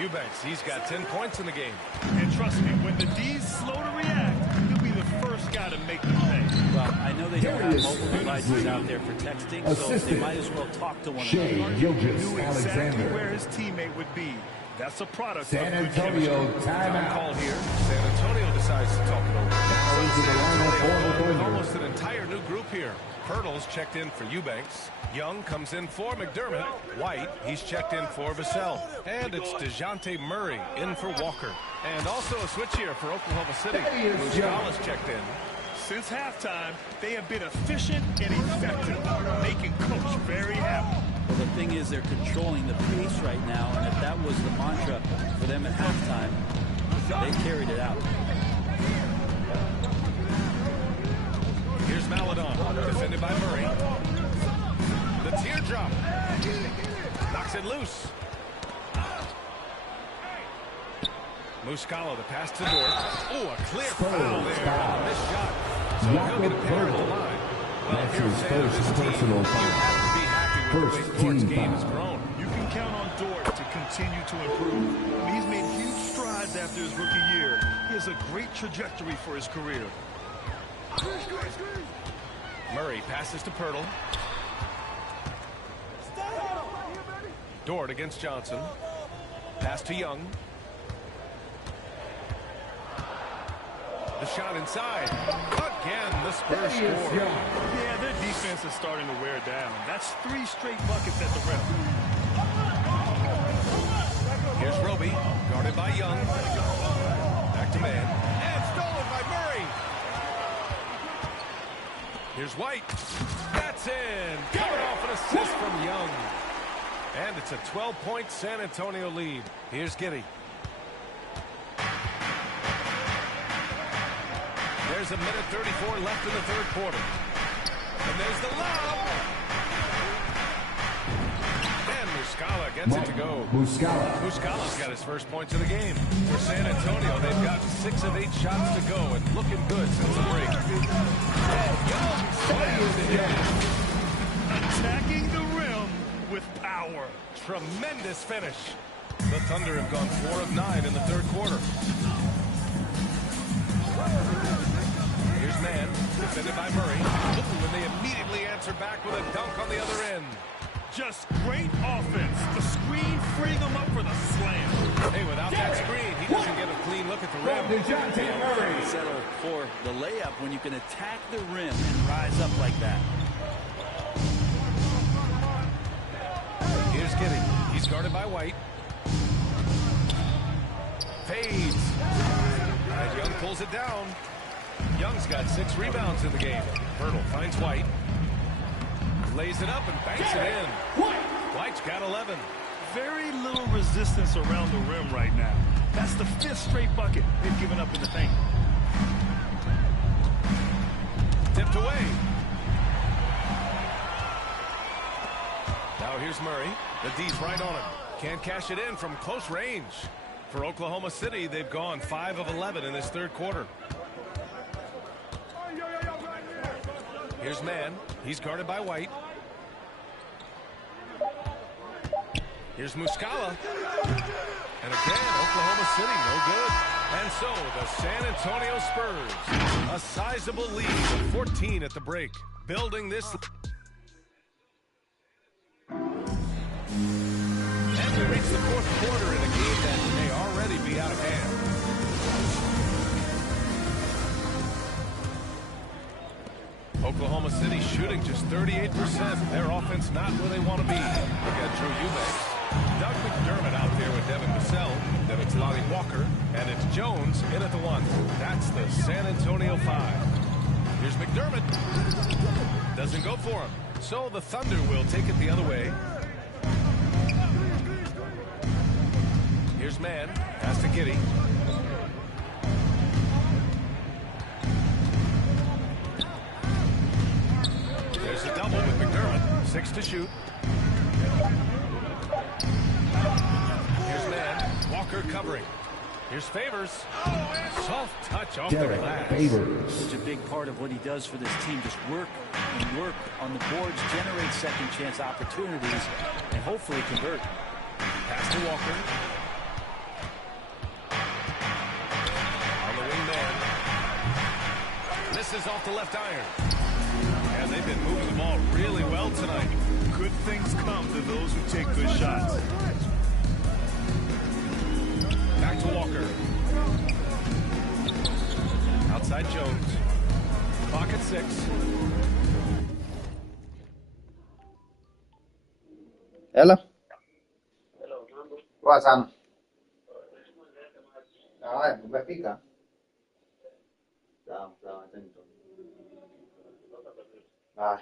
Eubanks, he's got 10 points in the game. And trust me, when the D's slow to react, he'll be the first guy to make them pay. Well, I know they don't have mobile devices out there for texting, so they might as well talk to one another. Knew exactly where his teammate would be. That's a product San of good Antonio chemistry. timeout. Call here. San Antonio decides to talk it over. Almost an entire new group here. Pirtle's checked in for Eubanks. Young comes in for McDermott. White, he's checked in for Vassell. And it's DeJounte Murray in for Walker. And also a switch here for Oklahoma City. Muscala's checked in. Since halftime, they have been efficient and effective, making Coach very happy. Well, the thing is, they're controlling the pace right now, and if that was the mantra for them at halftime, they carried it out. Here's Maladon, defended by Murray. The teardrop. Knocks it loose. Muscala, the pass to Dort. Oh, a clear foul there. Missed shot. So he'll get a pair at the line. Well, That's here his San first Antonio's team, personal you foul. have to be happy with First the way Dort's team game foul. has grown. You can count on Dort to continue to improve. I mean, he's made huge strides after his rookie year. He has a great trajectory for his career. Murray passes to Pirtle. Dort against Johnson. Pass to Young. The shot inside. Again, the Spurs score. Yeah, their defense is starting to wear down. That's 3 straight buckets at the rim. Here's Roby, guarded by Young. Back to man. And stolen by Murray. Here's White. That's in. Coming off an assist from Young. And it's a 12-point San Antonio lead. Here's Giddey. There's a minute 34 left in the third quarter. And there's the lob. And Muscala gets it to go. Muscala's got his first points of the game. For San Antonio, they've gotten 6 of 8 shots to go and looking good since the break. And Young slams it in. Attacking the rim with power. Tremendous finish. The Thunder have gone 4 of 9 in the third quarter. Here's Man, defended by Murray. Ooh, and they immediately answer back with a dunk on the other end. Just great offense. The screen freeing them up for the slam. Hey, without that screen, he doesn't get a clean look at the rim. Settle for the layup when you can attack the rim and rise up like that. Here's Giddey. He's guarded by White. Fades. And Young pulls it down. Young's got 6 rebounds in the game. Pirtle finds White. Lays it up and banks it in. White's got 11. Very little resistance around the rim right now. That's the 5th straight bucket they've given up in the paint. Tipped away. Now here's Murray. The D's right on him. Can't cash it in from close range. For Oklahoma City, they've gone 5 of 11 in this third quarter. Here's Man. He's guarded by White. Here's Muscala. And again, Oklahoma City, no good. And so, the San Antonio Spurs, a sizable lead of 14 at the break. Building this... And we reach the fourth quarter in a game that may already be out of hand. Oklahoma City shooting just 38%. Their offense not where they want to be. Look at Drew Eubanks. Doug McDermott out there with Devin Vassell. Then it's Lonnie Walker. And it's Jones in at the 1. That's the San Antonio 5. Here's McDermott. Doesn't go for him. So the Thunder will take it the other way. Here's Mann. Pass to Giddey. There's a double with McDermott. 6 to shoot. Here's Mann. Walker covering. Here's Favors. Soft touch off the glass. Such a big part of what he does for this team. Just work and work on the boards, generate second chance opportunities, and hopefully convert. Pass to Walker. On the wing man. Misses off the left iron. And they've been moving the ball really well tonight. Good things come to those who take good shots. Back to Walker. Outside Jones. Clock at 6. Hello. Poa sana. Haya, umefika? Sawa, sawa, asante. Haya.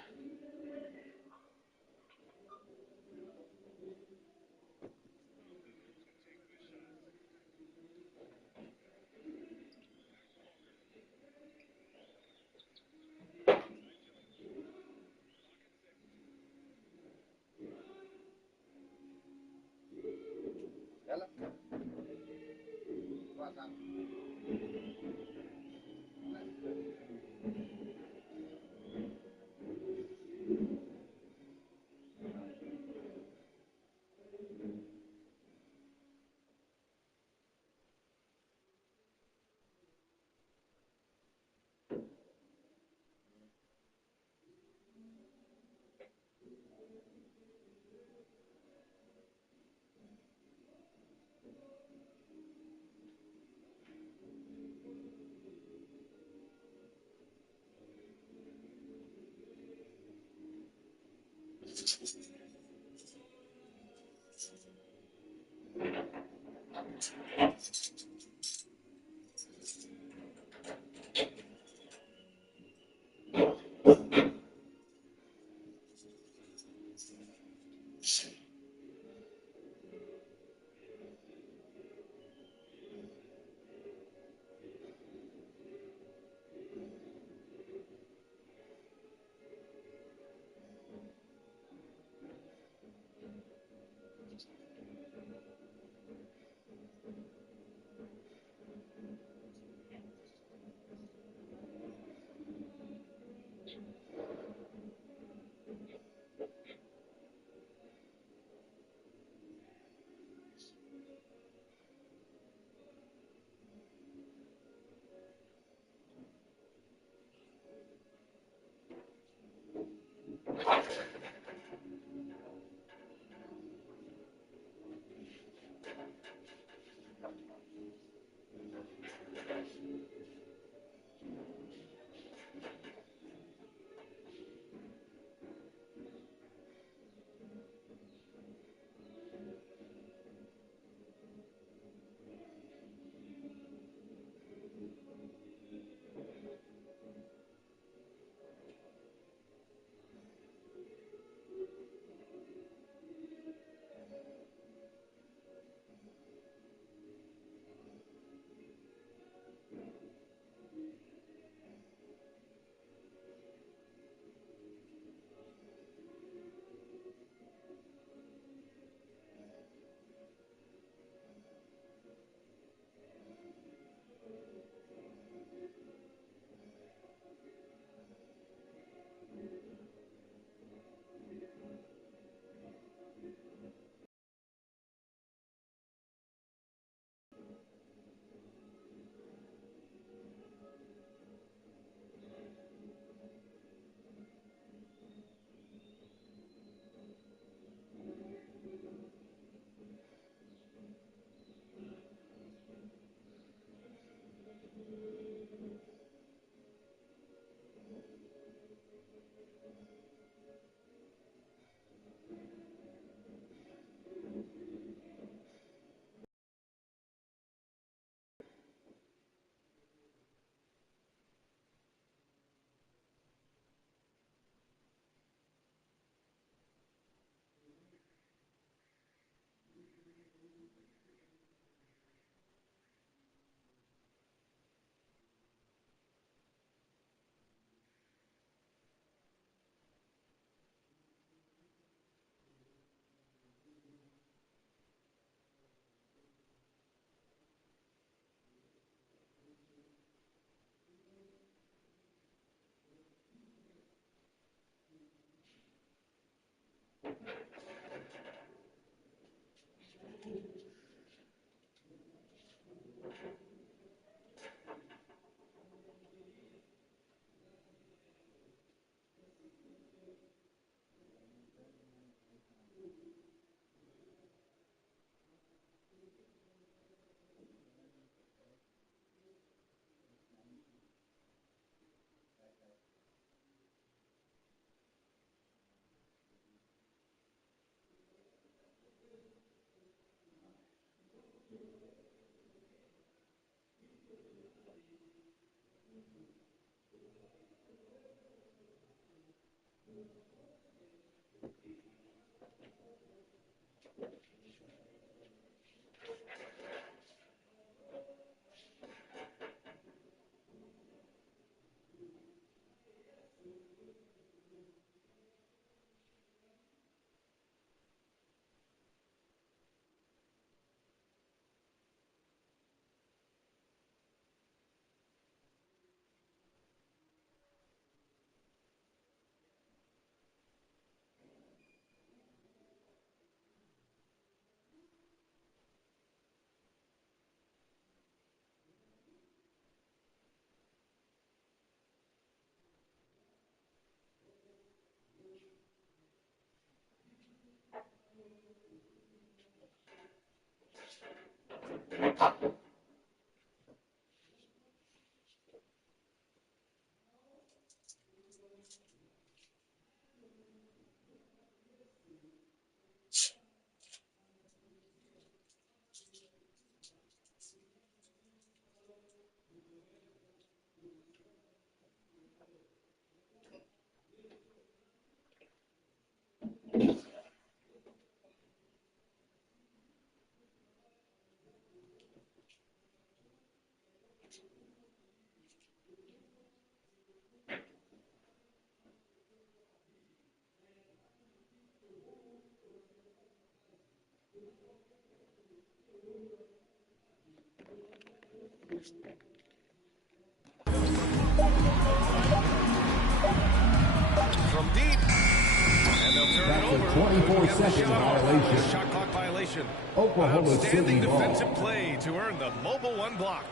From deep. And they'll turn it over. 24-second violation. Shot clock violation. Oklahoma Outstanding City ball. defensive play to earn the mobile one block.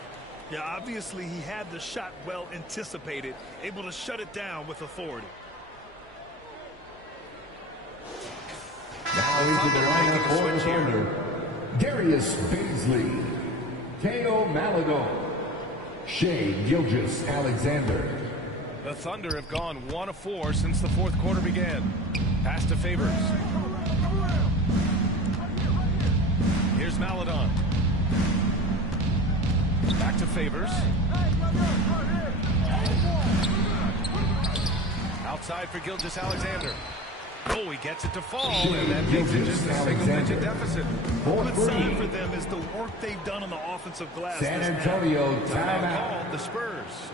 Yeah, obviously he had the shot well anticipated, able to shut it down with authority. Now into the lineup for the Thunder. Darius Baisley, Teo Malago, Shea Gilgeous-Alexander. The Thunder have gone 1 of 4 since the fourth quarter began. Pass to Favors. Here's Maladon. Back to Favors. Outside for Gilgeous-Alexander. Oh, he gets it to fall, and that makes it just a single-digit deficit. Good sign for them is the work they've done on the offensive glass. San Antonio timeout. Called the Spurs.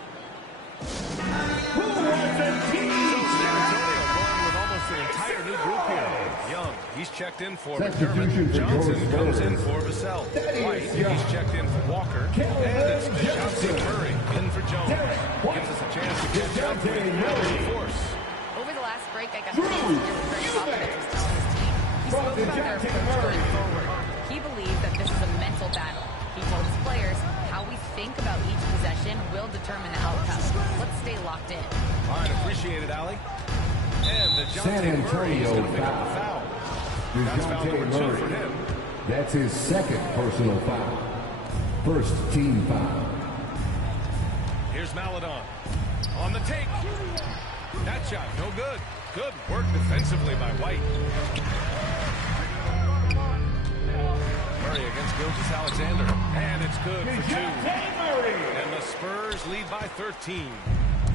Who wants a team? San Antonio going with almost an entire new group here. Young, he's checked in for Substitution McDermott. for Johnson comes in Spurs. for Vassell. White, Young. he's checked in for Walker. And it's DeJounte Murray in for Jones. Gives us a chance to catch up with the force. Over the last break, I got to hear what Greg Popovich was telling his team. He spoke about their approach going forward. He believes that this is a mental battle. He told his players, how we think about each possession will determine the outcome. Let's stay locked in. All right, appreciate it, Allie. And San Antonio foul. That's foul number 2 for him. That's his second personal foul. First team foul. Here's Maladon. On the take. That shot, no good. Good work defensively by White. Murray against Gilgeous-Alexander. And it's good for 2. And the Spurs lead by 13.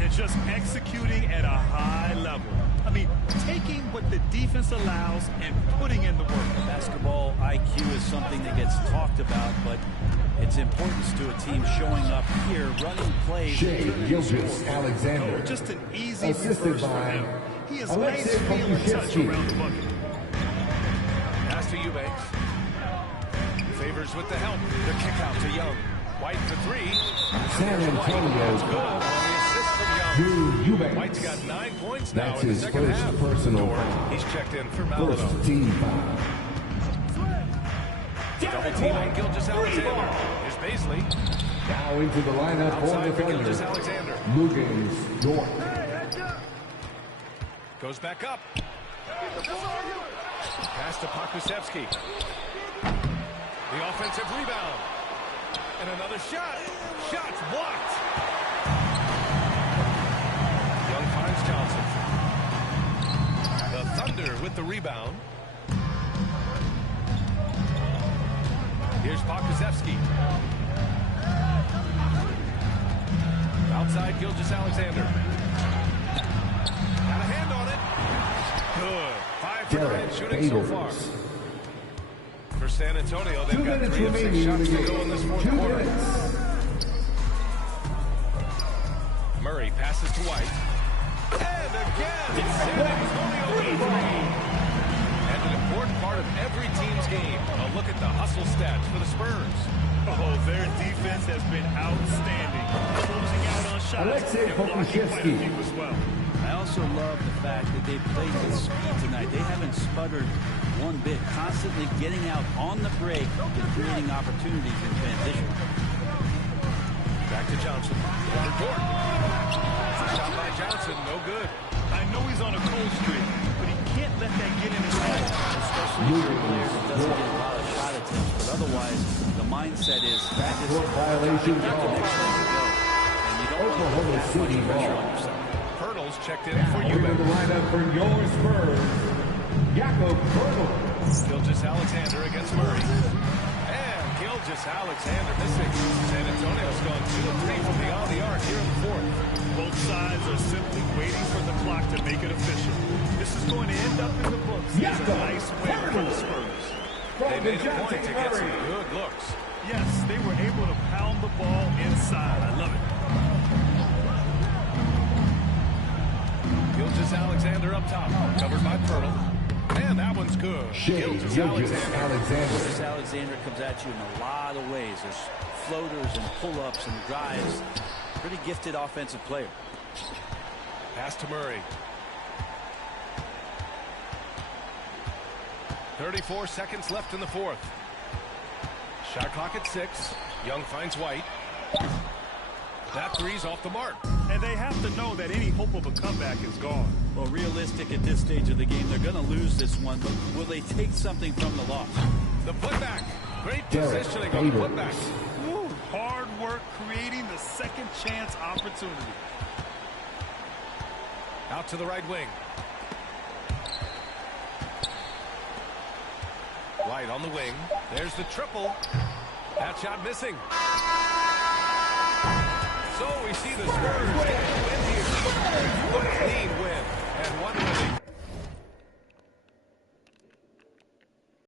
And just executing at a high level. I mean, taking what the defense allows and putting in the work. Basketball IQ is something that gets talked about, but its importance to a team showing up here, running plays. Shea Gilgeous-Alexander. Oh, just an easy assisted reverse for by him. He has Alexei nice feeling touch Pokusevski. around the bucket. Pass to Eubanks. Favors with the help. The kick out to Young. White for 3. San Antonio's Good on the assist from Young. Drew Eubanks. White's got 9 points now That's in the his second first half. personal foul. He's checked in for First Maladon. team foul. Double team on Gilgeous-Alexander. Here's Baisley. Now into the lineup for Outside the for Thunder. Gilgeous-Alexander. Lugans Dort. Goes back up. Pass to Pokusevski. The offensive rebound. And another shot. Shots blocked. Young finds Johnson. The Thunder with the rebound. Here's Pokusevski. side, Gilgeous-Alexander. Got a hand on it. Good. 5 for 9 shooting so far. For San Antonio, they've got 3 of 6 shots to go in this fourth quarter. Murray passes to White. And again, it's San Antonio with a three. And an important part of every team's game. A look at the hustle stats for the Spurs. Oh, their defense has been outstanding. Closing out on shots and blocking quite a few as well. I also love the fact that they played with speed tonight. They haven't sputtered one bit, constantly getting out on the break and creating opportunities in transition. Back to Johnson. Over Dort. Shot by Johnson, no good. I know he's on a cold streak, but he can't let that get in his head. Especially for a player who doesn't get a lot of shot attempts, but otherwise the mindset is that is violation the next one to go. And you don't want to put that much pressure on yourself. Hurdles checked in for you. The lineup for your Spurs, Jakob Hurdle. Gilgeous-Alexander against Murray. And Gilgeous-Alexander missing. San Antonio's gone 2 of 3 from beyond the arc here in the fourth. Both sides are simply waiting for the clock to make it official. This is going to end up in the books as a nice win for the Spurs. They made a point to get some good looks. Yes, they were able to pound the ball inside. I love it. Gilgeous-Alexander up top, covered by Pirtle. And that one's good. Gilgeous-Alexander comes at you in a lot of ways. There's floaters and pull-ups and drives. Pretty gifted offensive player. Pass to Murray. 34 seconds left in the fourth. Shot clock at 6. Young finds White. That three's off the mark. And they have to know that any hope of a comeback is gone. Well, realistic at this stage of the game, they're going to lose this one, but will they take something from the loss? The putback. Great positioning on the putback. Ooh, hard work creating the second chance opportunity. Out to the right wing. White on the wing. There's the triple. That shot missing. So we see the Spurs get the win here. A clean win. And one where they